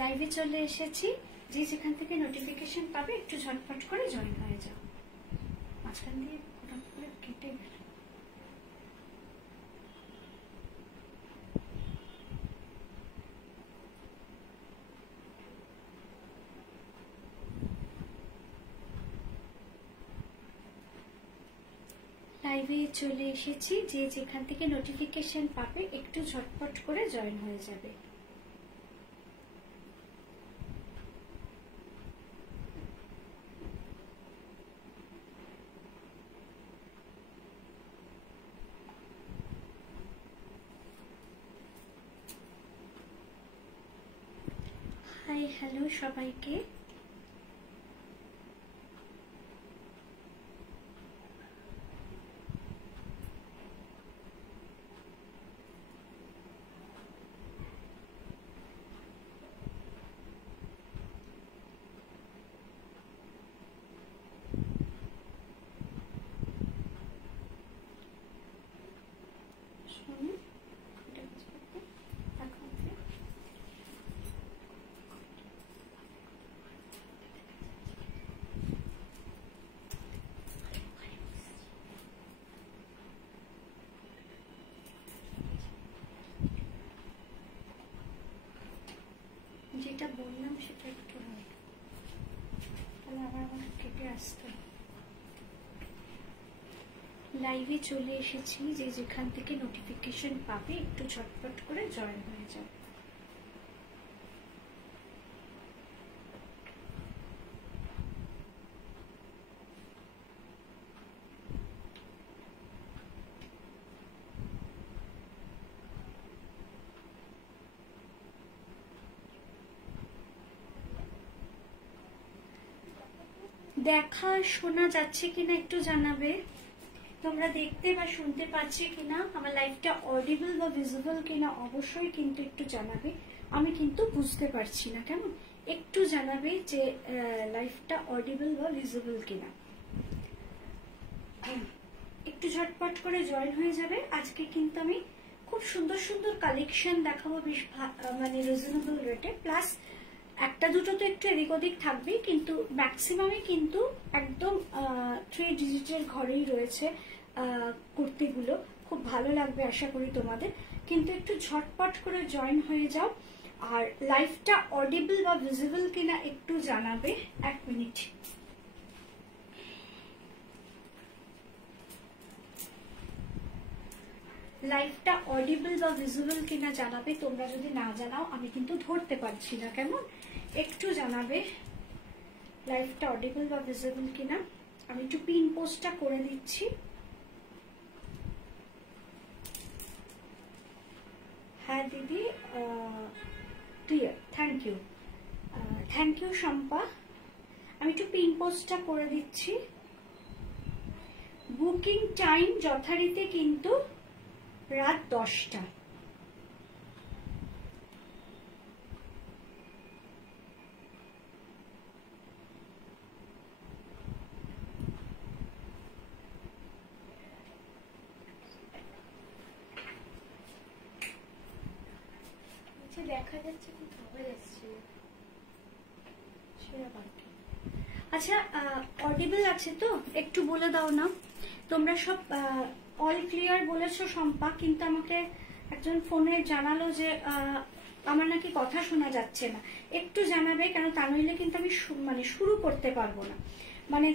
লাইভে চলে এসেছি, যে যেখান থেকে নোটিফিকেশন পাবে একটু ঝটপট করে জয়েন হয়ে যাও। মাঝখান দিয়ে হঠাৎ করে কেটে গেল। লাইভে চলে এসেছি, যে যেখান থেকে নোটিফিকেশন পাবে একটু ঝটপট করে জয়েন হয়ে যাবে। হাই হ্যালো সবাইকে। যেটা বললাম সেটা একটু হয়, তাহলে আবার আমাকে কেটে আসতে। লাইভে চলে এসেছি, যে যেখান থেকে নোটিফিকেশন পাবে একটু ঝটপট করে জয়েন হয়ে যাও। দেখা শোনা যাচ্ছে কিনা একটু জানাবে। তোমরা দেখতে বা শুনতে পাচ্ছি কিনা, আমার লাইভটা অডিবল বা ভিজিবল কিনা অবশ্যই কিন্তু একটু জানাবে। আমি কিন্তু বুঝতে পারছি না, কেমন একটু জানাবে যে লাইভটা অডিবল বা ভিজিবল কিনা। একটু ঝটপট করে জয়েন হয়ে যাবে। আজকে কিন্তু আমি খুব সুন্দর সুন্দর কালেকশন দেখাবো, বেশ মানে রিজনেবল রেটে। প্লাস একটা দুটো তো একটু এদিক ওদিক থাকবেই, কিন্তু ম্যাক্সিমামই কিন্তু একদম 3 ডিজিটের ঘরেই রয়েছে কুর্তিগুলো। খুব ভালো লাগবে আশা করি তোমাদের, কিন্তু একটু ঝটপট করে জয়েন হয়ে যাও। আর লাইভটা অডিবল বা ভিজিবল কিনা একটু জানাবে। 1 মিনিট। লাইভটা অডিবল বা ভিজিবল কিনা জানাবে। তোমরা যদি না জানাও আমি কিন্তু ধরতে পারছি না, কেমন একটু জানাবে লাইভটা অডিবল বা ভিজিবল কিনা। আমি একটু পিন পোস্টটা করে দিচ্ছি। হ্যাঁ দিদি, clear, thank you, thank you Shampa. আমি একটু পিন পোস্টটা করে দিচ্ছি। বুকিং টাইম যথারীতি কিন্তু রাত 10টা। দেখা যাচ্ছে কিন্তু আওয়াজ আসছে। আচ্ছা, অডিবল আছে তো একটু বলে দাও না। তোমরা সব অল ক্লিয়ার বলেছো শম্পা, কিন্তু আমাকে একজন ফোনে জানালো যে আমার নাকি কথা শোনা যাচ্ছে না। একটু জানাবে, কেন তা নইলে কিন্তু আমি মানে শুরু করতে পারবো না। মানে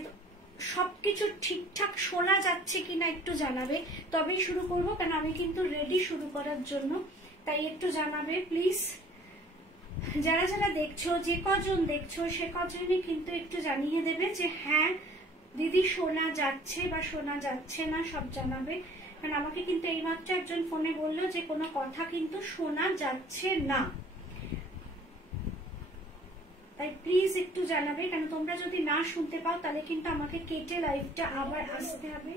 সবকিছু ঠিকঠাক শোনা যাচ্ছে কিনা একটু জানাবে, তবেই শুরু করবো। কেন আমি কিন্তু রেডি শুরু করার জন্য, তাই একটু জানাবে প্লিজ। যারা যারা দেখছো, যে কজন দেখছো সে কজনই কিন্তু একটু জানিয়ে দেবে যে হ্যাঁ দিদি শোনা যাচ্ছে বা শোনা যাচ্ছে না, সব জানাবে। কারণ আমাকে কিন্তু এইমাত্র একজন ফোনে বললো যে কোনো কথা কিন্তু শোনা যাচ্ছে না। তাই প্লিজ একটু জানাবে, কারণ তোমরা যদি না শুনতে পাও তাহলে কিন্তু আমাকে কেটে লাইভটা আবার আসতে হবে,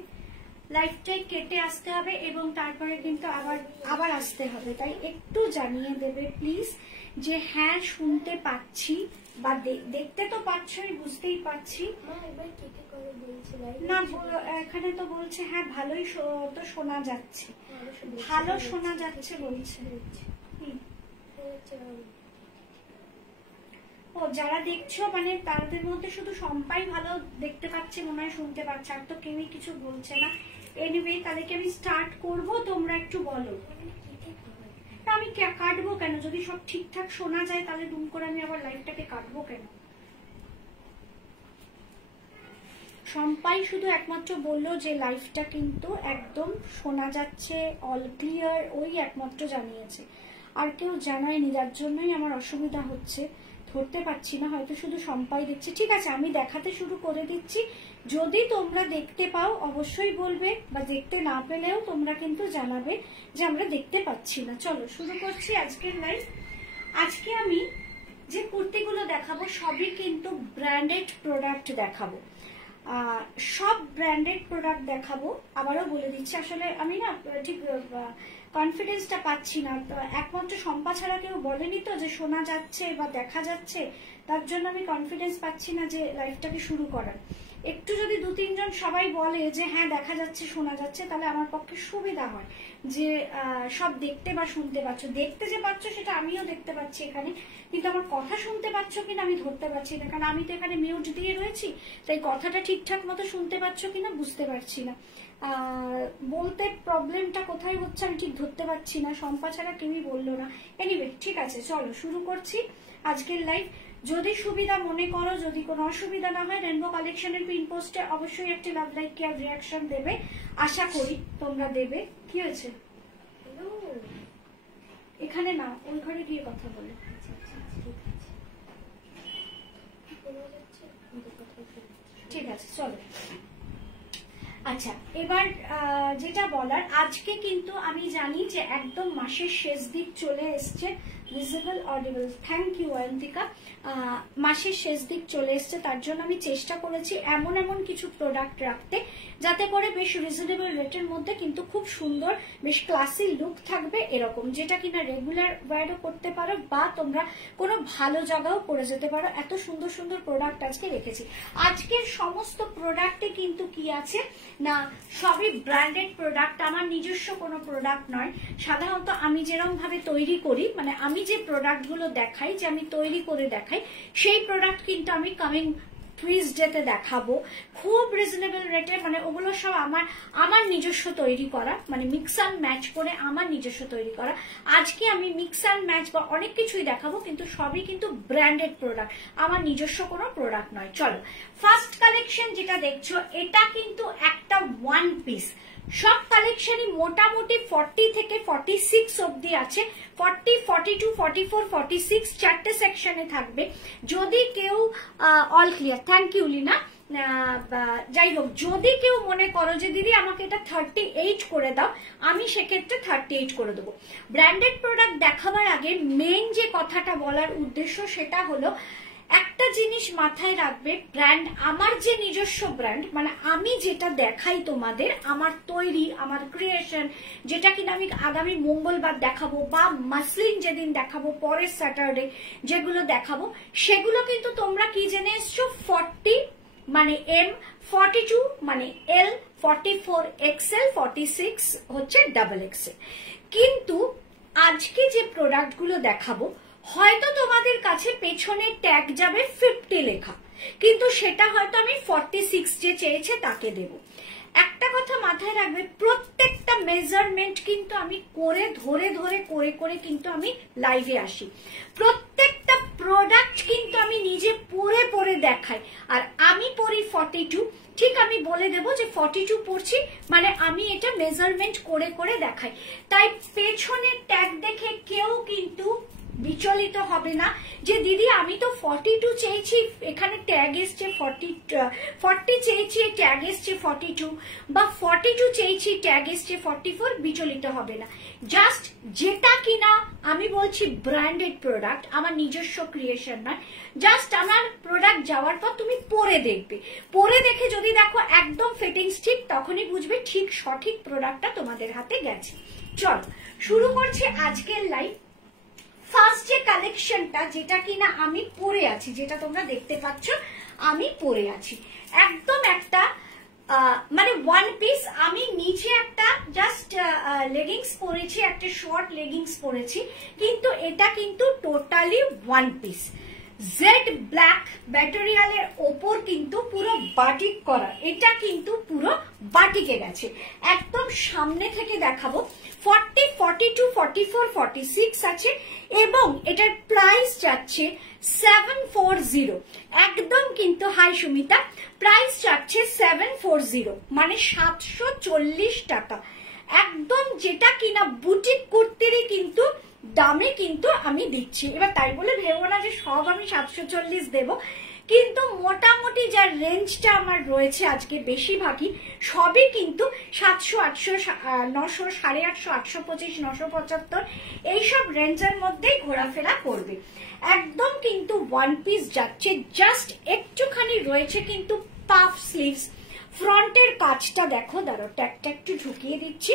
লাইভটাই কেটে আসতে হবে এবং তারপরে কিন্তু আবার আসতে হবে। তাই একটু জানিয়ে দেবে প্লিজ যে হ্যাঁ শুনতে পাচ্ছি বা দেখতে তো পাচ্ছই, বুঝতেই পারছি না। এখানে তো বলছে হ্যাঁ ভালোই তো শোনা যাচ্ছে, ভালো শোনা যাচ্ছে বলছে। ও যারা দেখছো মানে তাদের মধ্যে শুধু সম্পাই ভালো দেখতে পাচ্ছে মনে হয়, শুনতে পাচ্ছে, আর তো কেউই কিছু বলছে না। এনিওয়ে তাদেরকে আমি স্টার্ট করব, তোমরা একটু বলো। আমি কাটবো কেন? যদি সব ঠিকঠাক শোনা যায় তাহলে দুম করে আমি আবার লাইভটাকে কাটবো কেন? সম্পাই শুধু একমাত্র বললো যে লাইভটা কিন্তু একদম শোনা যাচ্ছে, অল ক্লিয়ার, ওই একমাত্র জানিয়েছে, আর কেউ জানায়নি, যার জন্যই আমার অসুবিধা হচ্ছে, ধরতে পারছি না, হয়তো শুধু সম্পাই দেখছি। ঠিক আছে, আমি দেখাতে শুরু করে দিচ্ছি, যদি তোমরা দেখতে পাও অবশ্যই বলবে, বা দেখতে না পেলেও তোমরা কিন্তু জানাবে যে আমরা দেখতে পাচ্ছি না। চলো শুরু করছি আজকের লাইভ। আজকে আমি যে কুর্তিগুলো দেখাবো সবই কিন্তু ব্র্যান্ডেড প্রোডাক্ট দেখাবো, সব ব্র্যান্ডেড প্রোডাক্ট দেখাবো। আবারও বলে দিচ্ছি, আসলে আমি না ঠিক কনফিডেন্সটা পাচ্ছি না, একমাত্র সম্পা ছাড়া কেউ বলেনি তো যে শোনা যাচ্ছে বা দেখা যাচ্ছে, তার জন্য আমি কনফিডেন্স পাচ্ছি না যে লাইভটাকে শুরু করার। একটু যদি 2-3 জন সবাই বলে যে হ্যাঁ দেখা যাচ্ছে শোনা যাচ্ছে, তাহলে আমার পক্ষে সুবিধা হয় যে সব দেখতে বা শুনতে পাচ্ছ। দেখতে যে পাচ্ছ সেটা আমিও দেখতে পাচ্ছি এখানে, কিন্তু আমার কথা শুনতে পাচ্ছ কিনা আমি ধরতে পারছি না, কারণ আমি তো এখানে মিউট দিয়ে রয়েছি, তাই কথাটা ঠিকঠাক মতো শুনতে পাচ্ছ কিনা বুঝতে পারছি না। বলতে প্রবলেমটা কোথায় হচ্ছে আমি ঠিক ধরতে পারছি না, সম্পা ছাড়া কেউই বললো না। এনিওয়ে ঠিক আছে, চলো শুরু করছি আজকের লাইভ। যদি সুবিধা মনে করো, যদি কোনো অসুবিধা না হয়, রেনবো কালেকশনের পিন পোস্টে অবশ্যই একটি লাভ, লাইক, কেয়ার, রিয়াকশন দেবে, আশা করি তোমরা দেবে। কি হয়েছে? এখানে না, ওই ঘরে গিয়ে কথা বলে। ঠিক আছে চলো। আচ্ছা, এবার যেটা বলার, আজকে কিন্তু আমি জানি যে একদম মাসের শেষ দিক চলে এসছে, visible audible, thank you Ayantika. মাসের শেষ দিক চলে এসছে, তার জন্য আমি চেষ্টা করেছি এমন এমন কিছু প্রোডাক্ট রাখতে যাতে করে বেশ রিজনেবল রেটের মধ্যে কিন্তু খুব সুন্দর বেশ ক্লাসি লুক থাকবে, এরকম যেটা কিনা রেগুলার ওয়্যারও করতে পারো বা তোমরা কোনো ভালো জায়গাও পরে যেতে পারো। এত সুন্দর সুন্দর প্রোডাক্ট আজকে রেখেছি। আজকের সমস্ত প্রোডাক্টে কিন্তু কি আছে না, সবই ব্র্যান্ডেড প্রোডাক্ট, আমার নিজস্ব কোনো প্রোডাক্ট নয়। সাধারণত আমি যেরকম ভাবে তৈরি করি, মানে আমি যে প্রোডাক্টগুলো দেখাই, যে আমি তৈরি করে দেখাই, সেই প্রোডাক্ট কিন্তু আমি কামিং টুইসডেতে দেখাবো খুব রিজনেবল রেটে। মানে ওগুলো সব আমার নিজস্ব তৈরি করা, মানে মিক্স অ্যান্ড ম্যাচ করে আমার নিজস্ব তৈরি করা। আজকে আমি মিক্স অ্যান্ড ম্যাচ বা অনেক কিছুই দেখাবো, কিন্তু সবই কিন্তু ব্র্যান্ডেড প্রোডাক্ট, আমার নিজস্ব কোনো প্রোডাক্ট নয়। চলো, ফার্স্ট কালেকশন যেটা দেখছো, এটা কিন্তু একটা ওয়ান পিস। সব কালেকশনই মোটামুটি 40 থেকে 46 অব্দি আছে, 40, 42, 44, 46 চারটে সেকশনে থাকবে। যদি কেউ all clear, thank you Leena. যাই হোক, যদি কেউ মনে করো যে দিদি আমাকে এটা 38 করে দাও, আমি সেক্ষেত্রে 38 করে দেবো। ব্র্যান্ডেড প্রোডাক্ট দেখাবার আগে মেইন যে কথাটা বলার উদ্দেশ্য সেটা হলো, একটা জিনিস মাথায় রাখবে, ব্র্যান্ড, আমার যে নিজস্ব ব্র্যান্ড, মানে আমি যেটা দেখাই তোমাদের, আমার তৈরি, আমার ক্রিয়েশন, যেটা কিনা আমি আগামী মঙ্গলবার দেখাবো বা মাসলিন যেদিন দেখাবো, পরের স্যাটারডে যেগুলো দেখাবো, সেগুলো কিন্তু তোমরা কি জেনে এসছো, 40 মানে এম, 42 মানে এল, 44 এক্সেল, 46 হচ্ছে ডাবল এক্সেল। কিন্তু আজকে যে প্রোডাক্টগুলো দেখাবো, হয়তো তোমাদের কাছে পেছনে ট্যাগ যাবে 50 লেখা, কিন্তু সেটা হয়তো আমি 46 যে চেয়েছে তাকে দেব। একটা কথা মাথায় রাখবে, প্রত্যেকটা মেজারমেন্ট কিন্তু আমি করে ধরে ধরে করে করে কিন্তু আমি লাইভে আসি। প্রত্যেকটা প্রোডাক্ট কিন্তু আমি নিজে পরে পরে দেখাই। আর আমি পরি 42, ঠিক আমি বলে দেবো যে 42 পড়ছি, মানে আমি এটা মেজারমেন্ট করে করে দেখাই। তাই পেছনের ট্যাগ দেখে কেউ কিন্তু বিচলিত হবে না যে দিদি আমি তো 42 চেয়েছি, এখানে ট্যাগ এসছে 40 চেয়েছি, ট্যাগ এসছে 42, বা 42 চেয়েছি, ট্যাগ এসছে 44, বিচলিত হবে না। জাস্ট যেটা কিনা আমি বলছি ব্র্যান্ডেড প্রোডাক্ট, আমার নিজস্ব ক্রিয়েশন নয়, জাস্ট আমার প্রোডাক্ট যাওয়ার পর তুমি পরে দেখবে, পরে দেখে যদি দেখো একদম ফিটিংস ঠিক, তখনই বুঝবে ঠিক সঠিক প্রোডাক্টটা তোমাদের হাতে গেছে। চল শুরু করছি আজকের লাইভ। ফার্স্ট যে কালেকশনটা, যেটা কিনা আমি পরে আছি, যেটা তোমরা দেখতে পাচ্ছ আমি পরে আছি, একদম একটা মানে ওয়ান পিস। আমি নিচে একটা জাস্ট লেগিংস পরেছি, একটা শর্ট লেগিংস পরেছি, কিন্তু এটা কিন্তু totally one piece. Jet black ম্যাটেরিয়ালের ওপর কিন্তু পুরো বাটিক করা, এটা কিন্তু পুরো বাটিকে গেছে। একদম সামনে থেকে দেখাবো। 40, 42, 44, 46 আছে এবং এটার প্রাইস যাচ্ছে 740। একদম কিন্তু, হাই সুমিতা, প্রাইস যাচ্ছে 740, মানে 740 টাকা। একদম যেটা কিনা বুটিক কুর্তিরই কিন্তু দামে কিন্তু আমি দিচ্ছি। এবার তাই বলে ভেবো না যে সব আমি 740 দেব, কিন্তু মোটামুটি যার রেঞ্জটা আমার রয়েছে আজকে বেশিরভাগই সবই কিন্তু 700, 800, 900, 850, 825, 975 এইসব রেঞ্জের মধ্যেই ঘোরাফেরা করবে। একদম কিন্তু ওয়ান পিস যাচ্ছে, জাস্ট একটুখানি রয়েছে কিন্তু পাফ স্লিভস। ফ্রন্টের কাজটা দেখো, দাঁড়াও ট্যাগটা একটু ঢুকিয়ে দিচ্ছি।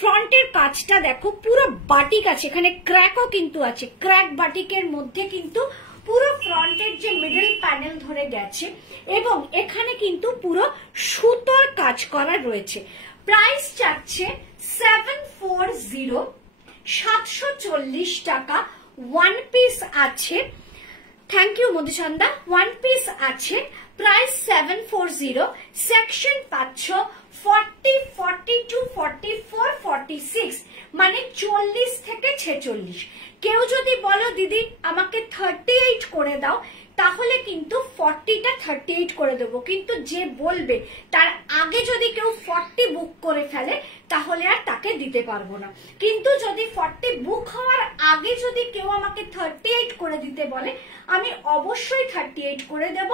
ফ্রন্টের কাজটা দেখো, পুরো বাটিক আছে, এখানে ক্র্যাকও কিন্তু আছে। ক্র্যাক বাটিকের মধ্যে কিন্তু পুরো ফ্রন্টের যে মিডল প্যানেল ধরে গেছে এবং এখানে কিন্তু পুরো সুতোর কাজ করা রয়েছে। প্রাইস চাচ্ছে 740, 740 টাকা। ওয়ান পিস আছে, thank you Madhuchanda, one piece আছে, প্রাইস 740। সেকশন পাচ্ছ 40, 42, 44, 46, মানে 40 থেকে 46। কেউ যদি বলো দিদি আমাকে 38 করে দাও, তাহলে কিন্তু 40টা 38 করে দেবো, কিন্তু যে বলবে তার আগে যদি কেউ 40 বুক করে ফেলে তাহলে আর তাকে দিতে পারবো না। কিন্তু যদি 40 বুক হওয়ার আগে যদি কেউ আমাকে 38 করে দিতে বলে, আমি অবশ্যই 38 করে দেব।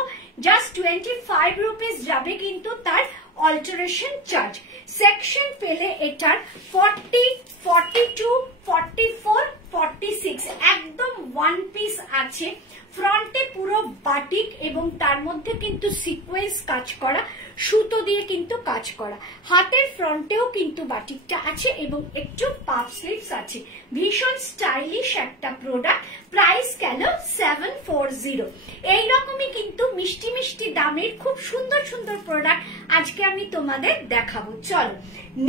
জাস্ট 25 রুপিস যাবে কিন্তু তার অল্টারেশন চার্জ। সেকশন পেলে এটার 40, 42, 44, 46 একদম ওয়ান পিস আছে। ফ্রন্টে পুরো বাটিক এবং তার মধ্যে কিন্তু সিকোয়েন্স কাজ করা, সুতো দিয়ে কিন্তু কাজ করা। হাতের ফ্রন্টেও কিন্তু বাটিকটা আছে এবং একটু পাফ স্লিভস আছে। ভীষণ স্টাইলিশ একটা প্রোডাক্ট। প্রাইস গেল 740। এইরকমই কিন্তু মিষ্টি মিষ্টি দামের খুব সুন্দর সুন্দর প্রোডাক্ট আজকে আমি তোমাদের দেখাবো। চলো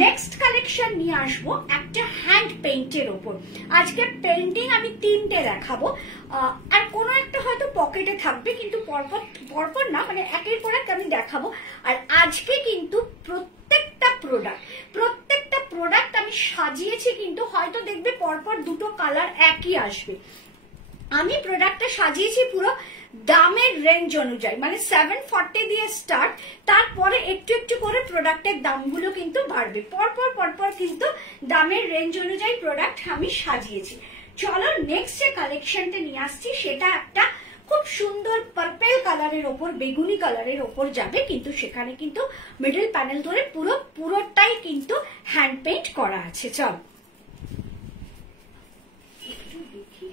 নেক্সট কালেকশন নিয়ে আসবো একটা হ্যান্ড পেইন্টের ওপর। আজকে পেইন্টিং আমি 3টে দেখাবো, আর কোনো একটা হয়তো পকেটে থাকবে, কিন্তু পরপর না, মানে একের পর এক আমি দেখাবো। আর আজকে কিন্তু প্রত্যেকটা প্রোডাক্ট আমি সাজিয়েছি, কিন্তু হয়তো দেখবে পরপর দুটো কালার একই আসবে। আমি প্রোডাক্টটা সাজিয়েছি পুরো দামের রেঞ্জ অনুযায়ী, মানে 740 দিয়ে স্টার্ট, তারপরে একটু একটু করে প্রোডাক্টের দামগুলো কিন্তু বাড়বে। পরপর কিন্তু দামের রেঞ্জ অনুযায়ী প্রোডাক্ট আমি সাজিয়েছি। চলো নেক্সট যে কালেকশনটা নিয়ে আসছি সেটা একটা খুব সুন্দর পার্পল কালারের ওপর, বেগুনি কালারের ওপর যাবে, কিন্তু সেখানে কিন্তু মিডল প্যানেল ধরে পুরোটাই কিন্তু হ্যান্ড পেইন্ট করা আছে। চলো একটু দেখি।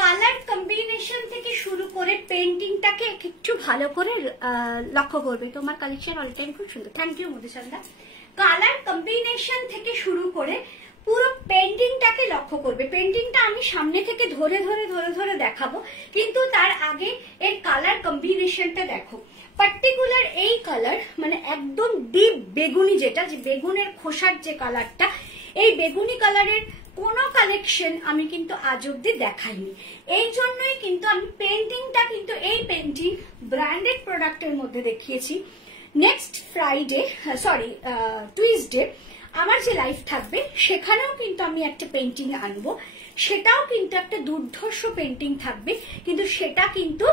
কালার কম্বিনেশন থেকে শুরু করে পেইন্টিংটাকে একটু ভালো করে লক্ষ্য করবে। তোমার কালেকশন অল টাইম খুব সুন্দর, thank you Madhuchanda. Colour combination থেকে শুরু করে পুরো পেইন্টিংটাকে লক্ষ্য করবে। পেইন্টিংটা আমি সামনে থেকে ধরে ধরে দেখাবো, কিন্তু তার আগে এর কালার কম্বিনেশনটা দেখো। পার্টিকুলার এই কালার, মানে একদম ডিপ বেগুনি, যেটা যে বেগুনের খোসার যে কালারটা, এই বেগুনি কালারের কোনো কালেকশন আমি কিন্তু আজ অব্দি দেখাইনি। এই জন্যই কিন্তু আমি পেন্টিংটা কিন্তু এই পেন্টিং ব্র্যান্ডেড প্রোডাক্টের মধ্যে দেখিয়েছি। নেক্সট ফ্রাইডে টুইসডে আমার যে লাইভ থাকবে সেখানেও কিন্তু আমি একটা পেন্টিং আনবো, সেটাও কিন্তু একটা দুর্ধর্ষ পেন্টিং থাকবে, কিন্তু সেটা কিন্তু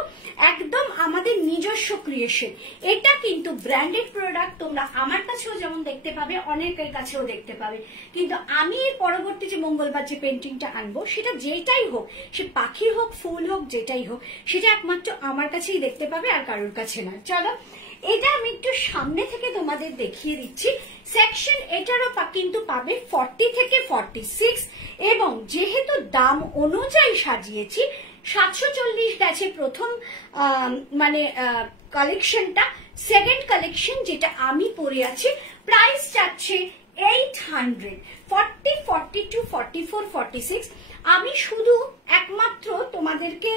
একদম আমাদের নিজস্ব ক্রিয়েশন। এটা কিন্তু ব্র্যান্ডেড প্রোডাক্ট, তোমরা আমার কাছেও যেমন দেখতে পাবে, অনেকের কাছেও দেখতে পাবে। কিন্তু আমি এর পরবর্তী যে মঙ্গলবার যে পেন্টিংটা আনবো, সেটা যেটাই হোক, সে পাখি হোক ফুল হোক যেটাই হোক, সেটা একমাত্র আমার কাছেই দেখতে পাবে, আর কারোর কাছে না। চলো এটা আমি একটু সামনে থেকে তোমাদের দেখিয়ে দিচ্ছি। সেকশন এটারও কিন্তু পাবে 40 থেকে 46, এবং যেহেতু দাম অনুযায়ী সাজিয়েছি, 740 গেছে প্রথম কালেকশনটা। সেকেন্ড কালেকশন যেটা আমি পরে আছি, প্রাইস যাচ্ছে 800, 40, 42, 44, 46। আমি শুধু একমাত্র তোমাদেরকে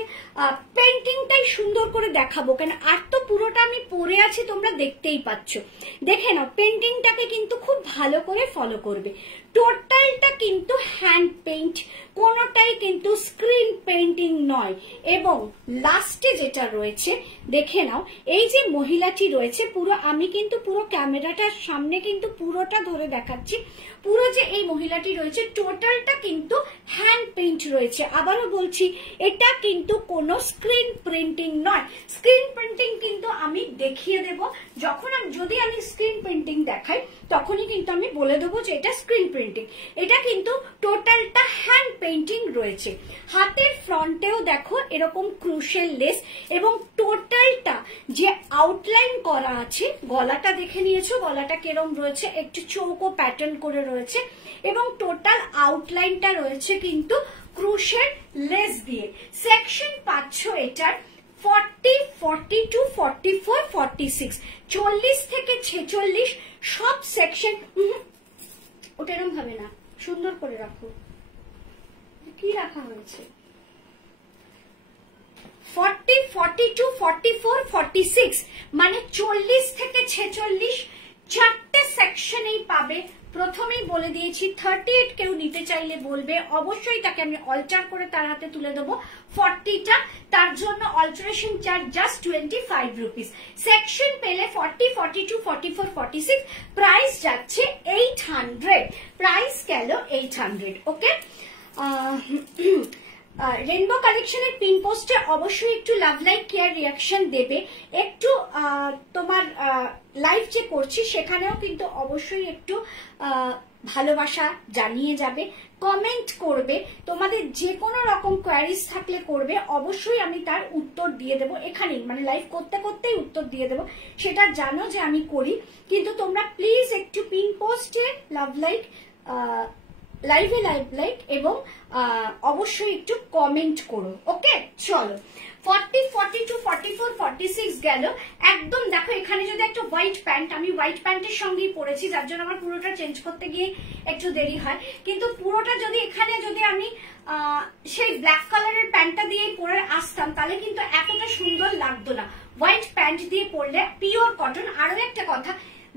পেন্টিংটাই সুন্দর করে দেখাবো, কেন আর তো পুরোটা আমি পরে আছি, তোমরা দেখতেই পাচ্ছ। দেখে নাও, পেন্টিংটাকে কিন্তু খুব ভালো করে ফলো করবে। টোটালটা কিন্তু হ্যান্ড পেইন্ট, কোনোটাই কিন্তু স্ক্রিন পেইন্টিং নয়। এবং লাস্টে যেটা রয়েছে দেখে নাও, এই যে মহিলাটি রয়েছে, পুরো আমি কিন্তু পুরো ক্যামেরাটার সামনে কিন্তু পুরোটা ধরে দেখাচ্ছি। পুরো যে এই মহিলাটি রয়েছে, টোটালটা কিন্তু হ্যান্ড পেইন্ট রয়েছে। আবারও বলছি, এটা কিন্তু কোনো স্ক্রিন প্রিন্টিং নয়। স্ক্রিন প্রিন্টিং কিন্তু আমি দেখিয়ে দেব, যখন যদি আমি স্ক্রিন প্রিন্টিং দেখাই তখনই কিন্তু আমি বলে দেবো যে এটা স্ক্রিন প্রিন্টিং। এটা কিন্তু টোটালটা হ্যান্ড পেইন্টিং রয়েছে। হাতের ফ্রন্টেও দেখো এরকম ক্রুশেল লেস, এবং টোটালটা যে আউটলাইন করা আছে, গলাটা দেখে নিয়েছো, গলাটা কেরম রয়েছে, একটু চৌকো প্যাটার্ন করে রয়েছে, এবং টোটাল আউটলাইনটা রয়েছে কিন্তু ক্রুশের লেস দিয়ে। সেকশন পাচ্ছ এটার 40, 42, 44, 46, 40 থেকে 46 সব সেকশন। ওটা এরকম ভাবে না, সুন্দর করে রাখো। কি রাখা হয়েছে? 40, 42, 44, 46 মানে 40 থেকে 46 চারটে সেকশনেই পাবে। প্রথমেই বলে দিয়েছি, 38 কেউ নিতে চাইলে বলবে, অবশ্যই তাকে আমি অল্টার করে তার হাতে তুলে দেবো 40টা। তার জন্য alteration charge just 25 rupees. Section পেলে 40, 42, 44, 46, প্রাইস যাচ্ছে 800। প্রাইস গেল 800। ওকে, রেনবো কালেকশনের পিন পোস্টে অবশ্যই একটু লাভ লাইক কেয়ার রিয়াকশন দেবে। একটু তোমার লাইভ যে করছি সেখানেও কিন্তু অবশ্যই একটু ভালোবাসা জানিয়ে যাবে, কমেন্ট করবে। তোমাদের যে কোনো রকম কোয়ারিজ থাকলে করবে, অবশ্যই আমি তার উত্তর দিয়ে দেবো এখানেই, মানে লাইভ করতে করতেই উত্তর দিয়ে দেবো। সেটা জানো যে আমি করি, কিন্তু তোমরা প্লিজ একটু পিন পোস্টে লাভ লাইক, লাইভে লাইভ লাইক, এবং অবশ্যই একটু কমেন্ট করো। ওকে, চলো 40, 42, 44, 46 গেল। একদম দেখো, এখানে যদি একটা হোয়াইট প্যান্ট, আমি হোয়াইট প্যান্টের সঙ্গেই পরেছি, যার জন্য আমার পুরোটা চেঞ্জ করতে গিয়ে একটু দেরি হয়। কিন্তু পুরোটা যদি এখানে যদি আমি সেই ব্ল্যাক কালারের প্যান্টটা দিয়ে পরে আসতাম, তাহলে কিন্তু এতটা সুন্দর লাগতো না। হোয়াইট প্যান্ট দিয়ে পরলে পিওর কটন। আরো একটা কথা,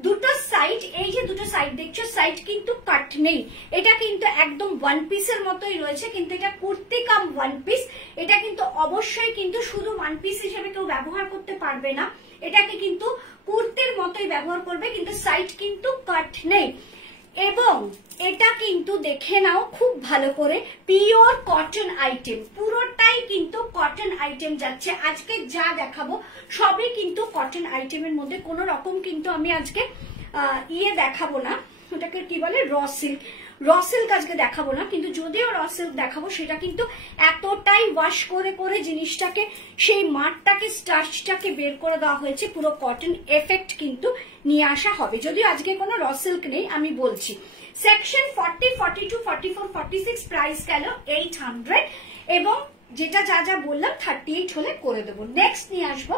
দুটো সাইড, এই যে দুটো সাইড দেখছো, সাইড কিন্তু কাট নেই। এটা কিন্তু একদম ওয়ান পিসের মতোই রয়েছে, কিন্তু এটা কুর্তি কাম ওয়ান পিস। এটা কিন্তু অবশ্যই কিন্তু শুধু ওয়ান পিস হিসেবে কেউ ব্যবহার করতে পারবে না, এটাকে কিন্তু কুর্তির মতোই ব্যবহার করবে, কিন্তু সাইড কিন্তু কাট নেই। এবং এটা কিন্তু দেখে নাও খুব ভালো করে, পিওর কটন আইটেম, পুরোটাই কিন্তু কটন আইটেম যাচ্ছে। আজকে যা দেখাবো সবই কিন্তু কটন আইটেমের মধ্যে, কোনো রকম কিন্তু আমি আজকে দেখাবো না, ওটাকে কি বলে, র সিল্ক। র সিল্ক আজকে দেখাবো না, কিন্তু যদিও র সিল্ক দেখাবো, সেটা কিন্তু এতটাই ওয়াশ করে করে জিনিসটাকে, সেই মাঠটাকে, স্টার্চটাকে বের করে দেওয়া হয়েছে, পুরো কটন এফেক্ট কিন্তু নিয়ে আসা হবে। যদিও আজকে কোনো র সিল্ক নেই, আমি বলছি। সেকশন 40, 42, 44, 46, প্রাইস গেল 800। এবং যেটা যা যা বললাম 38 হলে করে দেবো। নেক্সট নিয়ে আসবো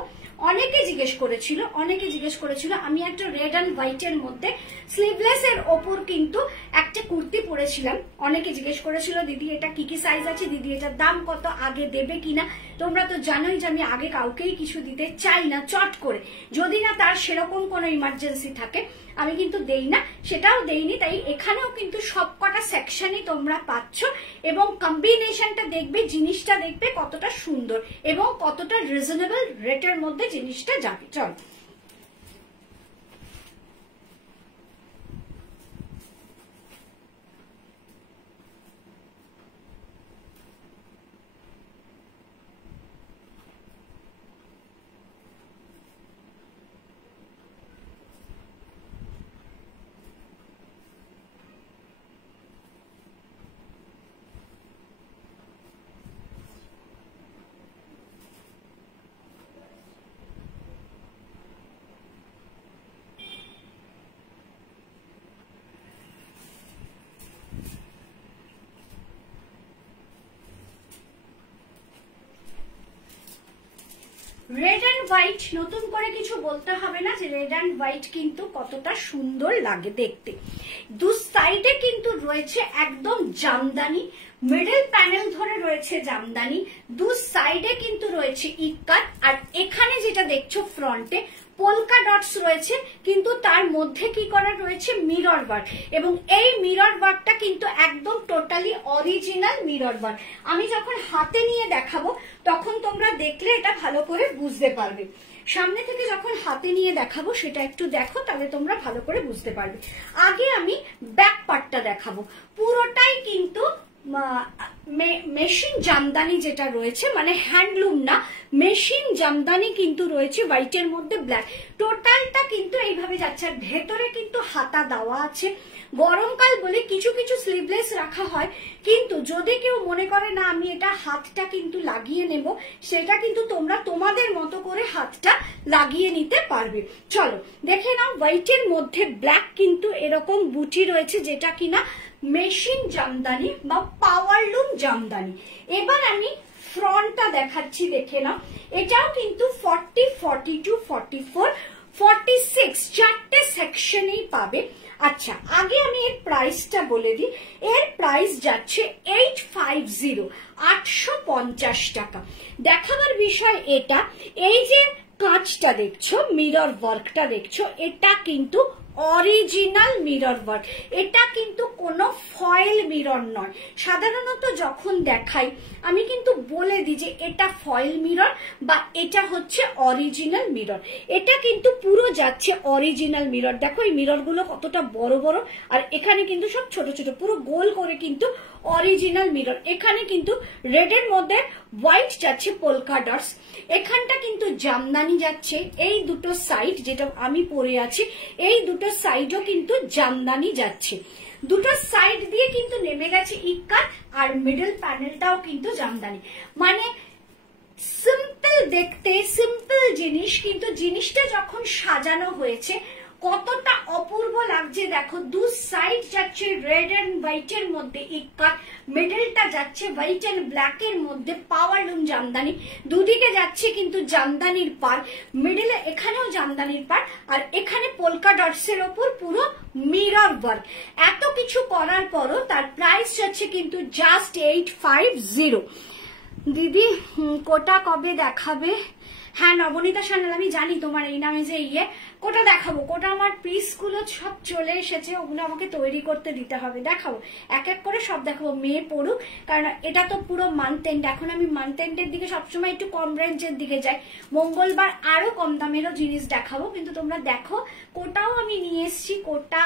অনেকে জিজ্ঞেস করেছিল আমি একটা রেড অ্যান্ড হোয়াইটের মধ্যে স্লিভলেস এর ওপর কিন্তু একটা কুর্তি পরেছিলাম। অনেকে জিজ্ঞেস করেছিল দিদি এটা কি কি সাইজ আছে, দিদি এটার দাম কত, আগে দেবে কিনা। তোমরা তো জানোই যে আমি আগে কাউকেই কিছু দিতে চাই না চট করে, যদি না তার সেরকম কোনো ইমার্জেন্সি থাকে আমি কিন্তু দেই না, সেটাও দেইনি। তাই এখানেও কিন্তু সবকটা সেকশনই তোমরা পাচ্ছ এবং কম্বিনেশনটা দেখবে, জিনিসটা দেখবে কতটা সুন্দর এবং কতটা রিজনেবল রেটের মধ্যে জিনিসটা যাবে। চল রেড অ্যান্ড হোয়াইট, নতুন করে কিছু বলতে হবে না যে রেড অ্যান্ড হোয়াইট কিন্তু কতটা সুন্দর লাগে দেখতে। দু সাইডে কিন্তু রয়েছে একদম জামদানি, মিডল প্যানেল ধরে রয়েছে জামদানি, দু সাইডে কিন্তু রয়েছে ইক্কাত, আর এখানে যেটা দেখছো ফ্রন্টে পোলকা ডটস রয়েছে, কিন্তু তার মধ্যে কি করা রয়েছে মিরর ওয়ার্ক, এবং এই মিরর ওয়ার্কটা কিন্তু একদম টোটালি অরিজিনাল মিরর ওয়ার্ক। আমি যখন হাতে নিয়ে দেখাবো তখন তোমরা দেখলে এটা ভালো করে বুঝতে পারবে। সামনে থেকে যখন হাতে নিয়ে দেখাবো সেটা একটু দেখো, তাহলে তোমরা ভালো করে বুঝতে পারবে। আগে আমি ব্যাক পার্টটা দেখাবো, পুরোটাই কিন্তু মেশিন জামদানি যেটা রয়েছে, মানে হ্যান্ডলুম না, মেশিন জামদানি কিন্তু রয়েছে হোয়াইটের মধ্যে ব্ল্যাক। টোটালটা কিন্তু এইভাবে যাচ্ছে, আর ভেতরে কিন্তু হাতা দেওয়া আছে। গরমকাল বলে কিছু কিছু স্লিভলেস রাখা হয়, কিন্তু যদি কেউ মনে করে না আমি এটা হাতটা কিন্তু লাগিয়ে নেব, সেটা কিন্তু তোমরা তোমাদের মতো করে হাতটা লাগিয়ে নিতে পারবে। চলো দেখে নাও, হোয়াইটের মধ্যে ব্ল্যাক কিন্তু এরকম বুটি রয়েছে, যেটা কিনা মেশিন জামদানি বা পাওয়ারলুম জামদানি। এবার আমি ফ্রন্টটা দেখাচ্ছি, দেখে নাও। এটাও কিন্তু 40, 42, 44, 46 চারটে সেকশনেই পাবে। আচ্ছা, আগে আমি এর প্রাইসটা বলে দিই। এর প্রাইস যাচ্ছে 850, 850 টাকা। দেখাবার বিষয় এটা, এই যে কাঁচটা দেখছো, মিরর ওয়ার্কটা দেখছো, এটা কিন্তু অরিজিনাল মিরর ওয়ার্ক, এটা কিন্তু কোনো ফয়েল মিরর নয়। সাধারণত যখন দেখাই আমি কিন্তু বলে দিই যে এটা ফয়েল মিরর বা এটা হচ্ছে অরিজিনাল মিরর। এটা কিন্তু পুরো যাচ্ছে অরিজিনাল মিরর। দেখো এই মিরর গুলো কতটা বড় বড়, আর এখানে কিন্তু সব ছোট ছোট, পুরো গোল করে কিন্তু অরিজিনাল মিরর। এখানে কিন্তু রেড এর মধ্যে হোয়াইট যাচ্ছে পোলকা ডটস, এখানটা কিন্তু জামদানি যাচ্ছে। এই দুটো সাইড যেটা আমি পরে আছি, এই দুটো সাইডও কিন্তু জামদানি যাচ্ছে। দুটো সাইড দিয়ে কিন্তু নেমে গেছে ইক্কাত, আর মিডল প্যানেলটাও কিন্তু জামদানি। মানে সিম্পল দেখতে, সিম্পল জিনিস, কিন্তু জিনিসটা যখন সাজানো হয়েছে কতটা অপূর্ব লাগছে দেখো। দু সাইড যাচ্ছে রেড এন্ড হোয়াইট এর মধ্যে ইক্কাত, মিডলটা যাচ্ছে হোয়াইট এন্ড ব্ল্যাক এর মধ্যে পাওয়ারলুম জামদানি, দুদিকে যাচ্ছে কিন্তু জামদানির পার, মিডলে এখানেও জামদানির পার, আর এখানে পোলকা ডটস এর ওপর পুরো মিরর ওয়ার্ক। এত কিছু করার পরও তার প্রাইস যাচ্ছে কিন্তু জাস্ট 850। দিদি কোটা কবে দেখাবে? হ্যাঁ নবনীতা সান্যাল, আমি জানি তোমার এই নামে যে কোটা দেখাবো। কোটা আমার পিস গুলো সব চলে এসেছে, ওগুলো আমাকে তৈরি করতে দিতে হবে। দেখাবো এক এক করে সব দেখাবো, মেয়ে পড়ুক, কারণ এটা তো পুরো মান্থ এন্ড। এখন আমি মান্থ এন্ডের দিকে সবসময় একটু কম রেঞ্জের দিকে যাই, মঙ্গলবার আরো কম দামেরও জিনিস দেখাবো। কিন্তু তোমরা দেখো কোটাও আমি নিয়ে এসছি, কোটা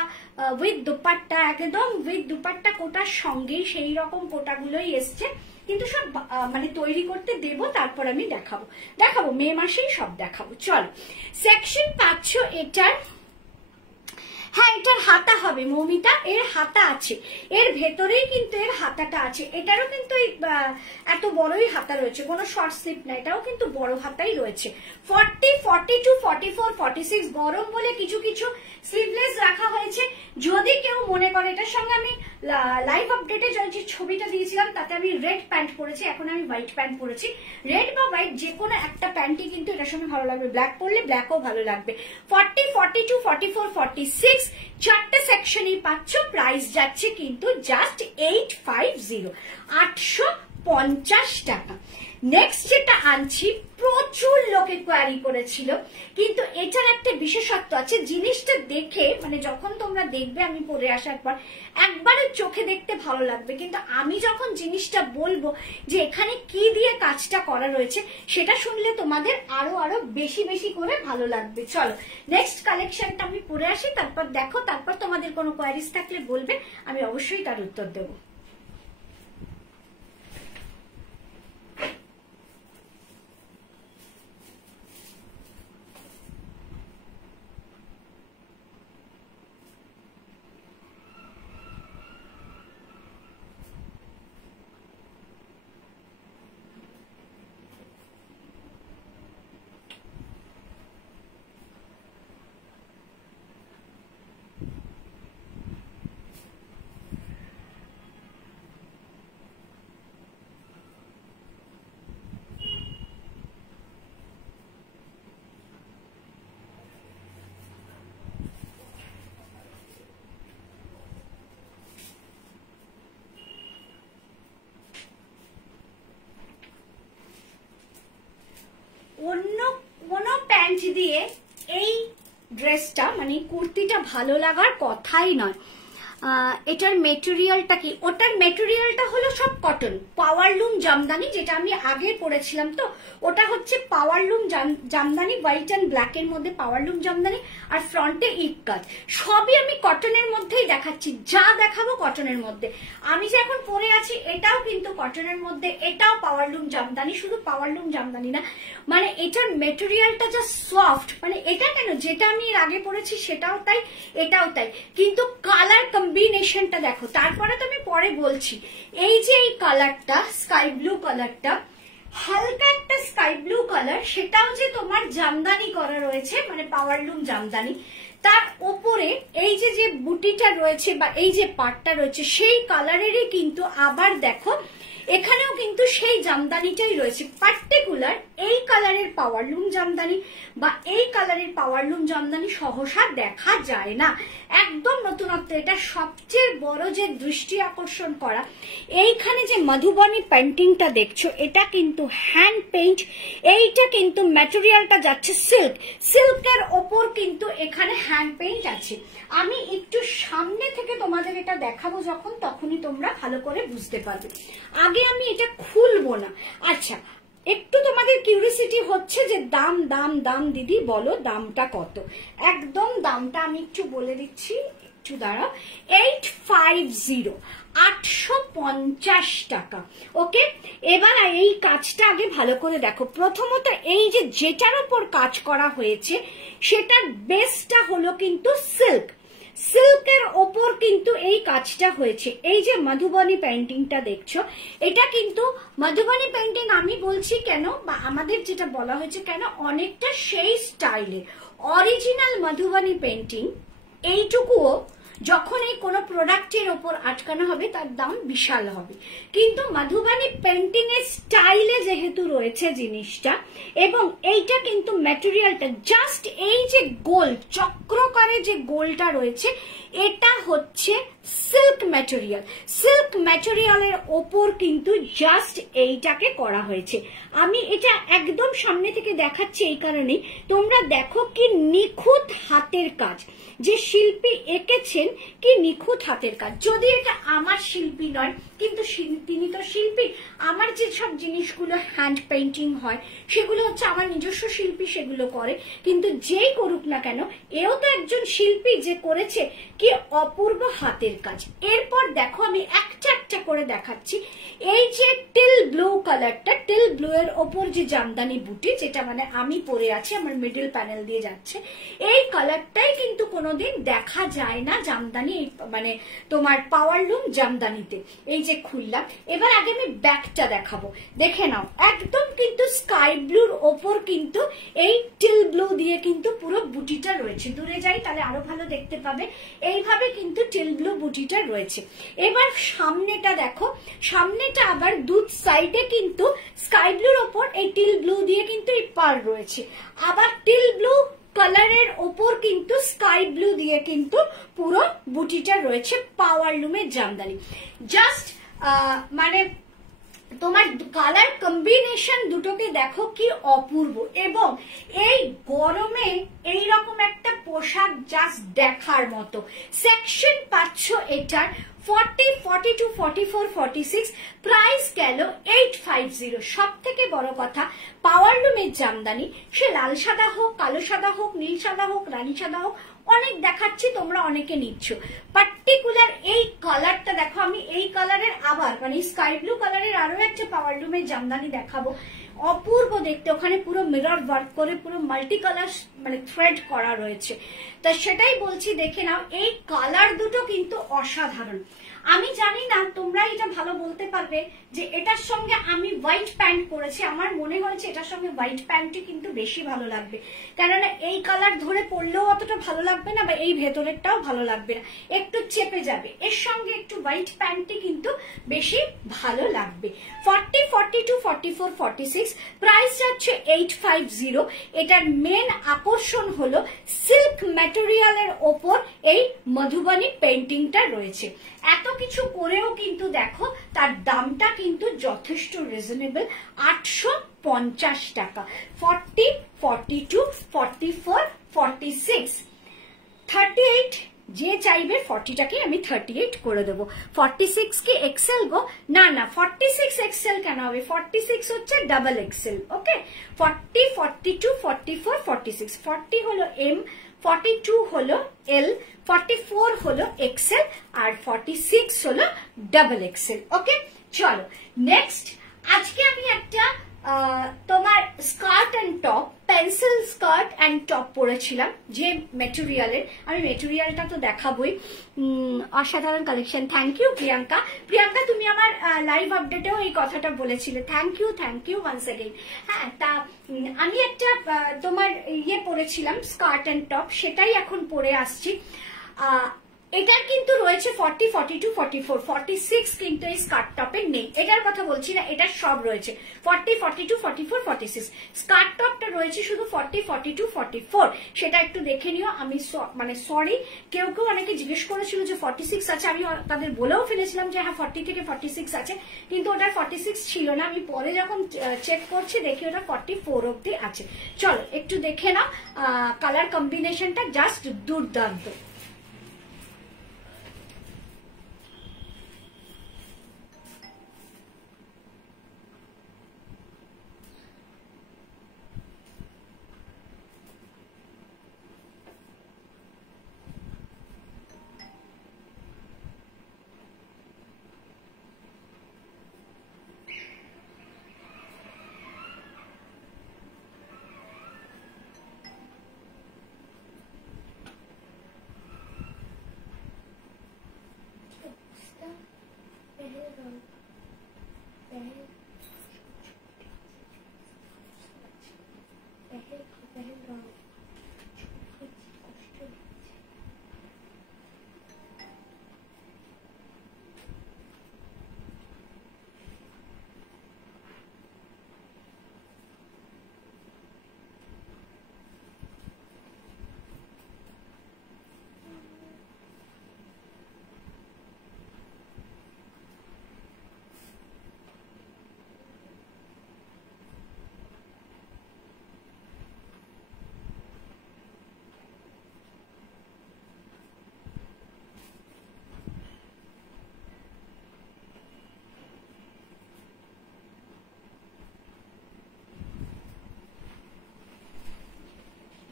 উইথ দুপাট্টা, একদম উইথ দুপাট্টা কোটার সঙ্গেই সেই রকম কোটাগুলোই এসছে, কিন্তু সব মানে তৈরি করতে দেব, তারপর আমি দেখাবো মে মাসেই সব দেখাবো। চলো সেকশন পাচ্ছ এটার, হ্যাঁ এটার হাতা হবে মৌমিতা, এর হাতা আছে, এর ভেতরেই কিন্তু এর হাতাটা আছে। এটারও কিন্তু এত বড়ই হাতা রয়েছে, কোনো শর্ট স্লিপ না, এটাও কিন্তু বড় হাতাই রয়েছে। 40, 42, 44, 46 গরম বলে কিছু কিছু স্লিভলেস অলওয়েজ রাখা হয়েছে। যদি কেউ মনে করে, এটার সঙ্গে আমি লাইভ আপডেটে যে ছবিটা দিয়েছিলাম তাতে আমি রেড প্যান্ট পরেছি, এখন আমি হোয়াইট প্যান্ট পরেছি। রেড বা হোয়াইট যে কোনো একটা প্যান্টই কিন্তু এটার সঙ্গে ভালো লাগবে, ব্ল্যাক পরলে ব্ল্যাকও ভালো লাগবে। 40, 42, 44, 46 চারটে সেকশনই পাচ্ছ। প্রাইস যাচ্ছে কিন্তু জাস্ট 850, 850 টাকা। নেক্সট যেটা আনছি, প্রচুর লোকে কোয়ারি করেছিল, কিন্তু এটার একটা বিশেষত্ব আছে। জিনিসটা দেখে মানে যখন তোমরা দেখবে আমি পরে আসার পর একবারে চোখে দেখতে ভালো লাগবে, কিন্তু আমি যখন জিনিসটা বলবো যে এখানে কি দিয়ে কাজটা করা রয়েছে সেটা শুনলে তোমাদের আরো আরো বেশি বেশি করে ভালো লাগবে। চলো নেক্সট কালেকশনটা আমি পরে আসি, তারপর দেখো, তারপর তোমাদের কোনো কোয়ারিজ থাকলে বলবে, আমি অবশ্যই তার উত্তর দেবো। অন্য কোনো প্যান্ট দিয়ে এই ড্রেসটা মানে কুর্তিটা ভালো লাগার কথাই নয়। এটার মেটেরিয়ালটা কি, ওটার মেটেরিয়ালটা হলো সব কটন, পাওয়ারলুম জামদানি, যেটা আমি আগে পরেছিলাম। তো ওটা হচ্ছে powerloom Jamdani, white and black এর মধ্যে পাওয়ারলুম জামদানি, আর ফ্রন্টে ইট কাজ। সবই আমি কটনের মধ্যেই দেখাচ্ছি, যা দেখাবো কটনের মধ্যে। আমি যে এখন পরে আছি এটাও কিন্তু কটনের মধ্যে, এটাও পাওয়ারলুম জামদানি। শুধু পাওয়ারলুম জামদানি না, মানে এটার মেটেরিয়ালটা যা সফট, মানে এটা কেন, যেটা আমি এর আগে পরেছি সেটাও তাই, এটাও তাই, কিন্তু কালার কম্বিনেশনটা দেখো। তারপরে তো আমি পরে বলছি, এই যে এই কালারটা স্কাই ব্লু কালারটা, হালকা একটা স্কাই ব্লু কালার, সেটাও যে তোমার জামদানি করা রয়েছে, মানে পাওয়ারলুম জামদানি। তার ওপরে এই যে যে বুটিটা রয়েছে বা এই যে পাটটা রয়েছে সেই কালারেরই কিন্তু আবার দেখো এখানেও কিন্তু সেই জামদানিটাই রয়েছে। পার্টিকুলার এই কালারের পাওয়ারলুম জামদানি বা এই কালারের পাওয়ারলুম জামদানি সহসা দেখা যায় না, একদম নতুনত্ব। এটা সবচেয়ে বড় যে দৃষ্টি আকর্ষণ করা, এইখানে যে মধুবনী পেন্টিংটা দেখছো এটা কিন্তু হ্যান্ড পেইন্ট। এইটা কিন্তু ম্যাটেরিয়ালটা যাচ্ছে সিল্ক, সিল্কের ওপর কিন্তু এখানে হ্যান্ড পেইন্ট আছে। আমি একটু সামনে থেকে তোমাদের এটা দেখাবো যখন, তখনই তোমরা ভালো করে বুঝতে পারবে। আগে আমি এটা খুলবো না। আচ্ছা, একটু তোমাদের কিউরিওসিটি হচ্ছে যে দাম দাম দাম দিদি বলো দামটা কত। একদম দামটা আমি একটু বলে দিচ্ছি, একটু দাঁড়াও। 850, 850 টাকা। ওকে, এবার এই কাজটা আগে ভালো করে দেখো। প্রথমত এই যে যেটার উপর কাজ করা হয়েছে সেটার বেসটা হলো কিন্তু সিল্ক, সিল্কের ওপর কিন্তু এই কাজটা হয়েছে। এই যে মধুবনী পেইন্টিংটা দেখছো, এটা কিন্তু মধুবনী পেইন্টিং আমি বলছি কেন, বা আমাদের যেটা বলা হয়েছে কেন, অনেকটা সেই স্টাইলে অরিজিনাল মধুবনী পেইন্টিং। এইটুকুও যখন এই কোনো প্রোডাক্টের ওপর আটকানো হবে তার দাম বিশাল হবে, কিন্তু মধুবনী পেইন্টিং এর স্টাইলে যেহেতু রয়েছে জিনিসটা, এবং এইটা কিন্তু ম্যাটেরিয়ালটা জাস্ট এই যে গোল চক্রকারে যে গোলটা রয়েছে এটা হচ্ছে সিল্ক ম্যাটেরিয়াল। সিল্ক ম্যাটেরিয়ালের ওপর কিন্তু জাস্ট এইটাকে করা হয়েছে। আমি এটা একদম সামনে থেকে দেখাচ্ছি এই কারণে, তোমরা দেখো কি নিখুঁত হাতের কাজ, যে শিল্পী এঁকেছেন কি নিখুঁত হাতের কাজ। যদি এটা আমার শিল্পী নয়, কিন্তু তিনি তো শিল্পী। আমার যে সব জিনিসগুলো হ্যান্ড পেইন্টিং হয় সেগুলো হচ্ছে আমার নিজস্ব শিল্পী সেগুলো করে, কিন্তু যেই করুক না কেন এও তো একজন শিল্পী যে করেছে কি অপূর্ব হাতের কাজ। এরপর দেখো আমি একটা একটা করে দেখাচ্ছি। এই যে টিল ব্লু কালারটা, টিল ব্লু এর ওপর যে জামদানি বুটি, যেটা মানে আমি পরে আছি, আমার মিডল প্যানেল দিয়ে যাচ্ছে, এই কালারটাই কিন্তু কোনোদিন দেখা যায় না জামদানি, মানে তোমার পাওয়ারলুম জামদানিতে। এই যে খুললাম, এবার আগে আমি ব্যাকটা দেখাবো, দেখে নাও। একদম কিন্তু স্কাই ব্লুর ওপর কিন্তু এই টিল ব্লু দিয়ে কিন্তু পুরো বুটিটা রয়েছে। দূরে যাই তাহলে আরো ভালো দেখতে পাবে। এইভাবে কিন্তু টিল ব্লু বুটিটা রয়েছে। এবার সামনেটা দেখো, সামনেটা আবার দুধ সাইডে কিন্তু স্কাই ব্লুর ওপর এই টিল ব্লু দিয়ে কিন্তু এই পার রয়েছে। আবার টিল ব্লু কালারের ওপর কিন্তু স্কাই ব্লু দিয়ে কিন্তু পুরো বুটিটা রয়েছে পাওয়ারলুমের জামদানি। জাস্ট মানে তোমার কালার কম্বিনেশন দুটোকে দেখো কি অপূর্ব। এবং এই গরমে এইরকম একটা পোশাক জাস্ট দেখার মতো। সেকশন পাচ্ছ এটার 40, 42, 44, 46, প্রাইস গেল 850। সব থেকে বড় কথা, পাওয়ারলুমের জামদানি, সে লাল সাদা হোক, কালো সাদা হোক, নীল সাদা হোক, রানী সাদা হোক, অনেক দেখাচ্ছি, তোমরা অনেকে নিচ্ছ। পার্টিকুলার এই কালারটা দেখো, আমি এই কালারের আবার মানে স্কাই ব্লু কালারের আরো একটা পাওয়ারলুমের জামদানি দেখাবো। অপূর্ব দেখতে, ওখানে পুরো মিরর ওয়ার্ক করে পুরো মাল্টি কালার মানে থ্রেড করা রয়েছে। তা সেটাই বলছি, দেখে নাও। এই কালার দুটো কিন্তু অসাধারণ। আমি জানি না তোমরা এটা ভালো বলতে পারবে যে এটার সঙ্গে আমি হোয়াইট প্যান্ট পরেছি, আমার মনে হয়েছে এটার সঙ্গে হোয়াইট প্যান্টই কিন্তু বেশি ভালো লাগবে। কেননা এই কালার ধরে পরলেও অতটা ভালো লাগবে না, বা এই ভেতরেরটাও ভালো লাগবে না, একটু চেপে যাবে। এর সঙ্গে একটু হোয়াইট প্যান্টই কিন্তু বেশি ভালো লাগবে। 40, 42, 44, 46, প্রাইস যাচ্ছে 850। এটার মেন আকর্ষণ হলো সিল্ক ম্যাটেরিয়ালের ওপর এই মধুবনী পেন্টিংটা রয়েছে। এত কিছু করেও কিন্তু দেখো তার দামটা কিন্তু যথেষ্ট রিজনেবল, 850 টাকা। 40, 42, 44, 46, 38, যে চাইবে 40টাকে আমি 38 করে দেবো। 46 কি এক্সেল গো? না না, 46 এক্সেল কেন হবে? 46 হচ্ছে ডাবল এক্সেল। ওকে, 40, 42, 44, 46, 40 হলো এম, 42 হলো এল, 44 হলো এক্সেল, আর 46 হলো ডাবল এক্সেল। ওকে, চলো নেক্সট। আজকে আমি একটা তোমার skirt and top, pencil skirt and top পরেছিলাম, যে মেটেরিয়ালের, আমি মেটেরিয়ালটা তো দেখাবোই। অসাধারণ collection. Thank you Priyanka. Priyanka, তুমি আমার লাইভ আপডেটেও এই কথাটা বলেছিলে। Thank you once again. হ্যাঁ, তা আমি একটা তোমার ইয়ে পরেছিলাম স্কার্ট অ্যান্ড টপ, সেটাই এখন পরে আসছি। এটার কিন্তু রয়েছে 40, 42, 44, 46 কিন্তু এই স্কার্ট টপের নেই। এটার কথা বলছি না, এটার সব রয়েছে 40, 42, 44, 46। স্কার্ট টপটা রয়েছে শুধু 40, 42, 44। সেটা একটু দেখে নিও। আমি মানে সরি, কেউ অনেকে জিজ্ঞেস করেছিল যে 46 আছে, আমি তাদের বলেও ফেলেছিলাম যে হ্যাঁ 40 থেকে 46 আছে, কিন্তু ওটার 46 ছিল না। আমি পরে যখন চেক করছি দেখি ওটা 44 অব্দি আছে। চলো একটু দেখে নাও, কালার কম্বিনেশনটা জাস্ট দুর্দান্ত।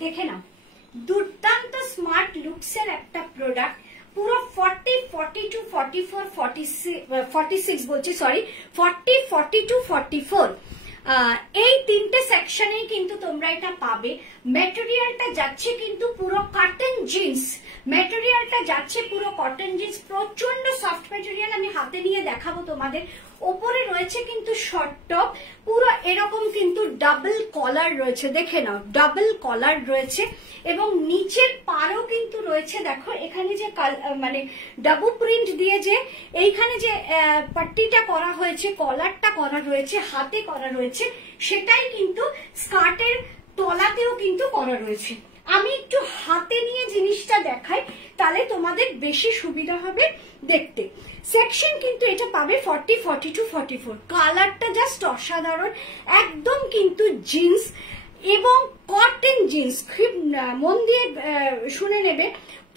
দেখে নাও, দুর্দান্ত স্মার্ট লুকসের একটা প্রোডাক্ট। পুরো 40, 42, 44, 46 বলছি, সরি 40, 42, 44 এই তিনটে সেকশনেই কিন্তু তোমরা এটা পাবে। ম্যাটেরিয়ালটা যাচ্ছে কিন্তু পুরো কটন জিন্স, ম্যাটেরিয়ালটা যাচ্ছে পুরো কটন জিন্স, প্রচন্ড সফট ম্যাটেরিয়াল। আমি হাতে নিয়ে দেখাবো তোমাদের। ওপরে রয়েছে কিন্তু শর্ট টপ, পুরো এরকম কিন্তু ডাবল কলার রয়েছে, দেখে নাও ডাবল কলার রয়েছে, এবং নিচের পারও কিন্তু রয়েছে। দেখো এখানে যে মানে ডাবল প্রিন্ট দিয়ে যে এইখানে যে পাট্টিটা করা হয়েছে, কলারটা করা রয়েছে, হাতে করা রয়েছে, সেটাই কিন্তু স্কার্টের তলাতেও কিন্তু করা রয়েছে। আমি একটু হাতে নিয়ে জিনিসটা দেখাই, তাহলে তোমাদের বেশি সুবিধা হবে দেখতে। সেকশন কিন্তু এটা পাবে 40, 42, 44। কালারটা জাস্ট অসাধারণ, একদম কিন্তু জিন্স এবং কটন জিন্স। খুব মন দিয়ে শুনে নেবে,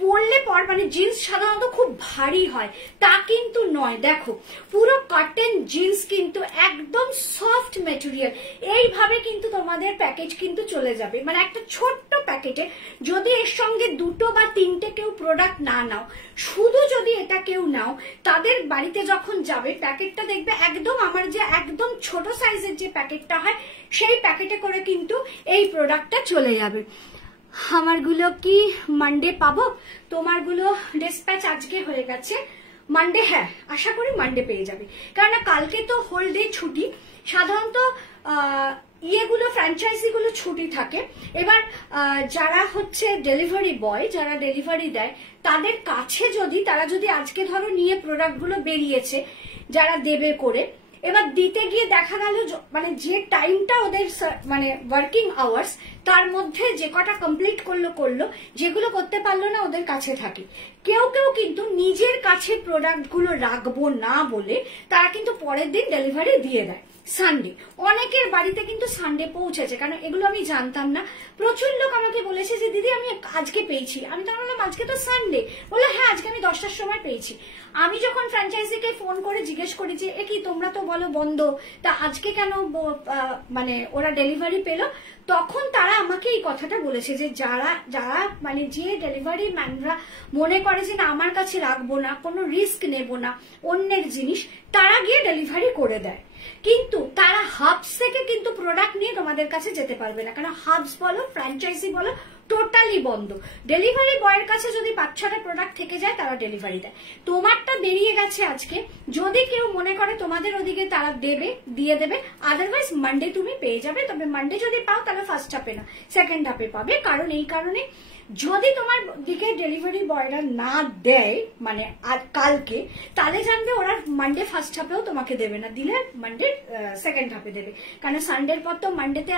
পরলে পর মানে জিন্স সাধারণত খুব ভারী হয়, তা কিন্তু নয়। দেখো পুরো কটন জিন্স কিন্তু একদম সফট ম্যাটেরিয়াল। এইভাবে কিন্তু তোমাদের প্যাকেজ কিন্তু চলে যাবে, মানে একটা ছোট্ট প্যাকেটে যদি এর সঙ্গে 2 বা 3টে কেউ প্রোডাক্ট না নাও, শুধু যদি এটা কেউ নাও, তাদের বাড়িতে যখন যাবে প্যাকেটটা দেখবে একদম আমার যে একদম ছোট সাইজের যে প্যাকেটটা হয়, সেই প্যাকেটে করে কিন্তু এই প্রোডাক্টটা চলে যাবে। আমারগুলো কি মানডে পাবো? তোমারগুলো ডিসপ্যাচ আজকে হয়ে গেছে, মানডে হ্যাঁ আশা করি মানডে পেয়ে যাবে, কারণ কালকে তো হোল ডে ছুটি। সাধারণত ইয়েগুলো ফ্র্যাঞ্চাইজি গুলো ছুটি থাকে। এবার যারা হচ্ছে ডেলিভারি বয়, যারা ডেলিভারি দেয়, তাদের কাছে যদি তারা যদি আজকে ধরো নিয়ে প্রোডাক্ট গুলো বেরিয়েছে যারা দেবে করে, এবার দিতে গিয়ে দেখা গেল মানে যে টাইমটা ওদের মানে ওয়ার্কিং আওয়ার্স, তার মধ্যে যে কটা কমপ্লিট করলো, যেগুলো করতে পারলো না ওদের কাছে থাকে। কেউ কেউ কিন্তু নিজের কাছে প্রোডাক্ট গুলো রাখবো না বলে তারা কিন্তু পরের দিন ডেলিভারি দিয়ে দেয় সানডে। অনেকের বাড়িতে কিন্তু সানডে পৌঁছেছে, কারণ এগুলো আমি জানতাম না। প্রচুর লোক আমাকে বলেছে যে দিদি আমি আজকে পেয়েছি। আমি তো বললাম আজকে তো সানডে, বললো হ্যাঁ আজকে আমি 10টার সময় পেয়েছি। আমি যখন ফ্র্যাঞ্চাইজিকে ফোন করে জিজ্ঞেস করি যে এ কি তোমরা তো বলো বন্ধ, তা আজকে কেন মানে ওরা ডেলিভারি পেলো, তখন তারা আমাকে এই কথাটা বলেছে যে যারা যারা মানে যে ডেলিভারি ম্যানরা মনে করে যে না আমার কাছে রাখবো না, কোনো রিস্ক নেব না অন্যের জিনিস, তারা গিয়ে ডেলিভারি করে দেয়। কিন্তু তারা হাবস থেকে কিন্তু প্রোডাক্ট নিয়ে তোমাদের কাছে যেতে পারবে না, কারণ হাবস বলো ফ্র্যাঞ্চাইজি বলো টোটালি বন্ধ। ডেলিভারি বয়ের কাছে যদি 5-6টা প্রোডাক্ট থেকে যায় তারা ডেলিভারি দেয়। তোমারটা বেরিয়ে গেছে আজকে, যদি কেউ মনে করে তোমাদের ওদিকে তারা দেবে দিয়ে দেবে, আদারওয়াইজ মানডে তুমি পেয়ে যাবে। তবে মানডে যদি পাও তাহলে ফার্স্ট হাফে না সেকেন্ড হাফে পাবে, কারণ এই কারণে যদি তোমার দিকে ডেলিভারি বয়রা না দেয় মানে আজ কালকে, তাহলে জানবে ওরা মানডে ফার্স্ট হাফেও তোমাকে দেবে না, দিলে মানডে সেকেন্ড হাফে দেবে। কারণ সানডের পর তো মানডেতে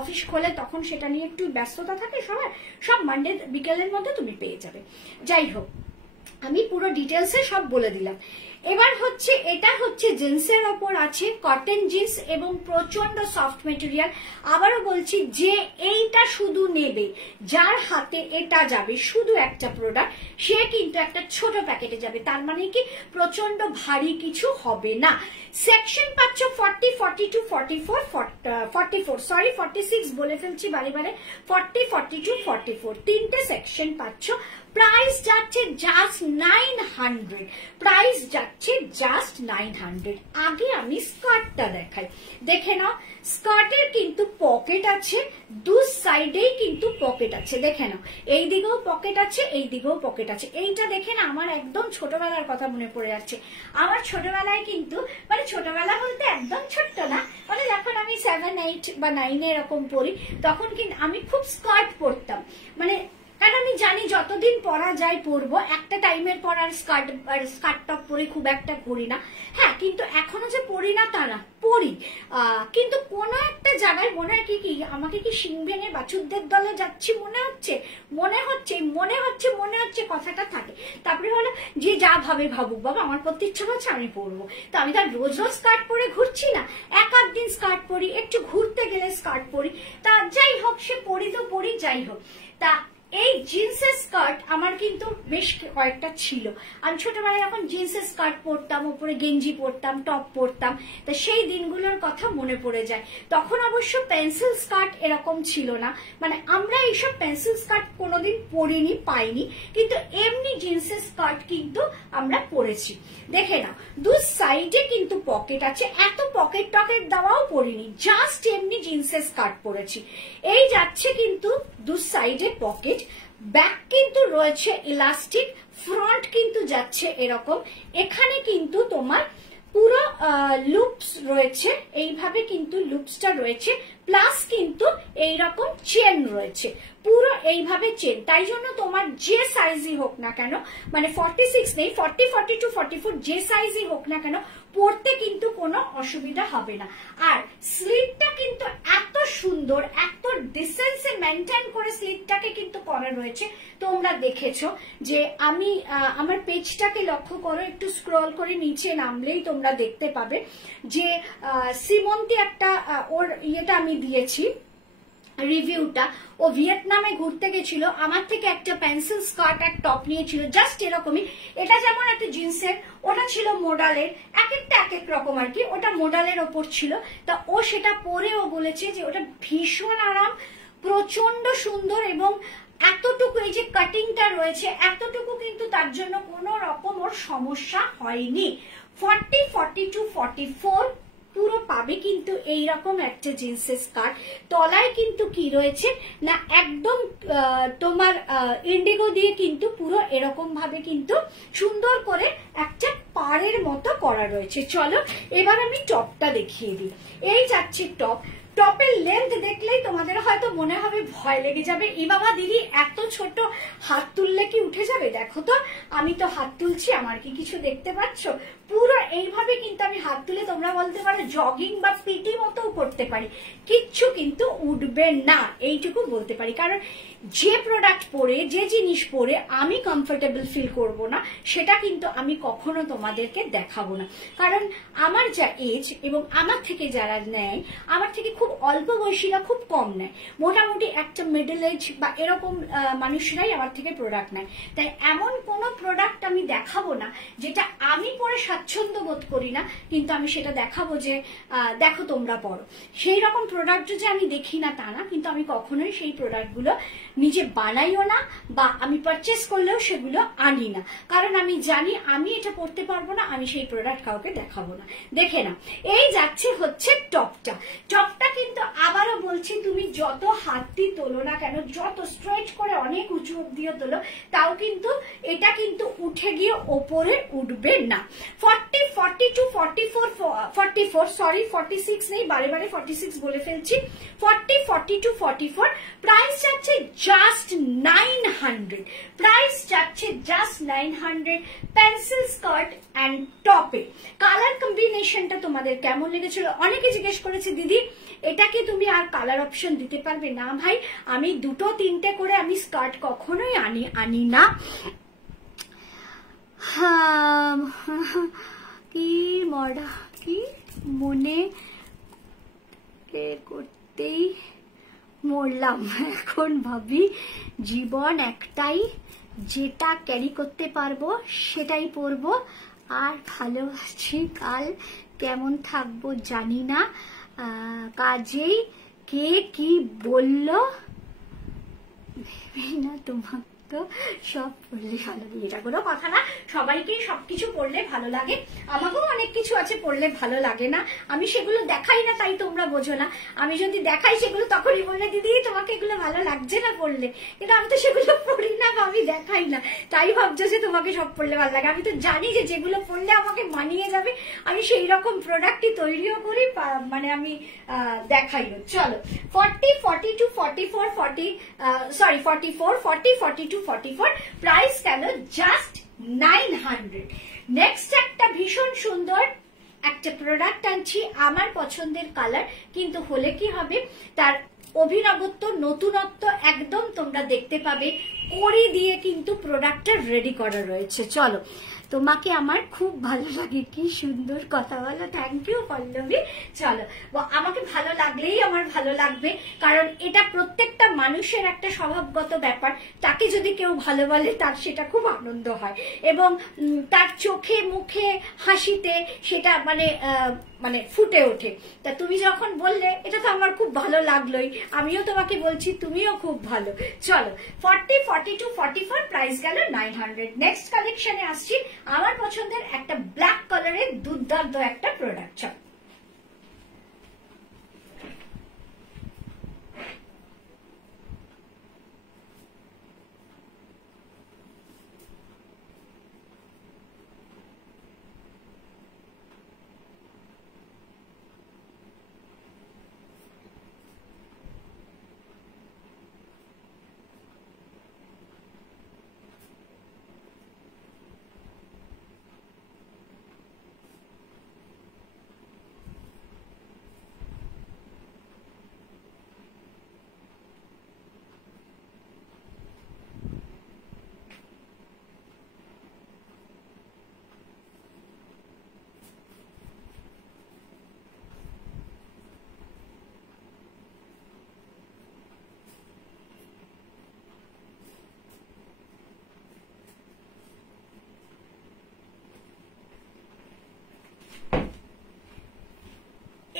অফিস খোলে, তখন সেটা নিয়ে একটু ব্যস্ততা থাকে সবার, সব মানডে বিকেলের মধ্যে তুমি পেয়ে যাবে। যাই হোক, আমি পুরো ডিটেলসে সব বলে দিলাম। এবার হচ্ছে এটা হচ্ছে জিন্সের ওপর আছে, কটন জিন্স এবং প্রচন্ড সফট মেটেরিয়াল। আবারও বলছি যে এইটা শুধু নেবে যার হাতে এটা যাবে শুধু একটা প্রোডাক্ট, সে কিন্তু একটা ছোট প্যাকেটে যাবে, তার মানে কি প্রচন্ড ভারী কিছু হবে না। সেকশন পাচ্ছ 40, 42, 44, 44 সরি 46 বলে ফেলছি বারে বারে, 40, 42, 44 তিনটে সেকশন পাচ্ছ। প্রাইস যাচ্ছে জাস্ট 900, প্রাইস যাচ্ছে জাস্ট 900। আগে আমি স্কার্টটা দেখাই, দেখে নাও। স্কার্টের কিন্তু পকেট আছে, দু সাইডেই কিন্তু পকেট আছে, দেখে নাও। এই দিকেও পকেট আছে, এই দিকেও পকেট আছে। এইটা দেখে না আমার একদম ছোটবেলার কথা মনে পড়ে যাচ্ছে। আমার ছোটবেলায় কিন্তু মানে ছোটবেলা বলতে একদম ছোট্ট না, মানে যখন আমি 7, 8 বা 9 এরকম পড়ি, তখন কিন্তু আমি খুব স্কার্ট পরতাম। মানে কারণ আমি জানি যতদিন পরা যায় পরবো, একটা টাইমের পর আর স্কার্ট টপ পরে খুব একটা পরি না। হ্যাঁ, কিন্তু এখনো যে পরি না তা না, পরি। কিন্তু কোনো একটা জায়গায় মনে হয় কি আমাকে কি শিং ভেঙে বাছুরদের দলে যাচ্ছি মনে হচ্ছে কথাটা থাকে। তারপরে হলো যে যা ভাবে ভাবুক বাবা, আমার পরতে ইচ্ছা করছে আমি পরবো। তো আমি তার রোজ রোজ স্কার্ট পরে ঘুরছি না, এক আধ দিন স্কার্ট পরি, একটু ঘুরতে গেলে স্কার্ট পরি। তা যাই হোক, সে পরি তো পরি, যাই হোক। তা এই জিন্সের স্কার্ট আমার কিন্তু বেশ কয়েকটা ছিল। আমি ছোটবেলায় যখন জিন্সের স্কার্ট পরতাম, উপরে গেঞ্জি পরতাম, টপ পরতাম, তা সেই দিনগুলোর কথা মনে পড়ে যায়। তখন অবশ্য পেন্সিল স্কার্ট এরকম ছিল না, মানে আমরা এইসব পেন্সিল স্কার্ট কোনোদিন পরিনি, পাইনি। কিন্তু এমনি জিন্সের স্কার্ট কিন্তু আমরা পরেছি। দেখে নাও দু সাইডে কিন্তু পকেট আছে, এত পকেট টকেট দেওয়াও পরিনি, জাস্ট এমনি জিন্সের স্কার্ট পরেছি। এই যাচ্ছে কিন্তু দু সাইডে পকেট, ব্যাক কিন্তু রয়েছে ইলাস্টিক, ফ্রন্ট কিন্তু যাচ্ছে এরকম। এখানে কিন্তু তোমার পুরো লুপস রয়েছে, এইভাবে কিন্তু লুপসটা রয়েছে, প্লাস কিন্তু এইরকম চেন রয়েছে, পুরো এইভাবে চেন। তাই জন্য তোমার যে সাইজই হোক না কেন, মানে 46 নেই, 40, 42, 44 যে সাইজই হোক না কেন পরতে কিন্তু কোনো অসুবিধা হবে না। আর স্লিভটা কিন্তু এত সুন্দর, এত ডিসেন্সে মেনটেন করে স্লিভটাকে কিন্তু করা রয়েছে। তোমরা দেখেছো যে আমি আমার পেজটাকে লক্ষ্য করো, একটু স্ক্রল করে নিচে নামলেই তোমরা দেখতে পাবে যে শ্রীমন্তী একটা ওর ইয়েটা আমি দিয়েছি রিভিউটা। ও ভিয়েতনামে ঘুরতে গেছিল, আমার থেকে একটা পেন্সিল স্কার্ট আর টপ নিয়েছিল, জাস্ট এরকমই। এটা যেমন একটা জিন্সের, ওটা ছিল মোডালের, এক একটা এক এক রকম আর কি। ওটা মোডালের ওপর ছিল, তা ও সেটা পরে ও বলেছে যে ওটা ভীষণ আরাম, প্রচন্ড সুন্দর, এবং এতটুকু এই যে কাটিংটা রয়েছে এতটুকু কিন্তু তার জন্য কোনো রকম ওর সমস্যা হয়নি। 40, 42, 44 পুরো পাবে কিন্তু এইরকম একটা জিন্সের স্কার্ট। তলায় কিন্তু কি রয়েছে না, একদম তোমার ইন্ডিগো দিয়ে কিন্তু পুরো এরকম ভাবে কিন্তু সুন্দর করে একটা পাড়ের মতো করা রয়েছে। চলো এবার আমি টপটা দেখিয়ে দিই। এই যাচ্ছে টপ। টপের লেন্থ দেখলেই তোমাদের হয়তো মনে হবে ভয় লেগে যাবে, ই বাবা দিদি এত ছোট, হাত তুললে কি উঠে যাবে? দেখো তো আমি তো হাত তুলছি, আমার কি কিছু দেখতে পাচ্ছ? পুরো এইভাবে কিন্তু আমি হাত তুলে তোমরা বলতে পারো জগিং বা পিটি মতো করতে পারি, কিচ্ছু কিন্তু উঠবে না, এইটুকু বলতে পারি। কারণ যে প্রোডাক্ট পরে, যে জিনিস পরে আমি কমফোর্টেবল ফিল করব না, সেটা কিন্তু আমি কখনো তোমাদেরকে দেখাবো না। কারণ আমার যা এজ এবং আমার থেকে যারা নেয়, আমার থেকে খুব অল্প বয়সীরা খুব কম নেয়, মোটামুটি একটা মিডল এজ বা এরকম মানুষরাই আমার থেকে প্রোডাক্ট নেয়। তাই এমন কোনো প্রোডাক্ট আমি দেখাবো না যেটা আমি পরে স্বাচ্ছন্দ্য বোধ করি না, কিন্তু আমি সেটা দেখাবো যে দেখো তোমরা পড়ো। সেই রকম প্রোডাক্ট যে আমি দেখি না তা না, কিন্তু আমি কখনোই সেই প্রোডাক্টগুলো নিজে বানাইও না, বা আমি পারচেস করলেও সেগুলো আনি না। কারণ আমি জানি আমি এটা পড়তে পারবো না, আমি সেই প্রোডাক্ট কাউকে দেখাবো না। দেখে না, এই যাচ্ছে হচ্ছে টপটা। টপটা কিন্তু আবারও বলছি, তুমি যত হাতটি তোলো না কেন, যত স্ট্রেচ করে অনেক উঁচু অব্দিও তোলো, তাও কিন্তু এটা কিন্তু উঠে গিয়ে ওপরে উঠবে না। 40, 42, 44, 44 সরি 46 নেই, বারে বারে 46 বলে ফেলছি। 40, 42, 44 প্রাইস যাচ্ছে জাস্ট 900, প্রাইস যাচ্ছে জাস্ট 900। পেন্সিল স্কার্ট অ্যান্ড টপে কালার কম্বিনেশনটা তোমাদের কেমন লেগেছিল? অনেকে জিজ্ঞেস করেছে দিদি এটাকে তুমি আর কালার অপশন দিতে পারবে? না ভাই, আমি দুটো তিনটে করে আমি স্কার্ট কখনোই আনি না। কি মনে করতেই মরলাম, এখন ভাবি জীবন একটাই, যেটা ক্যারি করতে পারবো সেটাই পরবো, আর ভালোবাসি, কাল কেমন থাকবো জানি না, কাজেই কে কি বললো ভেবে না, তোমার তো সব পড়লে ভালো লাগে। এটা কোনো কথা না, সবাইকেই সবকিছু পড়লে ভালো লাগে, আমাকেও অনেক কিছু আছে পড়লে ভালো লাগে না, আমি সেগুলো দেখাই না, তাই তোমরা বোঝো না। আমি যদি দেখাই সেগুলো তখনই বললে দিদি তোমাকে এগুলো ভালো লাগছে না পড়লে, কিন্তু আমি তো সেগুলো পড়ি না বা আমি দেখাই না, তাই ভাবছো যে তোমাকে সব পড়লে ভালো লাগে। আমি তো জানি যে যেগুলো পড়লে আমাকে মানিয়ে যাবে আমি সেই রকম প্রোডাক্টই তৈরিও করি, মানে আমি দেখাইও। চলো 40, 42, 44, 44, 40, 42, 44 প্রাইস গেল জাস্ট 900। নেক্সট একটা ভীষণ সুন্দর একটা প্রোডাক্ট আনছি, আমার পছন্দের কালার, কিন্তু হলে কি হবে তার অভিনবত্ব, নতুনত্ব একদম তোমরা দেখতে পাবে। কড়ি দিয়ে কিন্তু প্রোডাক্টটা রেডি করা রয়েছে। চলো, তোমাকে আমার খুব ভালো লাগে, কি সুন্দর কথা বলো, থ্যাংক ইউ পল্লবী। চলো, আমাকে ভালো লাগলেই আমার ভালো লাগবে, কারণ এটা প্রত্যেকটা মানুষের একটা স্বভাবগত ব্যাপার, তাকে যদি কেউ ভালো বলে তার সেটা খুব আনন্দ হয়, এবং তার চোখে মুখে হাসিতে সেটা মানে ফুটে ওঠে। তা তুমি যখন বললে এটা তো আমার খুব ভালো লাগলোই, আমিও তোমাকে বলছি তুমিও খুব ভালো। চলো 40, 42, 44 প্রাইস গেল 900। নেক্সট কালেকশনে আসছি, আমার পছন্দের একটা ব্ল্যাক কালারের দুর্দান্ত একটা প্রোডাক্ট। চলো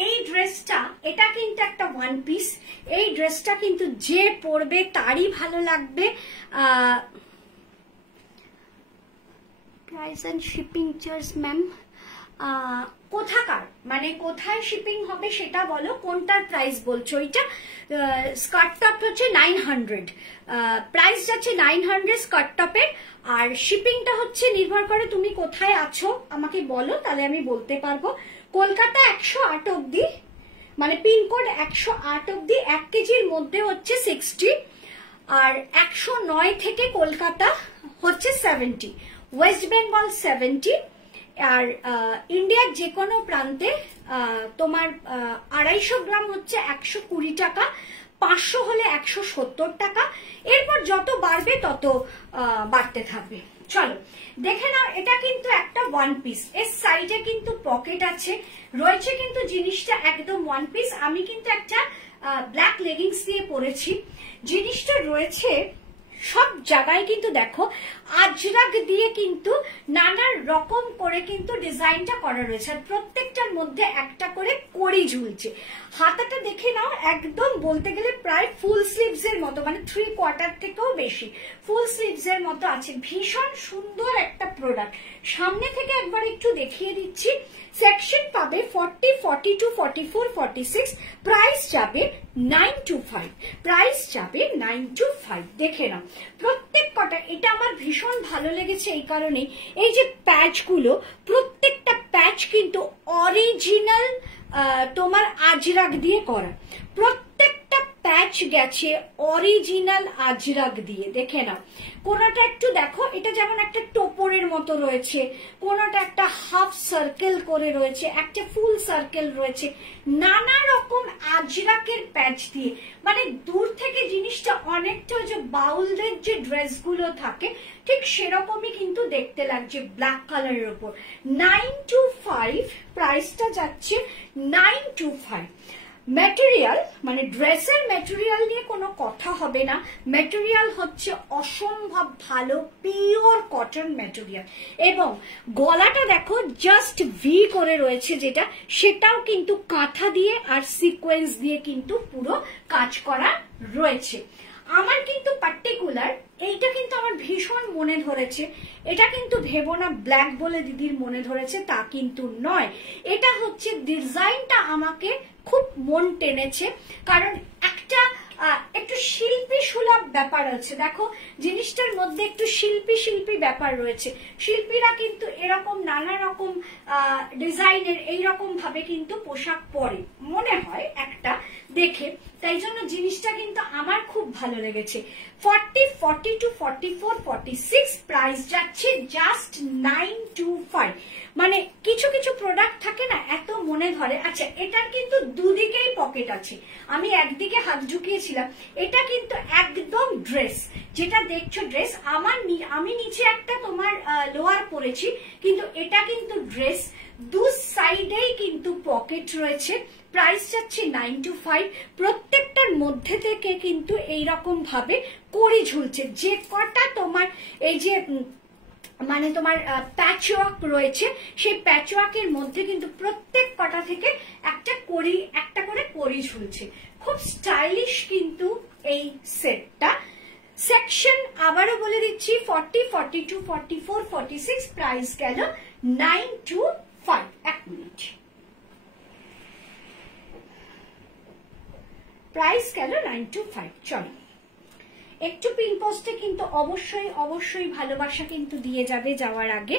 এই ড্রেসটা, এটা কিন্তু একটা ওয়ান পিস। এই ড্রেসটা কিন্তু যে পরবে তারই ভালো লাগবে। Price and shipping charge ma'am কোথাকার, মানে কোথায় শিপিং হবে সেটা বলো, কোনটার প্রাইস বলছো? এটা স্কার্ট টপ হচ্ছে 900, প্রাইস যাচ্ছে 900 স্কার্ট টপের। আর শিপিংটা হচ্ছে নির্ভর করে তুমি কোথায় আছো আমাকে বলো, তাহলে আমি বলতে পারবো। কলকাতা 108 অব্দি, মানে পিনকোড 108 অব্দি 1 কেজির মধ্যে হচ্ছে 60, আর 109 থেকে কলকাতা হচ্ছে 70, ওয়েস্ট বেঙ্গল 70, আর ইন্ডিয়ার যে কোনো প্রান্তে তোমার 250 গ্রাম হচ্ছে 120 টাকা, 500 হলে 170 টাকা। এরপর যত বাড়বে তত বাড়তে থাকবে। চলো দেখে নাও, এটা কিন্তু একটা ওয়ান পিস। এর সাইডে কিন্তু পকেট আছে, রয়েছে কিন্তু জিনিসটা একদম ওয়ান পিস। আমি কিন্তু একটা ব্ল্যাক লেগিংস দিয়ে পরেছি। জিনিসটা রয়েছে সব জায়গায় কিন্তু দেখো আজরাক দিয়ে কিন্তু নানা রকম করে কিন্তু ডিজাইনটা করা রয়েছে, আর প্রত্যেকটার মধ্যে একটা করে কড়ি ঝুলছে। হাতাটা দেখে নাও, একদম বলতে গেলে প্রায় ফুল স্লিভস এর মতো, মানে 3/4 থেকেও বেশি ফুল স্লিভস এর মতো আছে। ভীষণ সুন্দর একটা প্রোডাক্ট। সামনে থেকে একবার একটু দেখিয়ে দিচ্ছি। সেকশন পাবে 40, 42, 44, 46, প্রাইস যাবে 925, প্রাইস যাবে 925। দেখে নাও প্রত্যেক কটা, এটা আমার ভীষণ ভালো লেগেছে এই কারণেই, এই যে প্যাচগুলো, প্রত্যেকটা প্যাচ কিন্তু অরিজিনাল তোমার আজরাক দিয়ে করা। প্রত্যেকটা প্যাচ গেছে অরিজিনাল আজরাক দিয়ে। দেখে নাও কোনটা একটু দেখো, এটা যেমন একটা টোপরের মতো রয়েছে, কোনটা একটা হাফ সার্কেল করে রয়েছে, একটা ফুল সার্কেল রয়েছে, নানা রকম আজরাকের প্যাচ দিয়ে। মানে দূর থেকে জিনিসটা অনেকটা যে বাউলদের যে ড্রেসগুলো থাকে ঠিক সেরকমই কিন্তু দেখতে লাগছে ব্ল্যাক কালারের উপর। 925 প্রাইসটা যাচ্ছে 925। ম্যাটেরিয়াল, মানে ড্রেসের ম্যাটেরিয়াল নিয়ে কোনো কথা হবে না। ম্যাটেরিয়াল হচ্ছে অসম্ভব ভালো, পিওর কটন ম্যাটেরিয়াল। এবং গলাটা দেখো জাস্ট ভি করে রয়েছে, যেটা সেটাও কিন্তু কাঁথা দিয়ে আর সিকোয়েন্স দিয়ে কিন্তু পুরো কাজ করা রয়েছে। আমার কিন্তু পার্টিকুলার এইটা কিন্তু আমার ভীষণ মনে ধরেছে। এটা কিন্তু ভেবো না ব্ল্যাক বলে দিদির মনে ধরেছে, তা কিন্তু নয়। এটা হচ্ছে ডিজাইনটা আমাকে খুব মন টেনেছে, কারণ একটা একটু শিল্পী সুলভ ব্যাপার আছে। দেখো জিনিসটার মধ্যে একটু শিল্পী শিল্পী ব্যাপার রয়েছে। শিল্পীরা কিন্তু এরকম নানা রকম ডিজাইনের এইরকম ভাবে কিন্তু পোশাক পরে মনে হয় একটা দেখে, তাই জন্য জিনিসটা কিন্তু আমার খুব ভালো লেগেছে। 40, 42, 44, 46 প্রাইস যাচ্ছে জাস্ট 925। মানে কিছু কিছু প্রোডাক্ট থাকে না এত মনে ধরে। আচ্ছা এটার কিন্তু দুদিকেই পকেট আছে, আমি একদিকে হাত ঢুকিয়েছিলাম। এটা কিন্তু একদম ড্রেস, যেটা দেখছো ড্রেস। আমি নিচে একটা তোমার লোয়ার পরেছি, কিন্তু এটা কিন্তু ড্রেস। দু সাইডেই কিন্তু পকেট রয়েছে। প্রাইস যাচ্ছে 925। প্রত্যেকটার মধ্যে থেকে কিন্তু এইরকম ভাবে কড়ি ঝুলছে। যে কটা তোমার এই যে মানে তোমার প্যাচওয়ার্ক রয়েছে, সেই প্যাচওয়ার্কের মধ্যে কিন্তু প্রত্যেক কটা থেকে একটা করে কড়ি ঝুলছে। খুব স্টাইলিশ কিন্তু এই সেটটা। সেকশন আবারও বলে দিচ্ছি 40, 42, 44, 46, প্রাইস গেল 925। এক মিনিট, প্রাইস গেল 925। চলো একটু পিন পোস্টে কিন্তু অবশ্যই ভালোবাসা কিন্তু দিয়ে যাবে যাওয়ার আগে।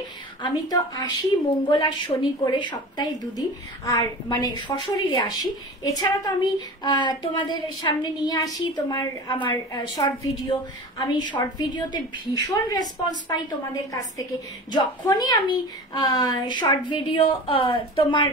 আমি তো আসি মঙ্গল আর শনি করে সপ্তাহে 2 দিন, আর মানে সশরীরে আসি। এছাড়া তো আমি তোমাদের সামনে নিয়ে আসি আমার শর্ট ভিডিও। আমি শর্ট ভিডিওতে ভীষণ রেসপন্স পাই তোমাদের কাছ থেকে। যখনই আমি শর্ট ভিডিও তোমার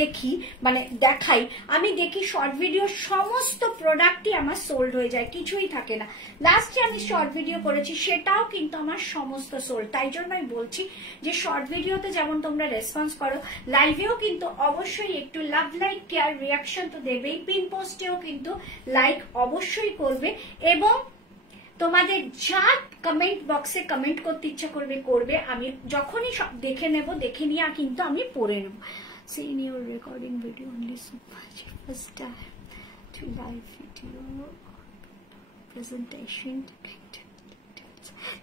দেখি, মানে দেখাই, আমি দেখি শর্ট ভিডিও সমস্ত প্রোডাক্টই আমার সোল্ড হয়ে যায়, কিছুই থাকে না। লাস্টে আমি শর্ট ভিডিও করেছি, সেটাও কিন্তু আমার সমস্ত সোল্ড। তাই জন্য আমি বলছি যে শর্ট ভিডিওতে যেমন তোমরা রেসপন্স করো, লাইভেও কিন্তু অবশ্যই একটু লাভ, লাইক, কেয়ার, রিয়াকশন তো দেবেই। পিন পোস্টেও কিন্তু লাইক অবশ্যই করবে, এবং তোমাদের যা কমেন্ট বক্সে কমেন্ট করতে ইচ্ছা করবে। আমি যখনই সব দেখে নেব, দেখে নিয়ে কিন্তু আমি পড়ে নেব। Seeing your recording video only so much. First time to live video presentation.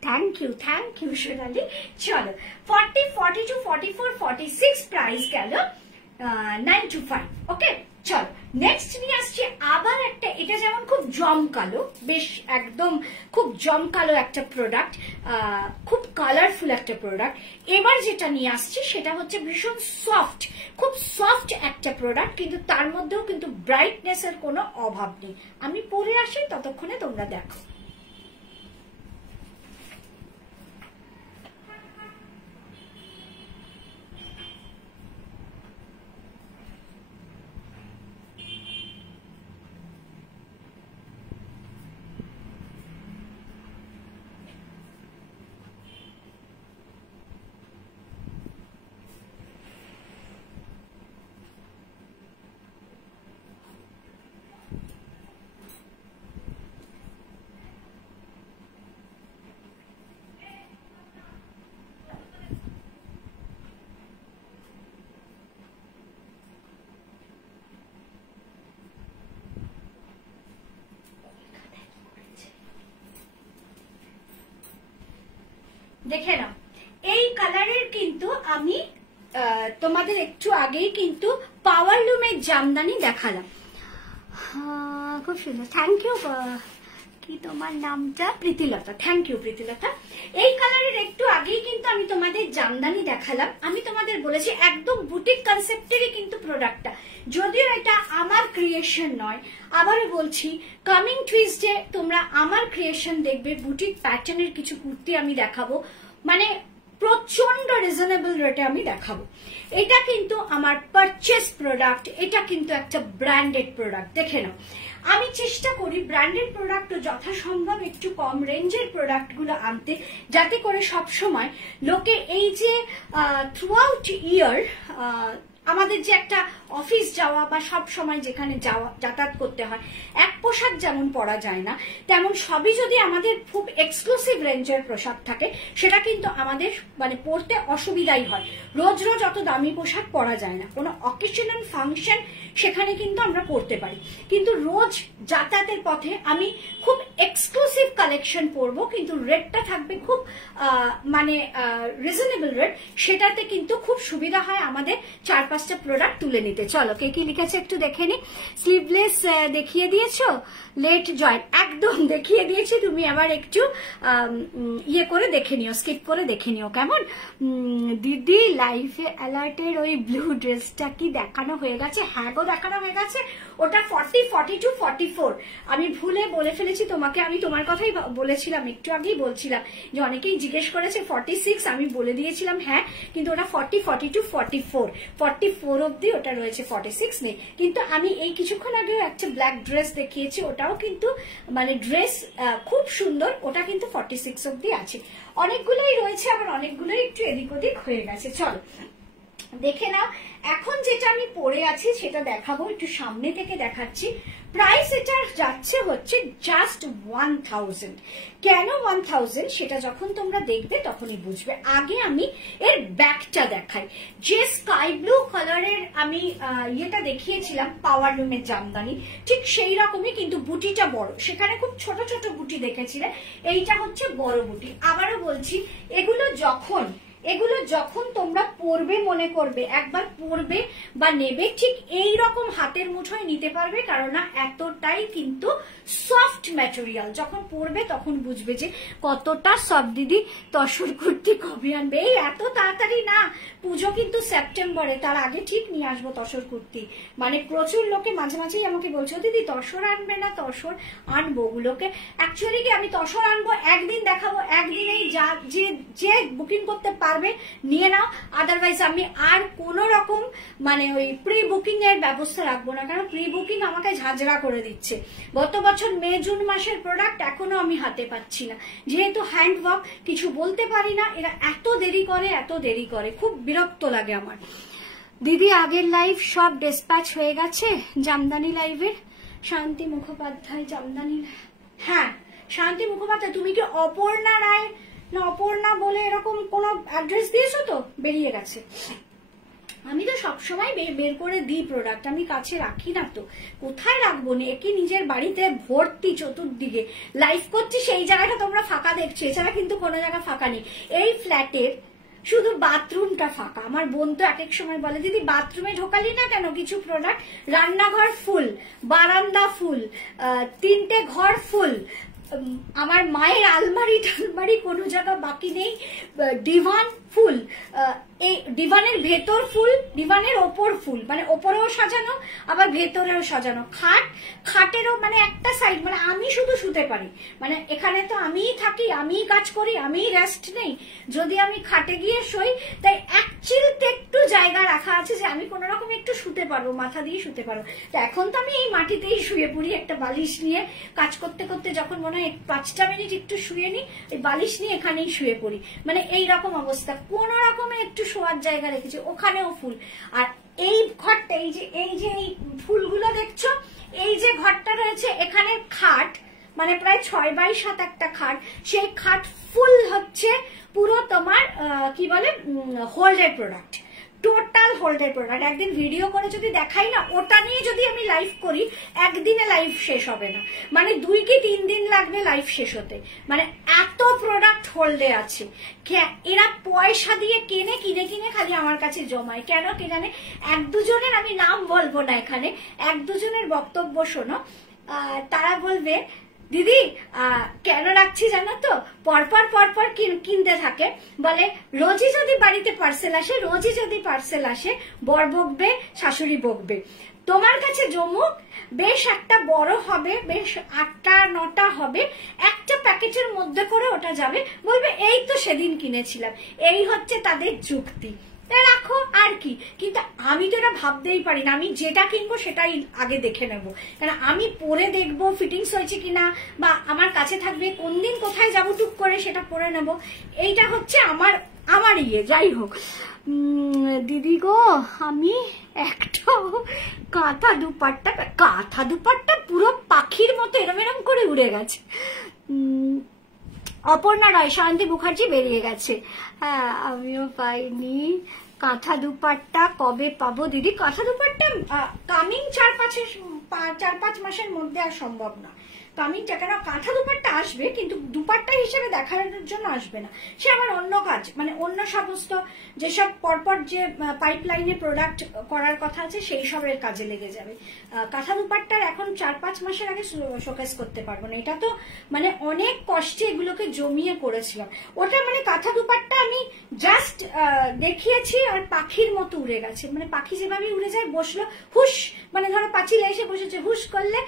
Thank you Shonali. চলো 40, 42, 44, 46 প্রাইস গেল 925। ওকে, চলো নেক্সট নিয়ে আসছি আবার একটা। এটা যেমন খুব জমকালো, বেশ একদম খুব জমকালো একটা প্রোডাক্ট, খুব কালারফুল একটা প্রোডাক্ট। এবার যেটা নিয়ে আসছি সেটা হচ্ছে ভীষণ সফট, খুব সফট একটা প্রোডাক্ট, কিন্তু তার মধ্যেও কিন্তু ব্রাইটনেস এর কোনো অভাব নেই। আমি পরে আসি, ততক্ষণে তোমরা দেখো। দেখে নাও, এই কালারের কিন্তু আমি তোমাদের একটু আগেই কিন্তু পাওয়ার লুমের জামদানি দেখালাম। খুব সুন্দর, থ্যাংক ইউ। কি তোমার নামটা? প্রীতিলতা। Thank you Pritilata. এই কালারের একটু আগেই কিন্তু আমি তোমাদের জামদানি দেখালাম। আমি তোমাদের বলেছি একদম বুটিক কনসেপ্টেরই কিন্তু প্রোডাক্টটা, যদিও এটা আমার ক্রিয়েশন নয়। আবারও বলছি, কামিং টুইসডে তোমরা আমার ক্রিয়েশন দেখবে। বুটিক প্যাটার্নের কিছু কুর্তি আমি দেখাবো, মানে প্রচন্ড রিজনেবল রেটে আমি দেখাবো। এটা কিন্তু আমার পারচেস প্রোডাক্ট, এটা কিন্তু একটা ব্র্যান্ডেড প্রোডাক্ট। দেখে নাও, আমি চেষ্টা করি ব্র্যান্ডেড প্রোডাক্ট যথাসম্ভব একটু কম রেঞ্জের প্রোডাক্ট গুলো আনতে, যাতে করে সবসময় লোকে এই যে থ্রু আউট ইয়ার আমাদের যে একটা অফিস যাওয়া বা সব সময় যেখানে যাতায়াত করতে হয়, এক পোশাক যেমন পরা যায় না, তেমন সবই যদি আমাদের খুব এক্সক্লুসিভ রেঞ্জের পোশাক থাকে, সেটা কিন্তু আমাদের মানে পরতে অসুবিধাই হয়। রোজ রোজ অত দামি পোশাক পরা যায় না। কোনো অকেশনাল ফাংশন সেখানে কিন্তু আমরা পরতে পারি, কিন্তু রোজ যাতায়াতের পথে আমি খুব এক্সক্লুসিভ কালেকশন পরবো, কিন্তু রেটটা থাকবে খুব মানে রিজনেবল রেট। সেটাতে কিন্তু খুব সুবিধা হয় আমাদের 4-5টা প্রোডাক্ট তুলে নিতে। চলো কে কি লিখেছে একটু দেখে নি। স্লিভলেস দেখিয়ে দিয়েছো, লেট জয়েন একদম দেখিয়ে দিয়েছি। তুমি আবার একটু ইয়ে করে দেখে নিও, স্কিপ করে দেখে নিও কেমন। দিদি লাইফে অ্যালার্টের ওই ব্লু ড্রেসটা কি দেখানো হয়ে গেছে? হ্যাঁ গো, দেখানো হয়ে গেছে। ওটা 40, 42, 44 আমি ভুলে বলে ফেলেছি তোমাকে। আমি তোমার কথাই বলেছিলাম, একটু আগেই বলছিলাম যে অনেকেই জিজ্ঞেস করেছে 46, আমি বলে দিয়েছিলাম হ্যাঁ, কিন্তু ওটা 40, 42, 44 অব্দি ওটা রয়েছে, 46 নেই। কিন্তু আমি এই কিছুক্ষণ আগেও একটা ব্ল্যাক ড্রেস দেখিয়েছি, ওটাও কিন্তু মানে ড্রেস খুব সুন্দর, ওটা কিন্তু 46 অব্দি আছে। অনেকগুলোই রয়েছে, আবার অনেকগুলোই একটু এদিক ওদিক হয়ে গেছে। চলো দেখে নাও। এখন যেটা আমি পরে আছি সেটা দেখাবো, একটু সামনে থেকে দেখাচ্ছি। প্রাইস এটা যাচ্ছে হচ্ছে জাস্ট 1000। কেন 1000 সেটা যখন তোমরা দেখবে তখনই বুঝবে। আগে আমি এর ব্যাকটা দেখাই। যে স্কাই ব্লু কালারের আমি ইয়েটা দেখিয়েছিলাম পাওয়ার লুমের জামদানি, ঠিক সেই রকমই, কিন্তু বুটিটা বড়। সেখানে খুব ছোট ছোট বুটি দেখেছিলে, এইটা হচ্ছে বড় বুটি। আবারও বলছি, এগুলো যখন তোমরা পরবে, মনে করবে একবার পরবে বা নেবে, ঠিক এই রকম হাতের মুঠোয় নিতে পারবে, কারণ না এতটাই কিন্তু সফট ম্যাটেরিয়াল। যখন পরবে তখন বুঝবে যে কতটা সফট। দিদি তসর কুর্তি কবে আনবে? এই এত তাড়াতাড়ি না, পুজো কিন্তু সেপ্টেম্বরে, তার আগে ঠিক নিয়ে আসবো তসর কুর্তি। মানে প্রচুর লোকে মাঝে মাঝেই আমাকে বলছো দিদি তসর আনবে না? তসর আনবো। ওগুলোকে অ্যাকচুয়ালি কি আমি তসর আনবো, একদিন দেখাবো, একদিনেই যে বুকিং করতে পারবে নিয়ে নাও। আদারওয়াইজ আমি আর কোন রকম মানে ওই প্রি বুকিং এর ব্যবস্থা রাখবো না, কারণ প্রি বুকিং আমাকে ঝাঁঝরা করে দিচ্ছে। গত বছর মে জুন মাসের প্রোডাক্ট এখনো আমি হাতে পাচ্ছি না, যেহেতু হ্যান্ড ওয়ার্ক, কিছু বলতে পারি না। এরা এত দেরি করে, খুব বিরক্ত লাগে আমার। দিদি আগের লাইভ সব ডিসপ্যাচ হয়ে গেছে জামদানি লাইভের? শান্তি মুখোপাধ্যায় জামদানি, হ্যাঁ শান্তি মুখোপাধ্যায়। তুমি কি অপর্ণা রায় না অপর্ণা বলে এরকম কোন অ্যাড্রেস দিয়েছো? তো বেরিয়ে গেছে। আমি তো সবসময় বের করে দিই প্রোডাক্ট, আমি কাছে রাখি না তো, কোথায় রাখবো? কি নিজের বাড়িতে ভর্তি, চতুর্দিকে লাইভ করছি, সেই জায়গাটা তোমরা ফাঁকা দেখছো, এছাড়া কিন্তু কোনো জায়গা ফাঁকা নেই। এই ফ্ল্যাটের শুধু বাথরুমটা ফাঁকা। আমার বোন তো এক এক সময় বলে দিদি বাথরুমে ঢোকালি না কেন কিছু প্রোডাক্ট? রান্নাঘর ফুল, বারান্দা ফুল, 3টে ঘর ফুল, আমার মায়ের আলমারি কোনো জায়গা বাকি নেই, ডিভান ফুল, এই ডিভানের ভেতর ফুল, ডিভানের ওপর ফুল, মানে ওপরেও সাজানো আবার ভেতরেও সাজানো, খাটেরও মানে একটা সাইড, মানে আমি শুধু শুতে পারি, মানে এখানে তো আমিই থাকি, আমিই কাজ করি, আমিই রেস্ট নেই। যদি আমি খাটে গিয়ে শুই, তাই অ্যাকচুয়ালিতে একটু জায়গা রাখা আছে যে আমি কোনো রকম একটু শুতে পারবো, মাথা দিয়ে শুতে পারবো। তো এখন তো আমি এই মাটিতেই শুয়ে পড়ি, একটা বালিশ নিয়ে কাজ করতে করতে যখন মনে হয় 5টা মিনিট একটু শুয়ে নি, ওই বালিশ নিয়ে এখানেই শুয়ে পড়ি, মানে এই রকম অবস্থা। কোন রকমে একটু শোয়ার জায়গা রেখেছি, ওখানেও ফুল। আর এই ঘরটা, এই যে এই ফুলগুলো দেখছো, এই যে ঘরটা রয়েছে, এখানে খাট, মানে প্রায় 6x7 একটা খাট, সেই খাট ফুল হচ্ছে পুরো তোমার কি বলে হোল্ডের প্রোডাক্ট, টোটাল হোল্ডের প্রোডাক্ট। একদিন ভিডিও করে যদি দেখাই না, ওটা নিয়ে যদি আমি লাইভ করি, একদিনে লাইভ শেষ হবে না, মানে 2 কি 3 দিন লাগবে লাইভ শেষ হতে, মানে এত প্রোডাক্ট হোল্ডে আছে। এরা পয়সা দিয়ে কিনে খালি আমার কাছে জমায়, কেন কে জানে। 1-2 জনের, আমি নাম বলবো না এখানে, 1-2 জনের বক্তব্য শোনো। তারা বলবে দিদি কেন রাখছি জানো তো, পরপর কিনতে থাকে, বলে রোজই যদি বাড়িতে পার্সেল আসে, বর বকবে, শাশুড়ি বকবে, তোমার কাছে জমুক, বেশ একটা বড় হবে, বেশ 8টা-9টা হবে, একটা প্যাকেটের মধ্যে করে ওটা যাবে, বলবে এই তো সেদিন কিনেছিলাম। এই হচ্ছে তাদের যুক্তি, রাখো আর কি। কিন্তু আমি তো এটা ভাবতেই পারি না, আমি যেটা কিনবো সেটাই আগে দেখে নেবো, কারণ আমি পরে দেখবো ফিটিংস হয়েছে কিনা, বা আমার কাছে থাকবে, কোন দিন কোথায় যাবো টুক করে সেটা পরে নেবো। এইটা হচ্ছে আমার ইয়ে। যাই হোক দিদি গো, আমি একটা কাঁথা দুপাট্টা পুরো পাখির মতো এরম করে উড়ে গেছে। অপর্ণা রায়, শান্তি মুখার্জি বেরিয়ে গেছে, হ্যাঁ আমিও পাইনি। কাঁথা দুপাট্টা কবে পাবো দিদি? কাঁথা দুপাট্টা কামিং 4-5 মাসের মধ্যে আর সম্ভব না। কামিংটা কেন, কাঁথা দুপাট্টা আসবে, কিন্তু দুপাট্টা হিসেবে দেখানোর জন্য আসবে না, সে আমার অন্য কাজ, মানে অন্য সমস্ত যেসব পরপর যে পাইপলাইনে প্রোডাক্ট করার কথা আছে সেই সবের কাজে লেগে যাবে। কাঁথা দুপাট্টার এখন 4-5 মাসের আগে শোকেস করতে পারবো না, এটা তো মানে অনেক কষ্টে এগুলোকে জমিয়ে করেছিলাম। ওটা মানে কাঁথা দুপাট্টা আমি জাস্ট দেখিয়েছি, আর পাখির মতো উড়ে গেছে, মানে পাখি যেভাবে উড়ে যায়, বসলো হুশ, মানে ধরো পাঁচিলে এসে বসেছে, হুশ করলে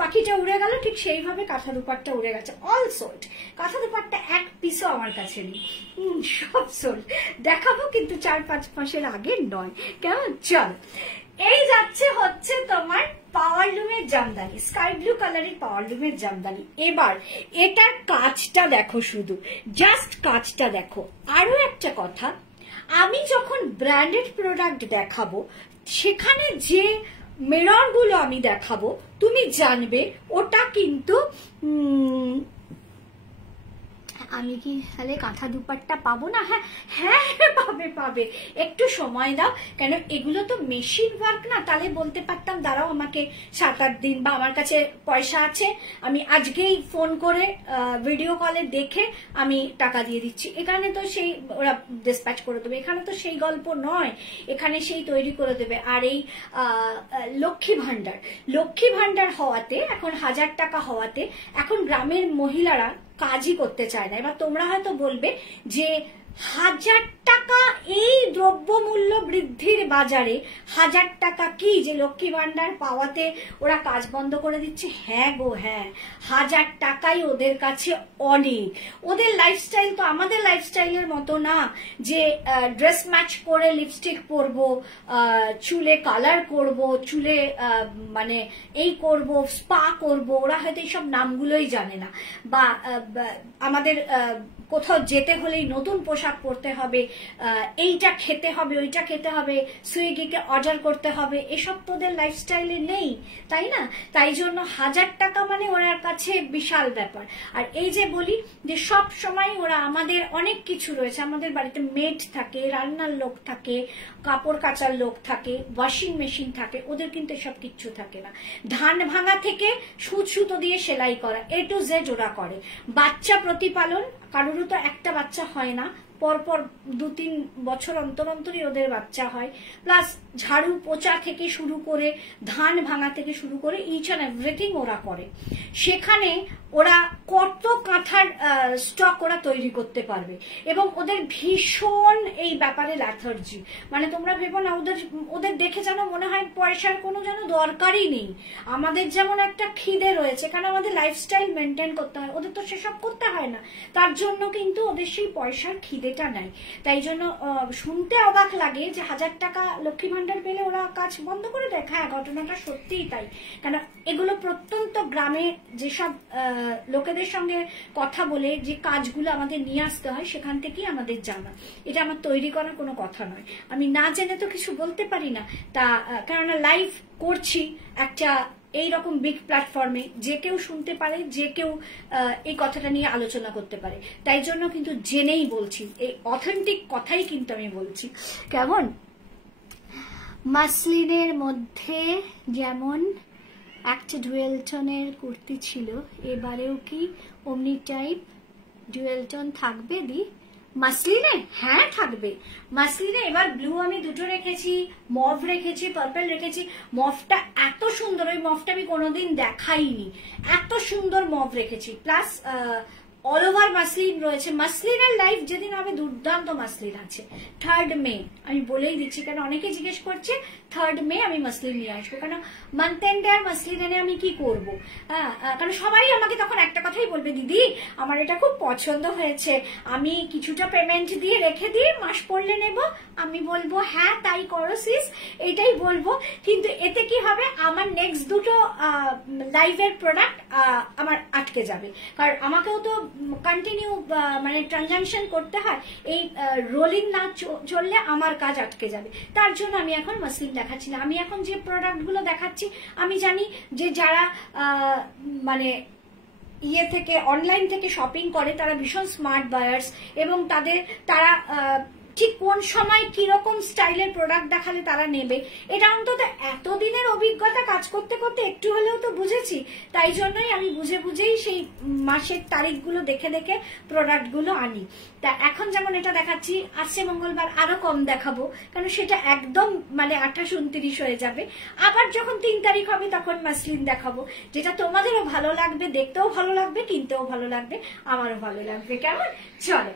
পাখিটা উড়ে গেল, ঠিক সেইভাবে কাঁথা দুপাট্টা উড়ে গেছে। অল সোল্ড, কাঁথা দুপাট্টা এক পিসও আমার কাছে নেই, সব সোল্ড। দেখাবো কিন্তু 4-5 মাসের আগে নয়, কেমন? চল, এই যাচ্ছে হচ্ছে তোমার পাওয়ার লুমের জামদানি, স্কাই ব্লু কালারের পাওয়ার লুমের জামদানি। এবার এটার কাজটা দেখো, শুধু জাস্ট কাজটা দেখো। আরো একটা কথা, আমি যখন ব্র্যান্ডেড প্রোডাক্ট দেখাবো সেখানে যে মিরর গুলো আমি দেখাবো তুমি জানবে ওটা কিন্তু আমি কি তাহলে কাঁথা দুপাট্টা পাবো না? হ্যাঁ হ্যাঁ পাবে পাবে, একটু সময় দাও। কেন এগুলো তো মেশিন ওয়ার্ক না, তাহলে বলতে পারতাম দাঁড়াও আমাকে 7-8 দিন, বা আমার কাছে পয়সা আছে আমি আজকেই ফোন করে ভিডিও কলে দেখে আমি টাকা দিয়ে দিচ্ছি। এখানে তো সেই ওরা ডিসপ্যাচ করে দেবে, এখানে তো সেই গল্প নয়, এখানে সেই তৈরি করে দেবে। আর এই লক্ষ্মী ভান্ডার হওয়াতে, এখন 1000 টাকা হওয়াতে এখন গ্রামের মহিলারা কাজই করতে চায় না। এবার তোমরা হয়তো বলবে যে 1000 টাকা এই দ্রব্যমূল্য বৃদ্ধির বাজারে 1000 টাকা কি যে লক্ষ্মী ভান্ডার পাওয়াতে ওরা কাজ বন্ধ করে দিচ্ছে? হ্যাঁ গো হ্যাঁ, 1000 টাকাই ওদের কাছে অনেক। ওদের লাইফস্টাইল তো আমাদের লাইফস্টাইলের মতো না যে ড্রেস ম্যাচ করে লিপস্টিক পরবো, চুলে কালার করব, চুলে মানে এই করব, স্পা করব। ওরা হয়তো এইসব নামগুলোই জানে না। বা আমাদের কোথাও যেতে হলেই নতুন পোশাক পরতে হবে, এইটা খেতে হবে, ওইটা খেতে হবে, সুইগিকে অর্ডার করতে হবে, এসব তোদের লাইফস্টাইলে নেই, তাই না? তাই জন্য 1000 টাকা মানে ওনার কাছে বিশাল ব্যাপার। আর এই যে বলি যে সব সময় ওরা, আমাদের অনেক কিছু রয়েছে, আমাদের বাড়িতে মেড থাকে, রান্নার লোক থাকে, কাপড় কাচার লোক থাকে, ওয়াশিং মেশিন থাকে, ওদের কিন্তু এসব কিচ্ছু থাকে না। ধান ভাঙা থেকে সুতো দিয়ে সেলাই করা, A to Z ওরা করে। বাচ্চা প্রতিপালন, কারোরও তো একটা বাচ্চা হয় না, পরপর 2-3 বছর অন্তর অন্তরই ওদের বাচ্চা হয়। প্লাস ঝাড়ু পোচা থেকে শুরু করে, ধান ভাঙা থেকে শুরু করে ইচ অ্যান্ড এভরিথিং ওরা করে। সেখানে ওরা কত কাঁথার স্টক ওরা তৈরি করতে পারবে, এবং ওদের ভীষণ এই ব্যাপারে ল্যাথার্জি। মানে তোমরা ভেবো না ওদের দেখে যেন মনে হয় পয়সার কোনো যেন দরকারই নেই। আমাদের যেমন একটা খিদে রয়েছে, কারণ আমাদের লাইফস্টাইল মেনটেন করতে হয়, ওদের তো সেসব করতে হয় না। তার জন্য কিন্তু ওদের সেই পয়সার খিদেটা নাই। তাই জন্য শুনতে অবাক লাগে যে 1000 টাকা লক্ষ্মী ভান্ডার পেলে ওরা কাজ বন্ধ করে দেয়। হ্যাঁ, ঘটনাটা সত্যিই তাই। কারণ এগুলো প্রত্যন্ত গ্রামে যেসব লোকেদের সঙ্গে কথা বলে যে কাজগুলো আমাদের নিয়ে আসতে হয়, সেখান থেকেই আমাদের জানা। এটা আমার তৈরি করার কোনো কথা নয়, আমি না জেনে তো কিছু বলতে পারি না। তা কেননা লাইভ করছি একটা এইরকম বিগ প্ল্যাটফর্মে, যে কেউ শুনতে পারে, যে কেউ এই কথাটা নিয়ে আলোচনা করতে পারে। তাই জন্য কিন্তু জেনেই বলছি, এই অথেন্টিক কথাই কিন্তু আমি বলছি। কেমন মাসলিনের মধ্যে যেমন একটা ডুয়েল টোনের কুর্তি ছিল, এবারেও কি অমনি টাইপ ডুয়েল টোন থাকবে দি মাসলিনে? হ্যাঁ থাকবে মাসলিনে। এবার ব্লু আমি দুটো রেখেছি, মভ রেখেছি, পার্পল রেখেছি। মভটা এত সুন্দর, ওই মভটা আমি কোনোদিন দেখাইনি, এত সুন্দর মভ রেখেছি। প্লাস অল ওভার মাসলিন রয়েছে। মাসলিনের লাইফ যেদিন হবে দুর্দান্ত মাসলিন আছে। 3rd মে আমি বলেই দিচ্ছি, কারণ অনেকে জিজ্ঞেস করছে 3rd মে আমি মাসলিন নিয়ে আসবো। কারণ মান্থ এন্ডে আর মাসলিন এনে আমি কি করবো? কারণ সবাই আমাকে তখন একটা কথাই বলবে, দিদি আমার এটা খুব পছন্দ হয়েছে, আমি কিছুটা পেমেন্ট দিয়ে রেখে দিয়ে মাস পড়লে নেব। আমি বলবো হ্যাঁ তাই করো সিস, এটাই বলবো। কিন্তু এতে কি হবে, আমার নেক্সট দুটো লাইভের প্রোডাক্ট আমার আটকে যাবে। কারণ আমাকেও তো কন্টিনিউ মানে ট্রানজাকশন করতে হয়, এই রোলিং না চললে আমার কাজ আটকে যাবে। তার জন্য আমি এখন মাসলিন দেখাচ্ছি না। আমি এখন যে প্রোডাক্টগুলো দেখাচ্ছি, আমি জানি যে যারা মানে ইয়ে থেকে অনলাইন থেকে শপিং করে তারা ভীষণ স্মার্ট বায়ার্স, এবং তারা ঠিক কোন সময় কিরকম স্টাইলের প্রোডাক্ট দেখালে তারা নেবে, এটা অন্তত এতদিনের অভিজ্ঞতা কাজ করতে করতে একটু হলেও তো বুঝেছি। তাই জন্যই আমি বুঝেই সেই মাসের তারিখগুলো দেখে দেখে প্রোডাক্টগুলো আনি। তা এখন যেমন এটা দেখাচ্ছি, আসছে মঙ্গলবার আরো কম দেখাবো, কারণ সেটা একদম মানে 28-29 হয়ে যাবে। আবার যখন 3 তারিখ হবে তখন মাসলিন দেখাবো, যেটা তোমাদেরও ভালো লাগবে, দেখতেও ভালো লাগবে, কিনতেও ভালো লাগবে, আমারও ভালো লাগবে। কেমন? চলো,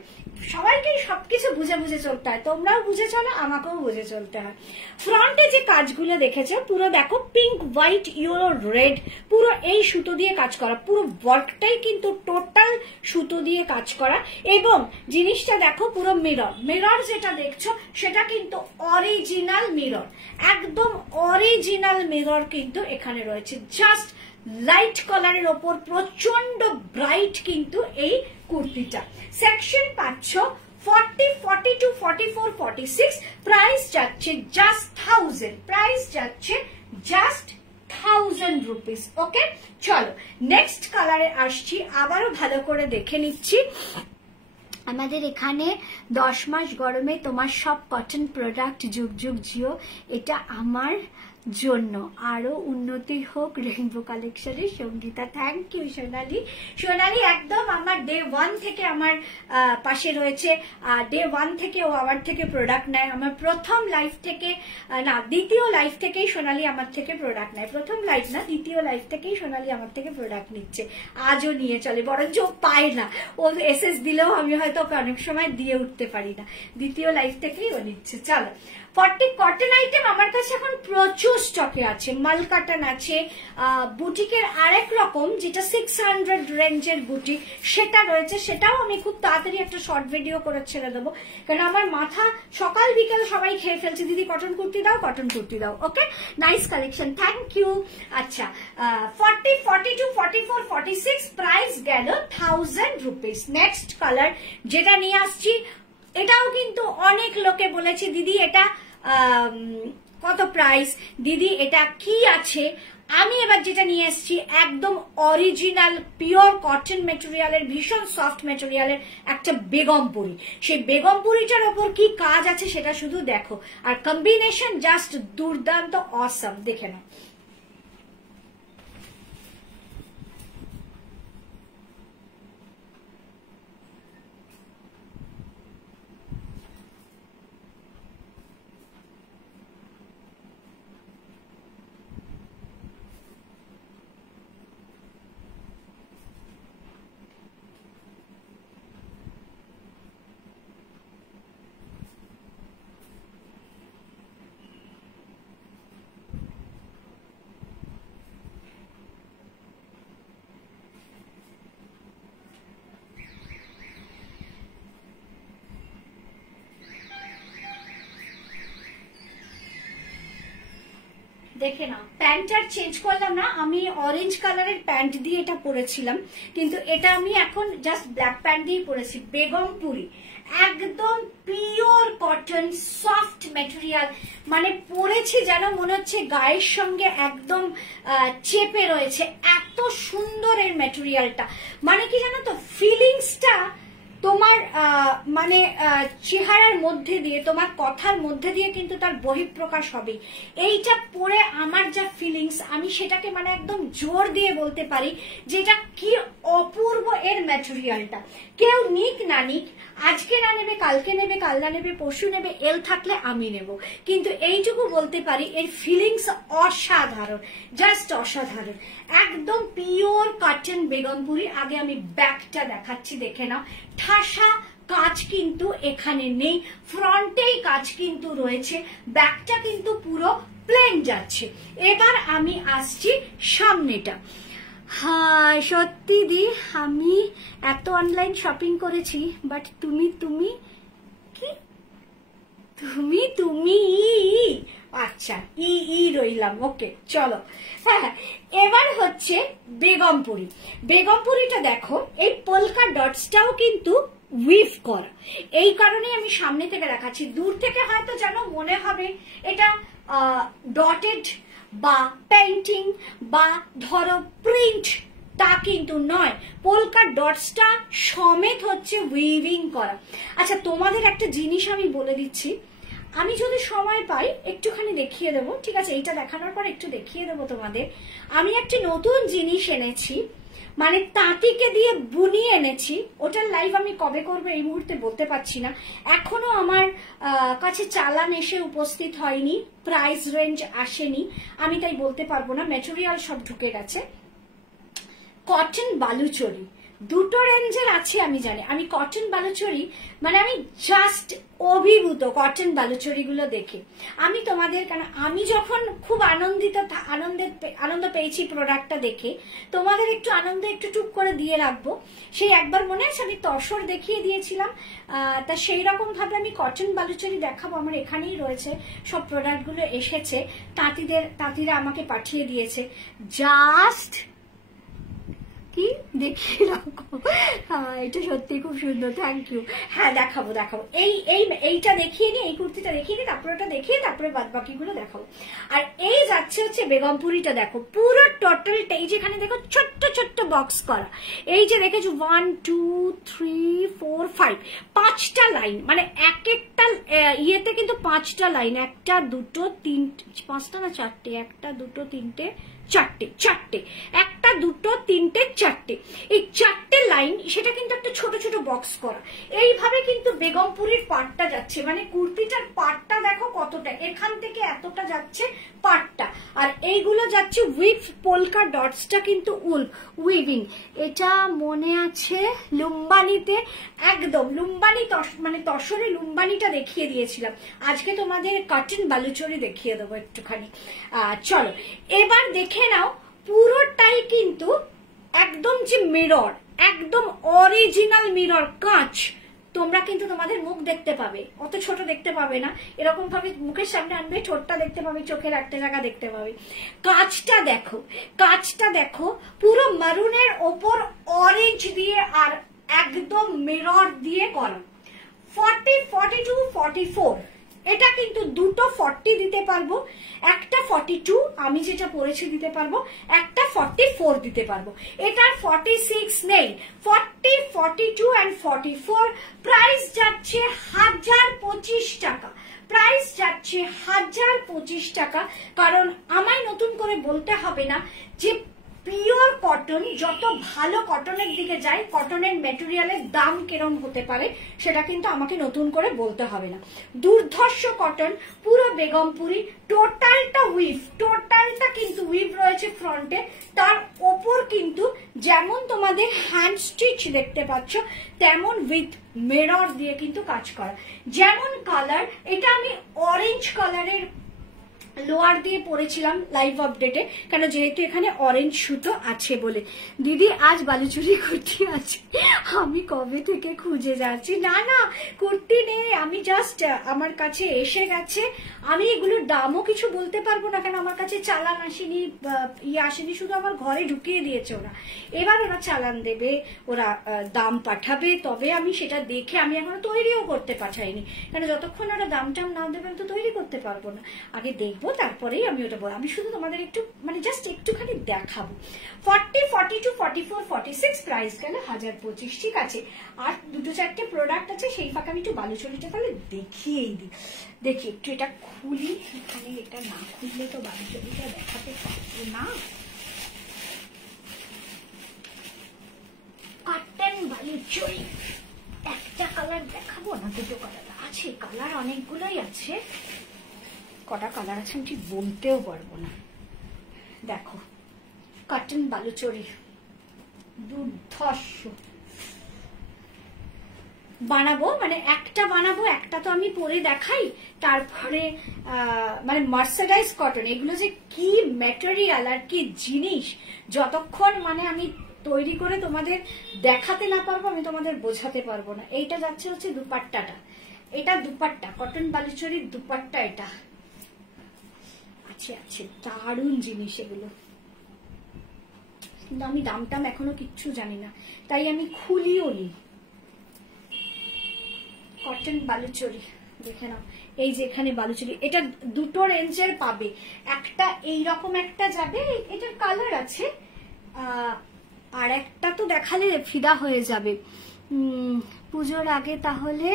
সবাইকেই সবকিছু বুঝে বুঝে চলতে হয়, তোমরাও বুঝে চলো, আমাকেও বুঝে চলতে হয়। ফ্রন্টে যে কাজগুলো দেখেছো পুরো দেখো, পিঙ্ক, হোয়াইট, ইয়েলো, রেড, পুরো এই সুতো দিয়ে কাজ করা, পুরো ওয়ার্কটাই কিন্তু টোটাল সুতো দিয়ে কাজ করা। এবং জিনিসটা দেখো পুরো মিরর যেটা দেখছো সেটা কিন্তু অরিজিনাল মিরর, একদম অরিজিনাল মিরর কিন্তু এখানে রয়েছে। জাস্ট লাইট কালারের ওপর প্রচন্ড ব্রাইট কিন্তু এই কুর্তিটা। সেকশন পাচ্ছ 40, 42, 44, 46, প্রাইস যাচ্ছে জাস্ট 1000, প্রাইস যাচ্ছে জাস্ট 1000 রুপিস। ওকে, চলো নেক্সট কালারে আসছি, আবারও ভালো করে দেখে নিচ্ছি। আমাদের এখানে 10 মাস গরমে তোমার সব কটন প্রোডাক্ট যুগ যুগ জিও, এটা আমার জন্য আরো উন্নতি হোক রেইনবো কালেকশনের। Sangita, thank you. সোনালি, সোনালি একদম আমার ডে 1 থেকে আমার পাশে রয়েছে, ডে 1 থেকে ও আমার থেকে প্রোডাক্ট নেয়। আমার প্রথম লাইফ থেকে না, দ্বিতীয় লাইফ থেকেই সোনালি আমার থেকে প্রোডাক্ট নেয়। প্রথম লাইফ না, দ্বিতীয় লাইফ থেকেই সোনালি আমার থেকে প্রোডাক্ট নিচ্ছে, আজও নিয়ে চলে, বরঞ্চ পায় না। ও এসএস দিলেও আমি হয়তো ওকে অনেক সময় দিয়ে উঠতে পারি না, দ্বিতীয় লাইফ থেকেই ও নিচ্ছে। চলো 40 কটন আইটেম আমার কাছে এখন প্রচুর স্টকে আছে। মাল কাটন আছে, বুটিকের আরেক রকম যেটা 600 রেঞ্জের বুটিক সেটা রয়েছে, সেটাও আমি খুব তাড়াতাড়ি একটা শর্ট ভিডিও করে ছেড়ে দেবো, কারণ আমার মাথা সকাল বিকাল সবাই খেয়ে ফেলছে, দিদি কটন কুর্তি দাও, কটন কুর্তি দাও। ওকে, নাইস কালেকশন, থ্যাংক ইউ। আচ্ছা 40, 42, 44, 46, প্রাইস গেল 1000 রুপিস। নেক্সট কালার যেটা নিয়ে আসছি, এটাও কিন্তু অনেক লোকে বলেছে দিদি এটা কত প্রাইস, দিদি এটা কি আছে। আমি এবার যেটা নিয়ে এসেছি একদম অরিজিনাল পিওর কটন মেটেরিয়ালের, ভীষণ সফট মেটেরিয়ালের একটা বেগমপুরি। সেই বেগমপুরিটার ওপর কি কাজ আছে সেটা শুধু দেখো, আর কম্বিনেশন জাস্ট দুর্দান্ত, অসম। দেখে নাও। দেখে নাও, প্যান্ট আর চেঞ্জ করলাম না, আমি অরেঞ্জ কালারের প্যান্ট দিয়ে এটা পরেছিলাম, কিন্তু এটা আমি এখন জাস্ট ব্ল্যাক প্যান্ট দিয়ে পরেছি। বেগমপুরি একদম পিওর কটন সফট মেটেরিয়াল, মানে পরেছি যেন মনে হচ্ছে গায়ের সঙ্গে একদম চেপে রয়েছে, এত সুন্দর এর মেটেরিয়ালটা। মানে কি জানো তো, ফিলিংসটা তোমার মানে চেহারার মধ্যে দিয়ে, তোমার কথার মধ্যে দিয়ে কিন্তু তার বহিঃপ্রকাশ হবে। এইটা পরে আমার যা ফিলিংস, আমি সেটাকে মানে একদম জোর দিয়ে বলতে পারি যে এটা কি অপূর্ব এর ম্যাটেরিয়ালটা। কেউ নিক না নিক, আজকে না নেবে কালকে নেবে, কাল না নেবে পরশু নেবে, এল থাকলে আমি নেব, কিন্তু এইটুকু বলতে পারি এর ফিলিংস অসাধারণ, জাস্ট অসাধারণ। একদম পিওর কটন বেগমপুরি। আগে আমি ব্যাকটা দেখাচ্ছি, দেখে নাও। ঠাসা কাজ কিন্তু এখানে নেই, ফ্রন্টেই কাজ কিন্তু রয়েছে, ব্যাকটা কিন্তু পুরো প্লেন যাচ্ছে। এবার আমি আসছি সামনেটা। হ্যাঁ সত্যি দি, আমি এত অনলাইন শপিং করেছি, বাট তুমি কি তুমি আচ্ছা ই রইলাম। ওকে চলো, হ্যাঁ এবার হচ্ছে বেগমপুরি। বেগমপুরিটা দেখো, এই পোলকা ডটসটাও কিন্তু উইভ করা, এই কারণে আমি সামনে থেকে দেখাচ্ছি। দূর থেকে হয়তো যেন মনে হবে এটা ডটেড বা পেইন্টিং বা ধরো প্রিন্ট, তা কিন্তু নয়। পোলকা ডটসটা সমেত হচ্ছে উইভিং করা। আচ্ছা তোমাদের একটা জিনিস আমি বলে দিচ্ছি, আমি যদি সময় পাই একটুখানি দেখিয়ে দেবো, ঠিক আছে? এইটা দেখানোর পর একটু দেখিয়ে দেবো তোমাদের। আমি একটা নতুন জিনিস এনেছি, মানে তাঁতিকে দিয়ে বুনিয়ে এনেছি। ওটার লাইভ আমি কবে করবো এই মুহূর্তে বলতে পারছি না, এখনো আমার কাছে চালান এসে উপস্থিত হয়নি, প্রাইস রেঞ্জ আসেনি, আমি তাই বলতে পারবো না, ম্যাটেরিয়াল সব ঢুকে গেছে। কটন বালুচরি দুটো রেঞ্জের আছে আমি জানি। আমি কটন বালুচরি মানে আমি জাস্ট অভিভূত কটন বালুচরি গুলো দেখে। আমি তোমাদের, কারণ আমি যখন খুব আনন্দ পেয়েছি প্রোডাক্টটা দেখে, তোমাদের একটু আনন্দ একটু টুক করে দিয়ে রাখবো। সেই একবার মনে আছে আমি তসর দেখিয়ে দিয়েছিলাম, তা সেই রকম ভাবে আমি কটন বালুচরি দেখাবো। আমার এখানেই রয়েছে সব প্রোডাক্ট গুলো, এসেছে তাঁতিরা আমাকে পাঠিয়ে দিয়েছে। জাস্ট কি দেখিয়ে রাখো। এটা সত্যি খুব সুন্দর, থ্যাংক ইউ। হ্যাঁ দেখাবো দেখাবো, এইটা দেখিয়ে নি, এই কুর্তিটা দেখিয়ে নি, তারপরে ওটা দেখিয়ে তারপরে বাদ বাকিগুলো দেখাবো। আর এই যাচ্ছে হচ্ছে বেগমপুরিটা, দেখো পুরো টোটালটা, এই যেখানে দেখো ছোট্ট ছোট্ট বক্স করা, এই যে দেখেছো 1 2 3 4 5 5টা লাইন, মানে এক একটা ইয়েতে কিন্তু 5টা লাইন, একটা দুটো তিনটে, 5টা না 4টে, একটা দুটো তিনটে চারটে, একটা দুটো তিনটে চারটে, এই 4টে লাইন, সেটা কিন্তু একটা ছোট ছোট বক্স করা। এইভাবে কিন্তু বেগমপুরীর পাটটা যাচ্ছে, মানে কুর্তিটার পাটটা দেখো কতটা, এখান থেকে এতটা যাচ্ছে পাটটা, আর এইগুলো যাচ্ছে উইথ পোলকা ডটসটা কিন্তু উইভিং। এটা মনে আছে লুম্বানিতে, একদম লুম্বানি মানে তসরে লুম্বানিটা দেখিয়ে দিয়েছিলাম, আজকে তোমাদের কটন বালুচরি দেখিয়ে দেবো একটুখানি। চলো এবার দেখে নাও, পুরোটাই কিন্তু একদম যে মিরর, একদম অরিজিনাল মিরর, কাঁচ। তোমরা কিন্তু তোমাদের মুখ দেখতে পাবে, অত ছোট দেখতে পাবে না, এরকম ভাবে মুখের সামনে আনবে, ঠোঁটটা দেখতে পাবে, চোখের একটা জায়গা দেখতে পাবে। কাঁচটা দেখো, কাঁচটা দেখো, পুরো মারুনের ওপর অরেঞ্জ দিয়ে আর একদম মিরর দিয়ে করা। 40 42 44, এটা কিন্তু দুটো 40 দিতে পারবো, একটা 42 আমি যেটা পরেছি দিতে পারবো, একটা 44 দিতে পারবো। এটার 46 নেই, 40 42 and 44। প্রাইস যাচ্ছে 1025 টাকা, প্রাইস যাচ্ছে 1025 টাকা। কারণ আমায় নতুন করে বলতে হবে না যে পিওর কটন, যত ভালো কটনের দিকে যায়, কটনের মেটেরিয়ালের দাম কিরম হতে পারে সেটা কিন্তু আমাকে নতুন করে বলতে হবে না। দুর্ধর্ষ কটন, পুরো বেগমপুরি, টোটালটা উইভ, টোটালটা কিন্তু উইভ রয়েছে ফ্রন্টে, তার ওপর কিন্তু যেমন তোমাদের হ্যান্ড স্টিচ দেখতে পাচ্ছ, তেমন উইথ মিরর দিয়ে কিন্তু কাজ করা। যেমন কালার, এটা আমি অরেঞ্জ কালারের লোয়ার দিয়ে পরেছিলাম লাইভ আপডেটে, কেন যেহেতু এখানে অরেঞ্জ সুতো আছে বলে। দিদি আজ বালুচুরি কুর্তি আছে, আমি কবে থেকে খুঁজে যাচ্ছি। না না কুর্তি নেই, আমি জাস্ট আমার কাছে এসে গেছে, আমি এগুলোর দামও কিছু বলতে পারবো না, কেন আমার কাছে চালান আসেনি, আসেনি, শুধু আমার ঘরে ঢুকিয়ে দিয়েছে ওরা। এবার ওরা চালান দেবে, ওরা দাম পাঠাবে, তবে আমি সেটা দেখে, আমি এখনো তৈরিও করতে পাঠাইনি, কেন যতক্ষণ ওরা দাম টাম না দেবে আমি তো তৈরি করতে পারবো না। আগে দেখবো তারপরেই আমি ওটা বলবো, আমি শুধু তোমাদের একটু মানে জাস্ট একটুখানি দেখাবো। 40 42 44 46 প্রাইস গেল 1025, ঠিক আছে। আর দুটো চারটে প্রোডাক্ট আছে, সেই ফাঁকে আমি একটু বালুচরিটা তাহলে দেখিয়েই দিই। দেখি একটু এটা খুলি, এখানে এটা না খুললে তো বালুচরিটা দেখাতে পারবো না। কটন বালুচরি, একটা কালার দেখাবো না, দুটো কালার আছে, কালার অনেকগুলোই আছে, কটা কালার আছে আমি ঠিক বলতেও পারবো না। দেখো কটন বালুচরি, দুর্ধর্ষ। বানাবো মানে একটা বানাবো, একটা তো আমি পরে দেখাই, তারপরে মানে মার্সারাইজ কটন, এগুলো যে কি ম্যাটেরিয়াল আর কি জিনিস, যতক্ষণ মানে আমি তৈরি করে তোমাদের দেখাতে না পারবো আমি তোমাদের বোঝাতে পারবো না। এইটা যাচ্ছে হচ্ছে দুপাট্টাটা, এটা দুপাট্টা, কটন বালুচরির দুপাট্টা এটা আছে, আছে দারুণ জিনিস এগুলো, কিন্তু আমি দাম টাম এখনো কিচ্ছু জানি না, তাই আমি খুলিও নি। কটন বালুচরি দেখে নাও, এই যে এখানে বালুচরি, এটা দুটো রেঞ্জের পাবে, একটা এইরকম একটা যাবে, এটার কালার আছে, আর একটা তো দেখালে ফিদা হয়ে যাবে। পুজোর আগে তাহলে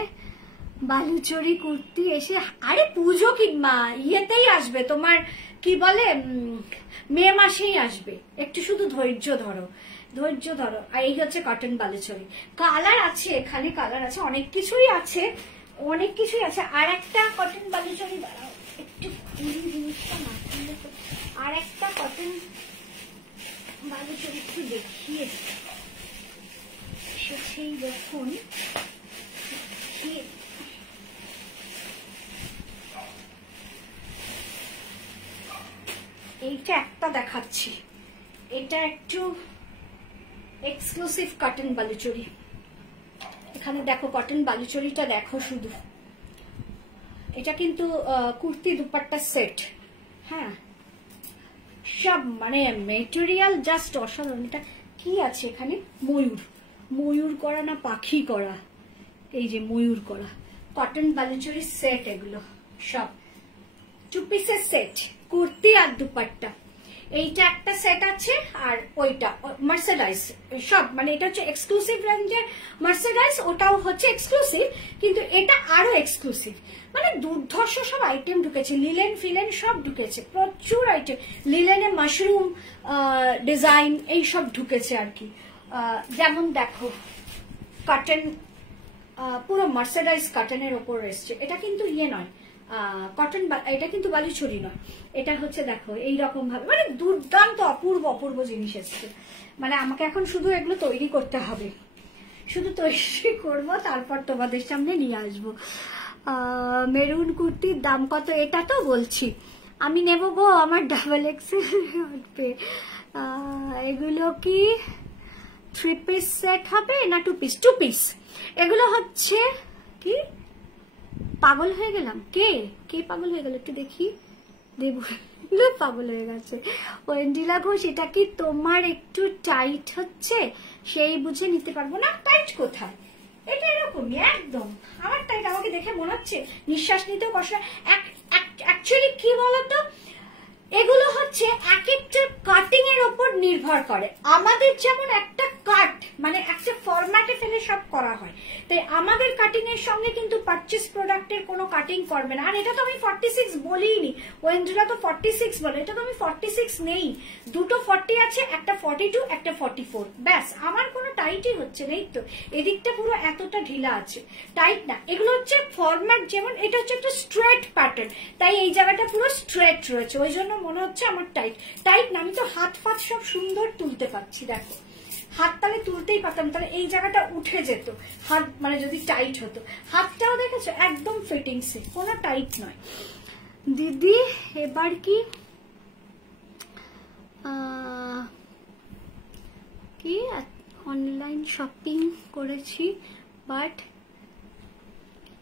বালুচরি কুর্তি এসে, আরে পুজো কিংবা ইয়েতেই আসবে, তোমার কি বলে মে মাসেই আসবে, একটু শুধু ধৈর্য ধরো, ধৈর্য ধরো। আর এই হচ্ছে কটন বালুচরি, কালার আছে এখানে, কালার আছে, অনেক কিছুই আছে, অনেক কিছুই আছে। আর একটা কটন বালুচরি, দাঁড়াও একটু জিনিসটা না খুললে তো, আর একটা কটন বালুচরি একটু দেখিয়ে এসেছেই দেখুন, এইটা একটা দেখাচ্ছি, এটা একটু এক্সক্লুসিভ কটন বালুচরি। এখানে দেখো কটন বালুচরিটা দেখো শুধু, এটা কিন্তু কুর্তি দুপাট্টা সেট, হ্যাঁ সব মানে মেটেরিয়াল জাস্ট অসাধারণ। এটা কি আছে এখানে, ময়ূর, ময়ূর করা না পাখি করা, এই যে ময়ূর করা কটন বালুচরি সেট, এগুলো সব 2 পিসের সেট, কুর্তি আর দুপাট্টা। এইটা একটা সেট আছে, আর ওইটা মার্সেডাইজ সব, মানে এটা হচ্ছে এক্সক্লুসিভ রেঞ্জের মার্সেডাইজ, ওটাও হচ্ছে এক্সক্লুসিভ, কিন্তু এটা আরো এক্সক্লুসিভ। মানে দুর্ধর্ষ সব আইটেম ঢুকেছে, লিলেন ফিলেন সব ঢুকেছে, প্রচুর আইটেম, লিলেনে মাশরুম ডিজাইন এই সব ঢুকেছে আর কি। যেমন দেখো কটন, পুরো মার্সেডাইজ কটনের ওপর এসছে, এটা কিন্তু ইয়ে নয় কটন, এটা কিন্তু বালুচরি নয়, এটা হচ্ছে দেখো এইরকম ভাবে, মানে দুর্দান্ত অপূর্ব অপূর্ব জিনিস এসছে। মানে আমাকে এখন শুধু এগুলো তৈরি করতে হবে, শুধু তৈরি করব, তারপর তোমাদের সামনে নিয়ে আসবো। মেরুন কুর্তির দাম কত, এটা তো বলছি আমি নেব গো, আমার ডাবল এক্সেল হবে। এগুলো কি 3 পিস সেট হবে না 2 পিস? 2 পিস। এগুলো হচ্ছে কি, পাগল হয়ে গেলাম, কে কে পাগল হয়ে গেল একটু দেখি, দেব পাগল হয়ে গেছে। ওয়েন্ডিলা ঘোষ, এটা কি তোমার একটু টাইট হচ্ছে, সেই বুঝে নিতে পারবো না? টাইট কোথায়, এটা এরকমই একদম আমার টাইট, আমাকে দেখে মনে হচ্ছে নিঃশ্বাস নিতেও কষ্ট। অ্যাকচুয়ালি কি বলতো, এগুলো হচ্ছে এক একটা কাটিং এর উপর নির্ভর করে। আমাদের যেমন একটা কাট মানে একটা ফরম্যাটে ফেলে সব করা হয়, তাই আমাদের কাটিং এর সঙ্গে কিন্তু পারচেজ প্রোডাক্টের কোনো কাটিং করবে না। আর এটা তো আমি 46 বলিনি, ওয়েন্দ্রিলা তো 46 বলে, এটা তো আমি 46 নেই, দুটো 40 আছে, একটা 42 একটা 44, ব্যাস। আমার কোনো টাইটই হচ্ছে না, এই তো এদিকটা পুরো এতটা ঢিলা আছে, টাইট না। এগুলো হচ্ছে ফরম্যাট, যেমন এটা হচ্ছে একটা স্ট্রেট প্যাটার্ন, তাই এই জায়গাটা পুরো স্ট্রেট রয়েছে, ওই জন্য মনে হচ্ছে আমার টাইট। টাইট না, আমি তো হাত ফাত সব সুন্দর তুলতে পারছি, দেখো হাত তাহলে তুলতেই পারতাম, তাহলে এই জায়গাটা উঠে যেত হাত, মানে যদি টাইট হতো। হাতটাও দেখেছো একদম ফিটিংসে, কোনো টাইট নয়। দিদি এবার কি কি অনলাইন শপিং করেছি, বাট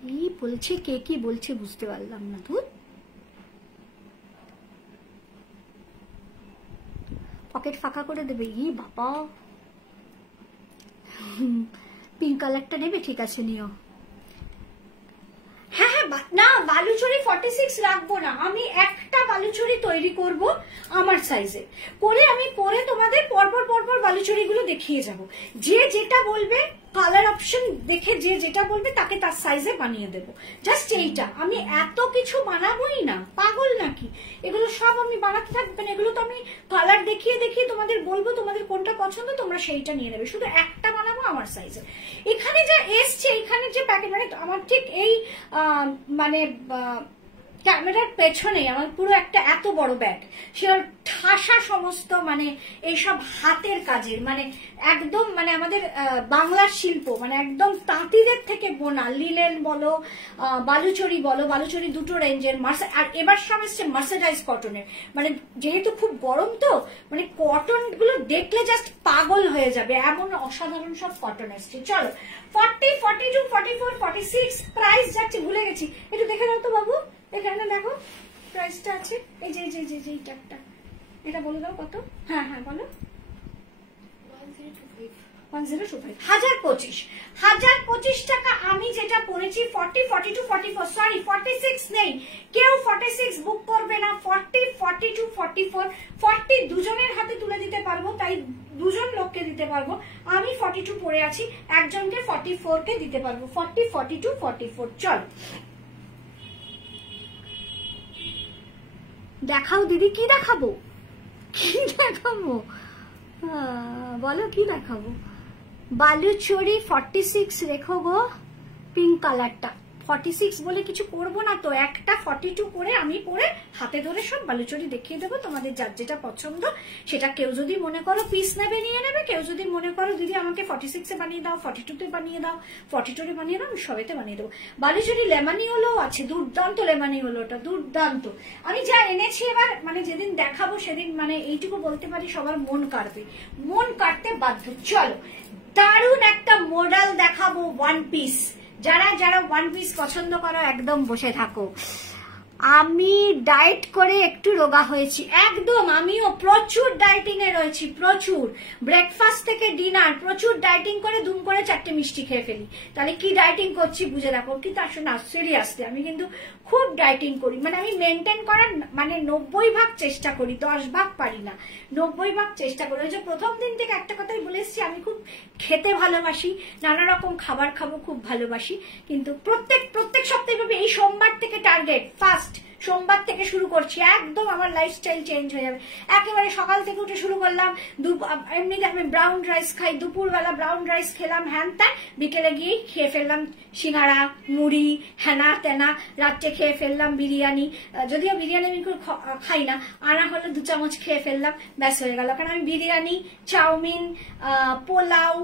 কি বলছে, কে কি বলছে বুঝতে পারলাম না। ধুর, পকেট ফাঁকা করে দেবে, ই বাবা। পিঙ্ক কালারটা নেবে, ঠিক আছে নিও। হ্যাঁ হ্যাঁ, না বালুচরি 46 রাখবো না, আমি একটা বালুচরি তৈরি করব আমার সাইজে করে, আমি করে তোমাদের পরপর পরপর বালুচরি গুলো দেখিয়ে যাব। যে যেটা বলবে কালার অপশন দেখে, যে যেটা বলবে তাকে তার সাইজে বানিয়ে দেব, জাস্ট এইটা। আমি এত কিছু বানাবোই না, পাগল নাকি, এগুলো সব আমি বানাতে থাকবেন, এগুলো তো আমি কালার দেখিয়ে দেখিয়ে তোমাদের বলবো, তোমাদের কোনটা পছন্দ তোমরা সেইটা নিয়ে নেবে, শুধু একটা বানাবো আমার সাইজে। এখানে যা এসছে, এখানে যে প্যাকেট, মানে আমার ঠিক এই মানে ক্যামেরার পেছনে আমার পুরো একটা এত বড় ব্যাগ, সে ঠাসা সমস্ত, মানে এইসব হাতের কাজের, মানে একদম মানে আমাদের বাংলার শিল্প, মানে একদম তাঁতিদের থেকে বোনা, লিলেন বলো বালুচরি বলো, বালুচরি দুটো রেঞ্জের, আর এবার সব এসছে মার্সেডাইজ কটনের। মানে যেহেতু খুব গরম তো, মানে কটন গুলো দেখলে জাস্ট পাগল হয়ে যাবে, এমন অসাধারণ সব কটন এসছে। চলো 40, 42, 44, 46 প্রাইস যাচ্ছে, ভুলে গেছি, একটু দেখে দাও তো বাবু, এখানে দেখো প্রাইসটা আছে, এই যে যে যে যে ট্যাগটা, এটা বলে দাও কত। হ্যাঁ হ্যাঁ বলো, 1025, 1025 টাকা। আমি যেটা পড়েছি 40, 42, 44, সরি 46 নেই, কেউ 46 বুক করবে না, 40, 42, 44, 40 দুজনের হাতে তুলে দিতে পারবো, তাই দুজন লোককে দিতে পারবো। আমি 42 পরে আছি, একজনকে 44 কে দিতে পারবো, 40, 42, 44। চল দেখাও দিদি, কি দেখাবো, কি দেখাবো বলো, কি দেখাবো? বালুচরি 46 রেখো গো, পিঙ্ক কালারটা। 46 বলে কিছু করবো না তো, একটা 42 করে আমি পরে হাতে ধরে সব বালুচরি দেখিয়ে দেবো, তোমাদের যার যেটা পছন্দ সেটা। কেউ যদি মনে করো পিস নেবে নিয়ে নেবে, কেউ যদি মনে করো দিদি আমাকে 46 এ বানিয়ে দাও, 42 তে বানিয়ে দাও, 42 এ বানিয়ে দাও, আমি সবেতে বানিয়ে দেবো। বালুচরি লেমানি হলো আছে, দুর্দান্ত লেমানি হলো, ওটা দুর্দান্ত। আমি যা এনেছি এবার, মানে যেদিন দেখাবো সেদিন মানে এইটুকু বলতে পারি সবার মন কাটবে, মন কাটতে বাধ্য। চলো দারুণ একটা মডেল দেখাবো, ওয়ান পিস। যারা যারা ওয়ান পিস পছন্দ করো একদম বসে থাকো। আমি ডায়েট করে একটু রোগা হয়েছি, একদম আমিও প্রচুর ডায়েটিং এ রয়েছি, প্রচুর ব্রেকফাস্ট থেকে ডিনার প্রচুর ডায়েটিং করে দুম করে 4টে মিষ্টি খেয়ে ফেলি। তাহলে কি ডায়েটিং করছি বুঝে দেখো। কিন্তু আসলে না, সিরিয়াসলি আমি কিন্তু খুব ডায়েটিং করি, মানে আমি মেনটেন করার মানে 90% চেষ্টা করি, 10% পারি না, 90% চেষ্টা করি। ওই যে প্রথম দিন থেকে একটা কথাই বলে এসেছি, আমি খুব খেতে ভালোবাসি, নানা রকম খাবার খাবো খুব ভালোবাসি, কিন্তু প্রত্যেক সপ্তাহে ভাবে এই সোমবার থেকে টার্গেট, ফার্স্ট সোমবার থেকে শুরু করছি, একদম আমার লাইফস্টাইল চেঞ্জ হয়ে যাবে। একেবারে সকাল থেকে উঠে শুরু করলাম, এমনিতে আমি ব্রাউন রাইস খাই, দুপুরবেলা ব্রাউন রাইস খেলাম, হ্যান ত্যান, বিকেলে গিয়ে খেয়ে ফেললাম সিঙ্গাড়া মুড়ি হেনা তেনা, রাত্রে খেয়ে ফেললাম বিরিয়ানি, যদিও বিরিয়ানি আমি খাই না, আনা হলো 2 চামচ খেয়ে ফেললাম, ব্যাস হয়ে গেল। কারণ আমি বিরিয়ানি, চাউমিন, পোলাও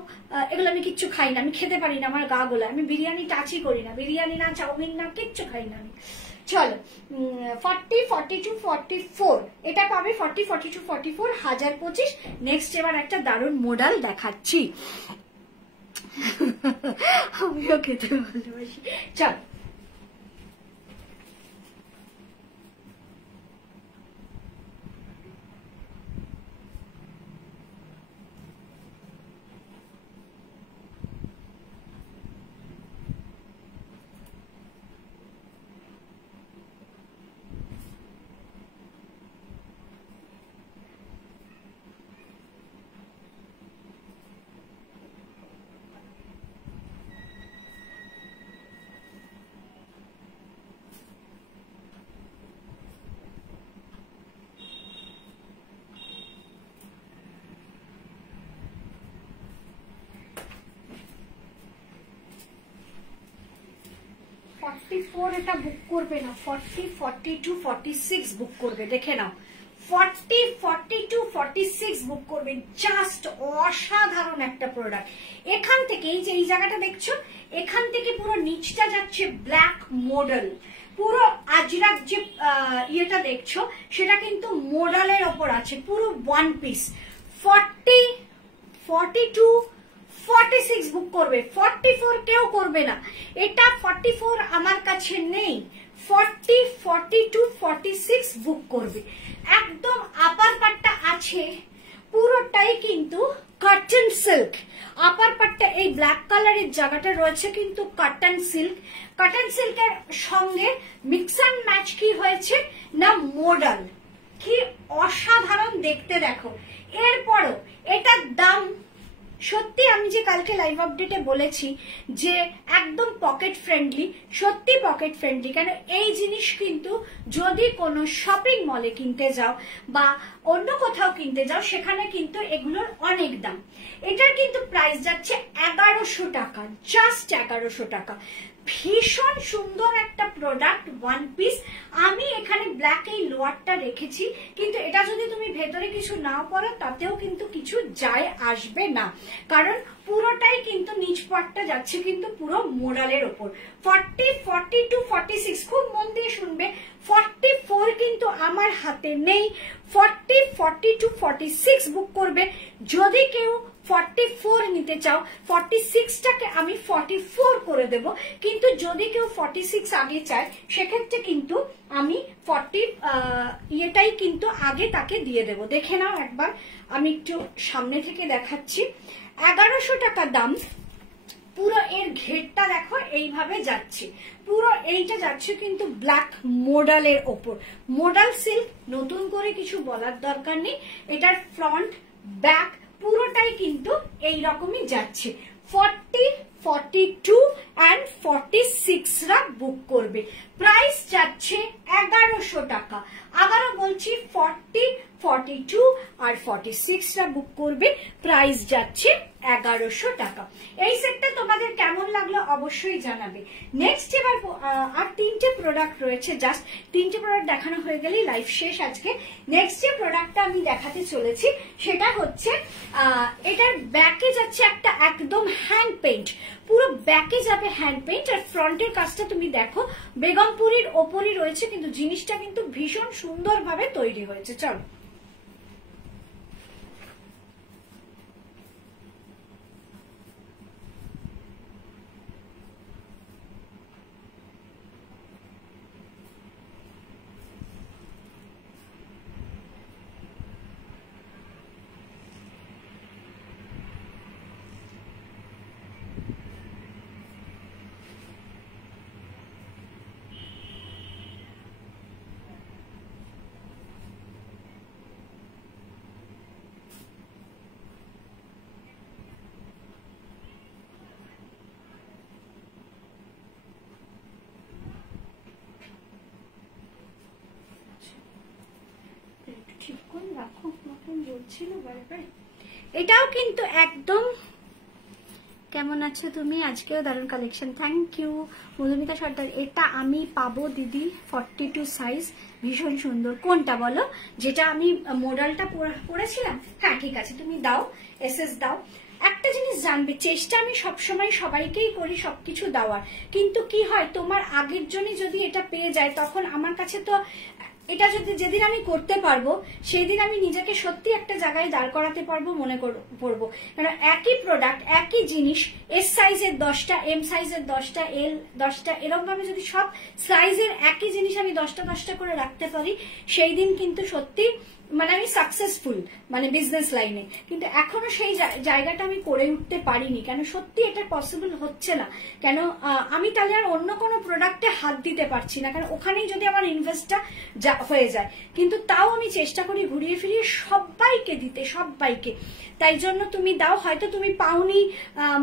এগুলো আমি কিচ্ছু খাই না, আমি খেতে পারি না, আমার গা গোলা, আমি বিরিয়ানি টাচই করি না, বিরিয়ানি না চাউমিন না কিচ্ছু খাই না আমি। চলো 40, 42, 44 এটা পাবে, 40, 42, 44, 1025। নেক্সট এবার একটা দারুণ মডেল দেখাচ্ছি। আমিও খেতে ভালোবাসি। চল এটা বুক করবে না, 40, 42, 46 বুক করবে, দেখে নাও 40, 42, 46 বুক করবে। জাস্ট অসাধারণ একটা প্রোডাক্ট। এখান থেকে এই যে এই জায়গাটা দেখছো, এখান থেকে পুরো নিচটা যাচ্ছে ব্ল্যাক মডেল, পুরো আজরাক যে ইয়েটা দেখছো সেটা কিন্তু মডেলের ওপর আছে, পুরো ওয়ান পিস। 40, 42, 46 বুক করবে, 44 কেউ করবে না, এটা 44 আমার কাছে নেই, 40, 42, 46 বুক করবে। একদম আপার পার্টটা আছে পুরোটাই কিন্তু কটন সিল্ক, আপার পার্টটা এই ব্ল্যাক কালারের জায়গাটা রয়েছে কিন্তু কটন সিল্ক, কটন সিল্কের সঙ্গে মিক্স অ্যান্ড ম্যাচ কি হয়েছে না মডেল, কি অসাধারণ দেখতে দেখো। এরপরও এটার দাম সত্যি, আমি যে কালকে লাইভ আপডেটে বলেছি যে একদম পকেট ফ্রেন্ডলি, সত্যি পকেট ফ্রেন্ডলি। কেন এই জিনিস কিন্তু যদি কোনো শপিং মলে কিনতে যাও বা অন্য কোথাও কিনতে যাও সেখানে কিন্তু এগুলোর অনেক দাম। এটার কিন্তু প্রাইস যাচ্ছে 1100 টাকা, জাস্ট 1100 টাকা। ভীষণ সুন্দর একটা প্রোডাক্ট, ওয়ান পিস। আমি এখানে ব্ল্যাক এই লোয়ারটা রেখেছি, কিন্তু এটা যদি তুমি ভেতরে কিছু নাও পরো তাতেও কিন্তু কিছু যায় আসবে না, কারণ পুরোটাই কিন্তু নিচ পাটটা যাচ্ছে কিন্তু পুরো মোডালের ওপর। 40, 42, 46 খুব মন দিয়ে শুনবে, 44 কিন্তু আমার হাতে নেই। 40, 42, 46 বুক করবে। যদি কেউ 44 নিতে চাও, 46টাকে আমি 44 করে দেব, কিন্তু যদি কেউ 46 আগে চায় সেক্ষেত্রে কিন্তু আমি 40 ইয়েটাই কিন্তু আগে তাকে দিয়ে দেব। দেখে নাও একবার, আমি একটু সামনে থেকে দেখাচ্ছি। 1100 টাকা দাম। পুরো এর ঘেরটা দেখো এইভাবে যাচ্ছে, পুরো এইটা যাচ্ছে কিন্তু ব্ল্যাক মোডালের ওপর, মোডাল সিল্ক, নতুন করে কিছু বলার দরকার নেই। এটার ফ্রন্ট ব্যাক পুরোটাই কিন্তু এই রকমই যাচ্ছে। 40, 42 and 46 রা বুক করবে, প্রাইস যাচ্ছে 1100 টাকা। আবারও বলছি 40, 42 আর 46 রা বুক করবে, প্রাইস যাচ্ছে 1100 টাকা। এই সেটটা তোমাদের কেমন লাগলো অবশ্যই জানাবে। নেক্সট এবার আর 3টে প্রোডাক্ট রয়েছে, জাস্ট 3টে প্রোডাক্ট দেখানো হয়ে গেলেই লাইভ শেষ আজকে। নেক্সট যে প্রোডাক্টটা আমি দেখাতে চলেছি সেটা হচ্ছে এটার ব্যাকে যাচ্ছে একটা একদম হ্যান্ড পেইন্ট, পুরো ব্যাকে যাবে হ্যান্ড পেইন্ট, আর ফ্রন্টের কাজটা তুমি দেখো বেগমপুরীর ওপরই রয়েছে, কিন্তু জিনিসটা কিন্তু ভীষণ সুন্দরভাবে তৈরি হয়েছে। চলো হচ্ছিল বারবার। এটাও কিন্তু একদম, কেমন আছো তুমি? আজকেও দারুণ কালেকশন, থ্যাংক ইউ মধুমিতা সর্দার। এটা আমি পাবো দিদি 42 সাইজ, ভীষণ সুন্দর। কোনটা বলো? যেটা আমি মডেলটা পরেছিলাম? হ্যাঁ ঠিক আছে, তুমি দাও, এসএস দাও। একটা জিনিস জানবে, চেষ্টা আমি সবসময় সবাইকেই করি সবকিছু দেওয়ার, কিন্তু কি হয় তোমার আগের জনই যদি এটা পেয়ে যায় তখন আমার কাছে তো এটা যদি যেদিন আমি করতে পারবো সেই দিন আমি নিজেকে সত্যি একটা জায়গায় দাঁড় করাতে পারবো মনে করবো। কারণ একই প্রোডাক্ট, একই জিনিস, এস সাইজের 10টা, এম সাইজের 10টা, এল 10টা, এরকম ভাবে যদি সব সাইজের একই জিনিস আমি 10টা 10টা করে রাখতে পারি সেই দিন কিন্তু সত্যি মানে আমি সাকসেসফুল মানে বিজনেস লাইনে। কিন্তু এখনো সেই জায়গাটা আমি করে উঠতে পারিনি, কেন সত্যি এটা পসিবল হচ্ছে না। কেন আমি তাহলে আর অন্য কোনো প্রোডাক্টে হাত দিতে পারছি না, কারণ ওখানেই যদি আমার ইনভেস্টটা হয়ে যায়। কিন্তু তাও আমি চেষ্টা করি ঘুরিয়ে ফিরিয়ে সবাইকে দিতে, সবাইকে। তাই জন্য তুমি দাও, হয়তো তুমি পাওনি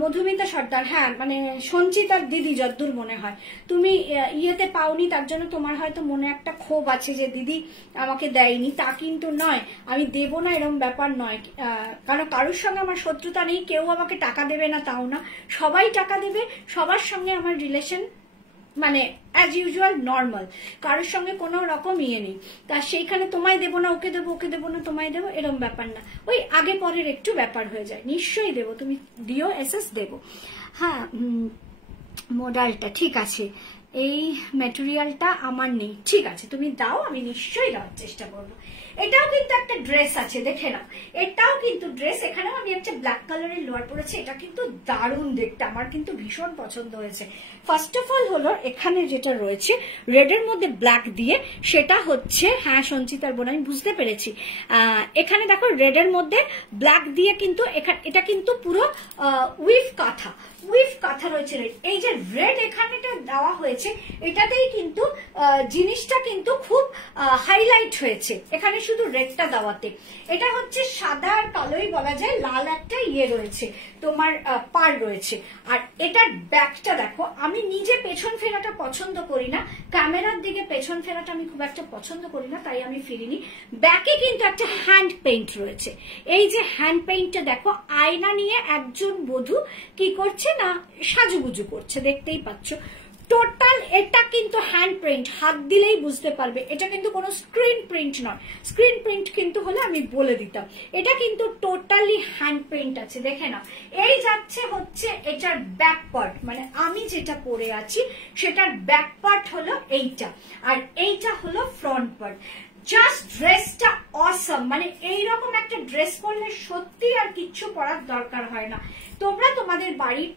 মধুমিতা সর্দার, হ্যাঁ মানে সঞ্চিতার দিদি যদ্দূর মনে হয় তুমি ইয়েতে পাওনি, তার জন্য তোমার হয়তো মনে একটা ক্ষোভ আছে যে দিদি আমাকে দেয়নি। তা কিন্তু নয়, আমি দেব না এরকম ব্যাপার নয়। কারণ কারোর সঙ্গে আমার শত্রুতা নেই, কেউ আমাকে টাকা দেবে না তাও না, সবাই টাকা দেবে, সবার সঙ্গে আমার রিলেশন মানে অ্যাজ ইউজুয়াল নর্মাল, কারোর সঙ্গে কোনো রকম ইয়ে নেই। তা সেইখানে তোমায় দেবো না ওকে দেবো, ওকে দেবো না তোমায় দেবো, এরকম ব্যাপার না। ওই আগে পরের একটু ব্যাপার হয়ে যায়। নিশ্চয়ই দেবো, তুমি দিও, এসএস দেবো। হ্যাঁ মডেলটা ঠিক আছে, এই ম্যাটেরিয়ালটা আমার নেই, ঠিক আছে তুমি দাও, আমি নিশ্চয়ই দেওয়ার চেষ্টা করবো। এটাও কিন্তু একটা ড্রেস আছে, দেখে নাও, এটাও কিন্তু ড্রেস। এখানেও আমি একটা ব্ল্যাক কালারের লোয়ার পরেছি, এটা কিন্তু দারুণ দেখতে, আমার কিন্তু ভীষণ পছন্দ হয়েছে। ফার্স্ট অফ অল হলো এখানে যেটা রয়েছে রেডের মধ্যে ব্ল্যাক দিয়ে, সেটা হচ্ছে, হ্যাঁ সঞ্চিতার বোন আমি বুঝতে পেরেছি। এখানে দেখো রেডের মধ্যে ব্ল্যাক দিয়ে কিন্তু এটা কিন্তু পুরো উইভ কাঁথা, উইভ কাঁথা রয়েছে রেড। এই যে রেড এখানে দেওয়া হয়েছে এটাতেই কিন্তু জিনিসটা কিন্তু খুব হাইলাইট হয়েছে, এখানে শুধু রেডটা দেওয়াতে। এটা হচ্ছে সাদা আর কালোই বলা যায়, লাল একটা ইয়ে রয়েছে তোমার পার রয়েছে। আর এটার ব্যাকটা দেখো, আমি নিজে পেছন ফেরাটা পছন্দ করি না, ক্যামেরার দিকে পেছন ফেরাটা আমি খুব একটা পছন্দ করি না, তাই আমি ফিরিনি। ব্যাকে কিন্তু একটা হ্যান্ড পেইন্ট রয়েছে। এই যে হ্যান্ড পেইন্টটা দেখো, আয়না নিয়ে একজন বধূ কি করছে না সাজুগুজু করছে, দেখতেই পাচ্ছ। টোটাল এটা কিন্তু হ্যান্ড প্রিন্ট, হাত দিলেই বুঝতে পারবে, এটা কিন্তু কোনো স্ক্রিন প্রিন্ট নয়। স্ক্রিন প্রিন্ট কিন্তু হলে আমি বলে দিতাম, এটা কিন্তু টোটালি হ্যান্ড প্রিন্ট আছে, দেখে না। এই যাচ্ছে হচ্ছে এটার ব্যাক পার্ট, মানে আমি যেটা পরে আছি সেটার ব্যাক পার্ট হলো এইটা, আর এইটা হলো ফ্রন্ট পার্ট। জাস্ট ড্রেসটা অসম, মানে এইরকম একটা ড্রেস পরলে সত্যি আর কিচ্ছু পরার দরকার হয় না। তোমরা তোমাদের বাড়ির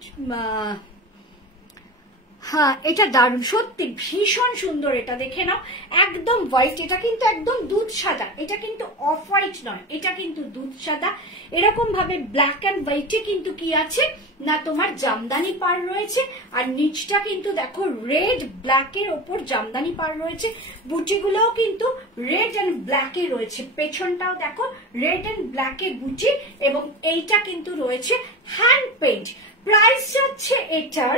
হ্যাঁ এটা দারুণ, সত্যি ভীষণ সুন্দর, এটা দেখে নাও, একদম হোয়াইট, এটা কিন্তু একদম দুধ সাদা, এটা কিন্তু অফ হোয়াইট নয়, এটা কিন্তু দুধ সাদা। এরকম ভাবে ব্ল্যাক অ্যান্ড হোয়াইটে কিন্তু কি আছে না তোমার জামদানি পার রয়েছে, আর নিচটা কিন্তু দেখো রেড ব্ল্যাকের ওপর জামদানি পার রয়েছে, বুটিগুলোও কিন্তু রেড অ্যান্ড ব্ল্যাকে রয়েছে, পেছনটাও দেখো রেড অ্যান্ড ব্ল্যাকে বুটি, এবং এইটা কিন্তু রয়েছে হ্যান্ড পেইন্ট। প্রাইস যাচ্ছে এটার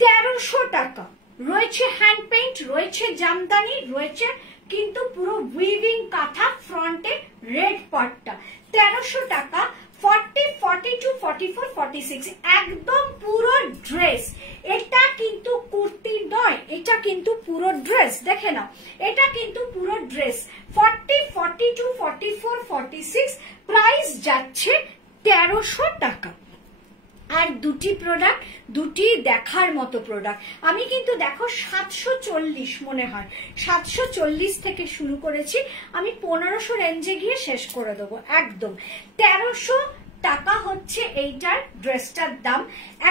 1300 টাকা, রয়েছে হ্যান্ড পেইন্ট, রয়েছে জামদানি, রয়েছে কিন্তু পুরো উইভিং কাঁথা, ফ্রন্টে রেড পার্টটা 1300 টাকা। 40, 42, 44, 46 একদম পুরো ড্রেস। এটা কিন্তু কুর্তি নয়, এটা কিন্তু পুরো ড্রেস, দেখে নাও, এটা কিন্তু পুরো ড্রেস। 40, 42, 44, 46 প্রাইস যাচ্ছে 1300 টাকা। আর দুটি প্রোডাক্ট, দুটি দেখার মতো প্রোডাক্ট। আমি কিন্তু দেখো 740 মনে হয় 740 থেকে শুরু করেছি, আমি 1500 রেঞ্জে গিয়ে শেষ করে দেবো একদম। 1300 টাকা হচ্ছে এইটার ড্রেসটার দাম।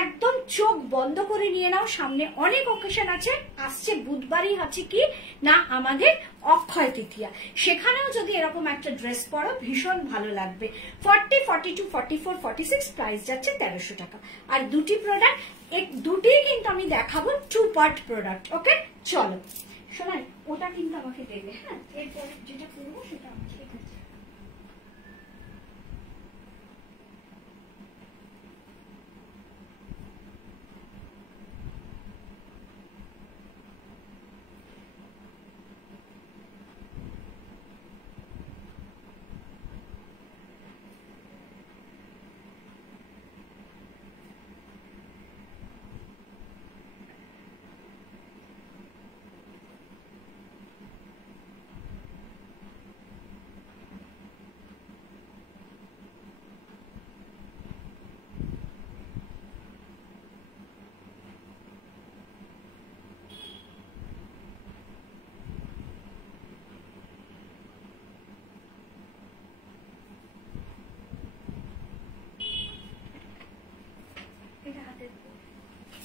একদম চোখ বন্ধ করে নিয়ে নাও, সামনে অনেক অকেশন আছে, আসছে বুধবারই আছে কি না আমাদের অক্ষয় তৃতীয়া, সেখানেও যদি এরকম একটা ড্রেস পরো ভীষণ ভালো লাগবে। 40, 42, 44, 46 প্রাইস যাচ্ছে 1300 টাকা। আর দুটি প্রোডাক্ট, দুটিই কিন্তু আমি দেখাবো 2 পার্ট প্রোডাক্ট। ওকে চলো শোনাই, ওটা কিন্তু আমাকে দেবে, হ্যাঁ এরপরে যেটা করবো সেটা আমাকে ঠিক আছে।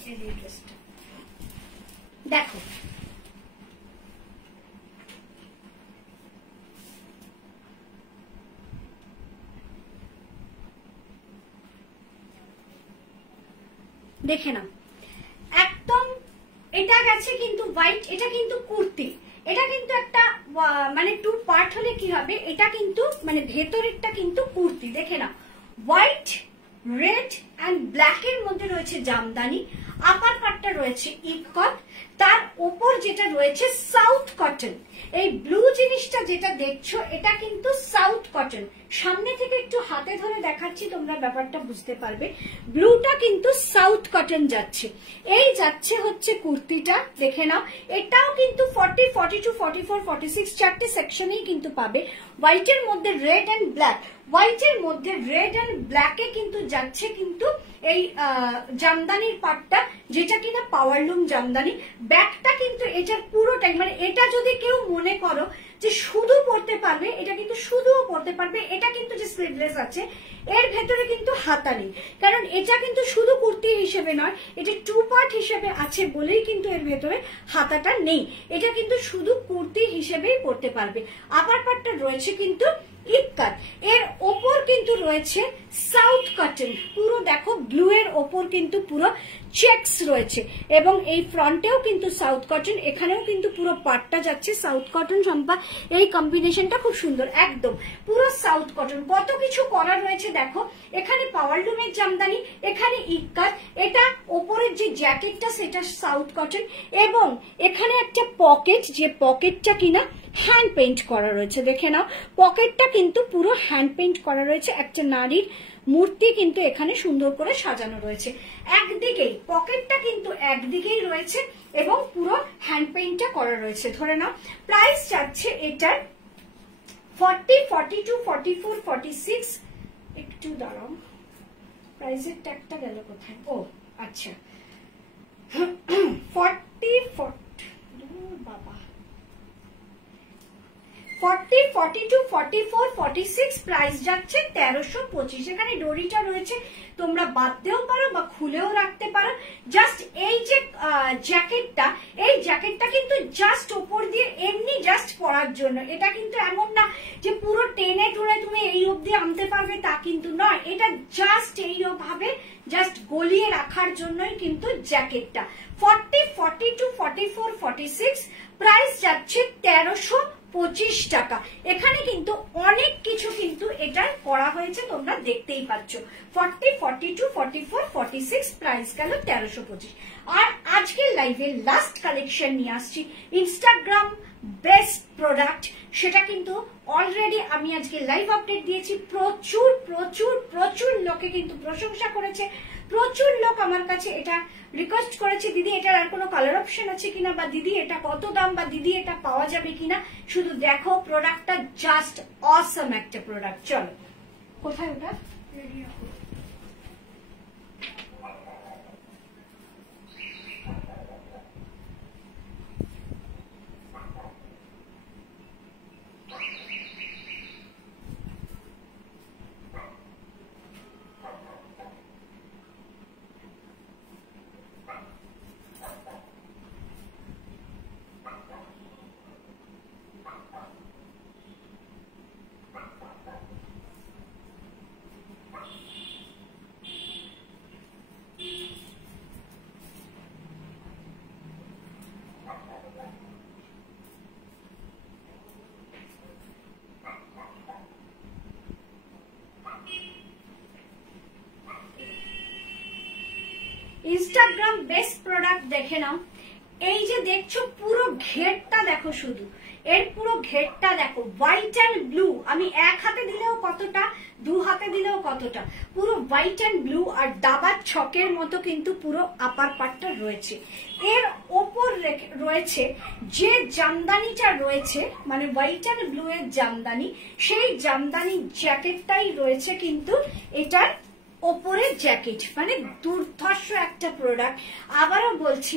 এই ড্রেসটা দেখো, দেখে নাও একদম এটা গেছে কিন্তু হোয়াইট, এটা কিন্তু কুর্তি, এটা কিন্তু একটা মানে 2 পার্ট হলে কি হবে, এটা কিন্তু মানে ভেতরেরটা কিন্তু কুর্তি। দেখে নাও হোয়াইট, রেড অ্যান্ড ব্ল্যাক এর মধ্যে রয়েছে জামদানি, আপার পার্টটা রয়েছে ইকট, তার উপর যেটা রয়েছে সাউথ কটন। এই ব্লু জিনিসটা যেটা দেখছো এটা কিন্তু সাউথ কটন। সামনে থেকে একটু হাতে ধরে দেখাচ্ছি, তোমরা ব্যাপারটা বুঝতে পারবে। ব্লুটা কিন্তু সাউথ কটন যাচ্ছে, এই যাচ্ছে হচ্ছে কুর্তিটা। দেখে নাও এটাও কিন্তু 40, 42, 44, 46 চারটে সেকশনেই কিন্তু পাবে। হোয়াইটের মধ্যে রেড অ্যান্ড ব্ল্যাক, হোয়াইটের মধ্যে রেড অ্যান্ড ব্ল্যাকে কিন্তু যাচ্ছে কিন্তু এই জামদানির পার্টটা, যেটা কিনা পাওয়ারলুম জামদানি। ব্যাকটা কিন্তু এটার পুরোটাই, মানে এটা যদি কেউ মনে করো যে শুধু পড়তে পারবে, এটা কিন্তু শুধুও পড়তে পারবে। এটা কিন্তু যে স্লিভলেস আছে এর ভেতরে কিন্তু হাতা নেই, কারণ এটা কিন্তু শুধু কুর্তি হিসেবে নয়, এটা 2 পার্ট হিসেবে আছে বলেই কিন্তু এর ভেতরে হাতাটা নেই। এটা কিন্তু শুধু কুর্তি হিসেবেই পড়তে পারবে। আপার পার্টটা রয়েছে কিন্তু ইক্কাত, এর ওপর কিন্তু রয়েছে সাউথ কটন। পুরো দেখো ব্লু এর ওপর কিন্তু পুরো চেকস রয়েছে, এবং এই ফ্রন্টেও কিন্তু সাউথ কটন, এখানেও কিন্তু পুরো পার্টটা যাচ্ছে সাউথ কটন। সম্পা এই কম্বিনেশনটা খুব সুন্দর, একদম পুরো সাউথ কটন। কত কিছু করা রয়েছে দেখো, এখানে পাওয়ারলুমের জামদানি, এখানে ইক্কাত, এটা ওপরের যে জ্যাকেটটা সেটা সাউথ কটন, এবং এখানে একটা পকেট, যে পকেটটা কিনা হ্যান্ড পেইন্ট করা রয়েছে। দেখে নাও পকেটটা কিন্তু পুরো হ্যান্ড পেইন্ট করা রয়েছে, একটা নারীর মূর্তি কিন্তু এখানে সুন্দর করে সাজানো রয়েছে। একদিকেই পকেটটা কিন্তু একদিকেই রয়েছে এবং পুরো হ্যান্ড পেইন্টটা করা রয়েছে। ধরে নাও প্রাইস যাচ্ছে এটার 40, 42, 44, 46। একটু দাঁড়াও, প্রাইসের ট্যাগটা গেল কোথায়? ও আচ্ছা 40, 40 বাবা 40, 42, 44, 46 প্রাইস যাচ্ছে 1325। এখানে ডোরিটা রয়েছে, তোমরা বাঁধতেও পারো বা খুলেও রাখতে পারো। জাস্ট এই যে জ্যাকেটটা, এই জ্যাকেটটা কিন্তু জাস্ট ওপর দিয়ে এমনি জাস্ট পরার জন্য। এটা কিন্তু এমন না যে পুরো টেনে টুনে তুমি এই অবধি আনতে পারবে, তা কিন্তু নয়। এটা জাস্ট এইভাবে জাস্ট গলিয়ে রাখার জন্যই কিন্তু জ্যাকেটটা। 40, 42, 44, 46 প্রাইস যাচ্ছে 1325 টাকা। এখানে কিন্তু অনেক কিছু কিন্তু এটা করা হয়েছে, তোমরা দেখতেই পাচ্ছ। 40, 42, 44, 46 প্রাইস গেল 1325। আর আজকের লাইভে লাস্ট কালেকশন নিয়ে আসছি, ইনস্টাগ্রাম বেস্ট প্রোডাক্ট। সেটা কিন্তু অলরেডি আমি আজকে লাইভ আপডেট দিয়েছি। প্রচুর প্রচুর প্রচুর লোকে কিন্তু প্রশংসা করেছে, প্রচুর লোক আমার কাছে এটা রিকোয়েস্ট করেছে, দিদি এটার আর কোনো কালার অপশন আছে কিনা, বা দিদি এটা কত দাম, বা দিদি এটা পাওয়া যাবে কিনা। শুধু দেখো প্রোডাক্টটা জাস্ট অসম একটা প্রোডাক্ট। চলো কোথায় ওটা রেডি রাখো। ইনস্টাগ্রাম বেস্ট প্রোডাক্ট দেখে নাও। এই যে দেখছো পুরো ঘেরটা দেখো, শুধু এর পুরো ঘেরটা দেখো, হোয়াইট অ্যান্ড ব্লু। আমি এক হাতে দিলেও কতটা, 2 হাতে দিলেও কতটা, পুরো হোয়াইট অ্যান্ড ব্লু। আর দাবার ছকের মতো কিন্তু পুরো আপার পার্টটা রয়েছে। এর ওপর রয়েছে যে জামদানিটা রয়েছে, মানে হোয়াইট অ্যান্ড ব্লু এর জামদানি, সেই জামদানি জ্যাকেটটাই রয়েছে কিন্তু এটার ওপরের জ্যাকেট। মানে দুর্ধর্ষ একটা প্রোডাক্ট। আবারও বলছি,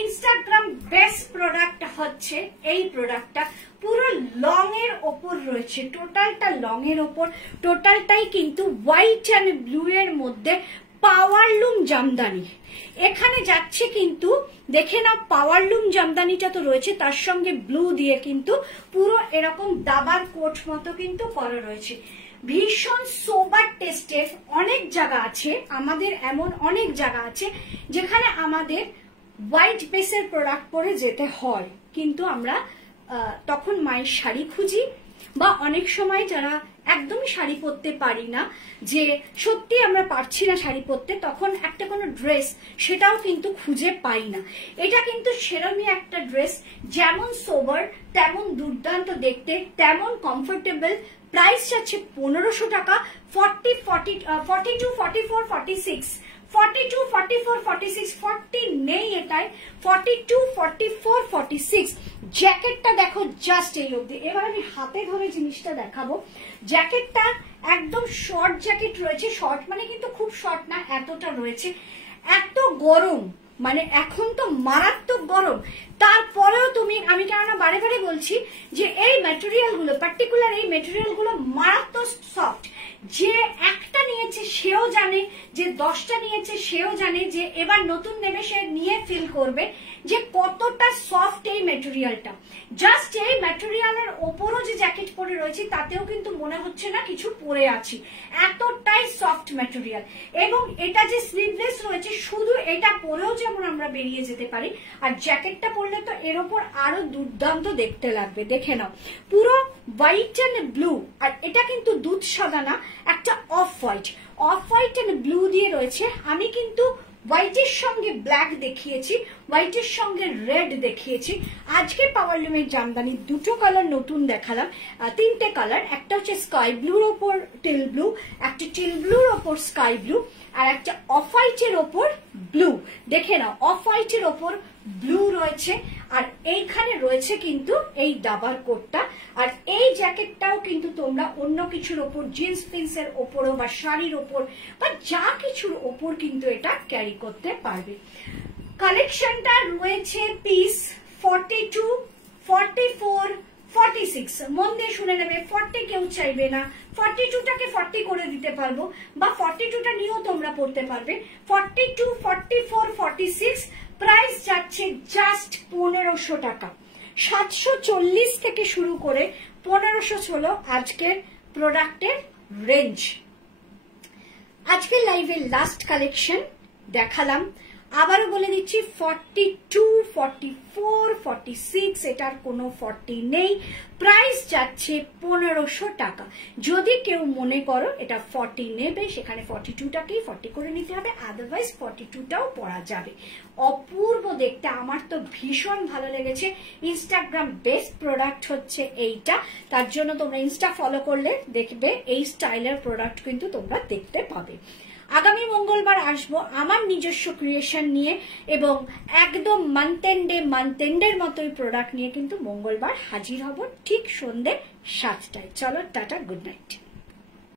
ইনস্টাগ্রাম বেস্ট প্রোডাক্ট হচ্ছে এই প্রোডাক্টটা। পুরো লং এর ওপর রয়েছে, টোটালটা লং এর ওপর, টোটালটাই কিন্তু হোয়াইট অ্যান্ড ব্লু এর মধ্যে পাওয়ারলুম জামদানি। এখানে যাচ্ছে কিন্তু দেখে না, পাওয়ারলুম জামদানিটা তো রয়েছে, তার সঙ্গে ব্লু দিয়ে কিন্তু পুরো এরকম দাবার কোট মতো কিন্তু করা রয়েছে। ভীষণ সোবার টেস্টের অনেক জায়গা আছে আমাদের, এমন অনেক জায়গা আছে যেখানে আমাদের হোয়াইট বেসের প্রোডাক্ট পরে যেতে হয়, কিন্তু আমরা তখন মায়ের শাড়ি খুঁজি, বা অনেক সময় যারা একদমই শাড়ি পরতে পারি না, যে সত্যি আমরা পারছি না শাড়ি পরতে, তখন একটা কোনো ড্রেস সেটাও কিন্তু খুঁজে পাই না। এটা কিন্তু সেরকমই একটা ড্রেস, যেমন সোবার তেমন দুর্দান্ত দেখতে, তেমন কমফোর্টেবল। প্রাইস যাচ্ছে 1500 টাকা। 42, 44, 46, 42, 44, 46, 40 নেই এটাই, 42, 44, 46। জ্যাকেটটা দেখো জাস্ট এই অবধি। এবার আমি হাতে ধরে জিনিসটা দেখাবো। জ্যাকেটটা একদম শর্ট জ্যাকেট রয়েছে, শর্ট মানে কিন্তু খুব শর্ট না, এতটা রয়েছে। এত গরম, মানে এখন তো মারাত্মক গরম, তারপরেও তুমি, আমি কেননা বারে বারে বলছি যে এই ম্যাটেরিয়াল গুলো, পার্টিকুলার এই ম্যাটেরিয়াল গুলো মারাত্মক সফট। যে একটা নিয়েছে সেও জানে, যে 10টা নিয়েছে সেও জানে, যে এবার নতুন নেবে সে নিয়ে ফিল করবে যে কতটা সফট এই ম্যাটেরিয়ালটা। জাস্ট এই ম্যাটেরিয়ালের ওপরও যে জ্যাকেট পরে রয়েছে তাতেও কিন্তু মনে হচ্ছে না কিছু পরে আছি, এতটাই সফট ম্যাটেরিয়াল। এবং এটা যে স্লিভলেস রয়েছে, শুধু এটা পরেও যেমন আমরা বেরিয়ে যেতে পারি, আর জ্যাকেটটা পরলে তো এর ওপর আরো দুর্দান্ত দেখতে লাগবে। দেখে নাও, পুরো হোয়াইট এন্ড ব্লু, আর এটা কিন্তু দুধ সাদা না, একটা off white, off white and blue দিয়ে রয়েছে। আমি কিন্তু হোয়াইটের সঙ্গে ব্ল্যাক দেখিয়েছি, হোয়াইটের সঙ্গে রেড দেখিয়েছি। আজকে পাওয়ারলুমের জামদানি দুটো কালার নতুন দেখালাম, 3টে কালার। একটা হচ্ছে স্কাই ব্লুর ওপর টিল ব্লু, একটা টিল ব্লুর ওপর স্কাই ব্লু, আর একটা অফ হোয়াইটের ওপর ব্লু। দেখে নাও, অফ হোয়াইটের ওপর ব্লু রয়েছে, আর এইখানে রয়েছে কিন্তু এই দাবার কোটটা। আর এই জ্যাকেটটাও কিন্তু তোমরা অন্য কিছুর ওপর, জিন্স পিন্সের ওপরও বা শাড়ির ওপর বা যা কিছুর ওপর কিন্তু এটা ক্যারি করতে পারবে। কালেকশনটা রয়েছে পিস 42, 44, 46। মন দিয়ে শুনে নেবে, 40 কেউ চাইবে না, 42টাকে 40 করে দিতে পারবো, বা 42টা নিয়েও তোমরা পড়তে পারবে। 42, 44, 46 প্রাইস যাচ্ছে জাস্ট 1500 টাকা। 740 থেকে শুরু করে 1500 হলো আজকের প্রোডাক্টের রেঞ্জ। আজকের লাইভের লাস্ট কালেকশন দেখালাম, আবারও বলে দিচ্ছি 42, 44, 46, এটার কোনো 40 নেই। প্রাইস যাচ্ছে 1500 টাকা। যদি কেউ মনে করো এটা 40 নেবে, সেখানে 42টাকেই 40 করে নিতে হবে, আদারওয়াইজ 42টাও পরা যাবে। অপূর্ব দেখতে, আমার তো ভীষণ ভালো লেগেছে। ইনস্টাগ্রাম বেস্ট প্রোডাক্ট হচ্ছে এইটা, তার জন্য তোমরা ইনস্টা ফলো করলে দেখবে এই স্টাইলের প্রোডাক্ট কিন্তু তোমরা দেখতে পাবে। আগামী মঙ্গলবার আসবো আমার নিজস্ব ক্রিয়েশন নিয়ে, এবং একদম মান্থ-এন্ডের মতোই প্রোডাক্ট নিয়ে কিন্তু মঙ্গলবার হাজির হব ঠিক সন্ধ্যে 7টায়। চলো টাটা, গুড নাইট।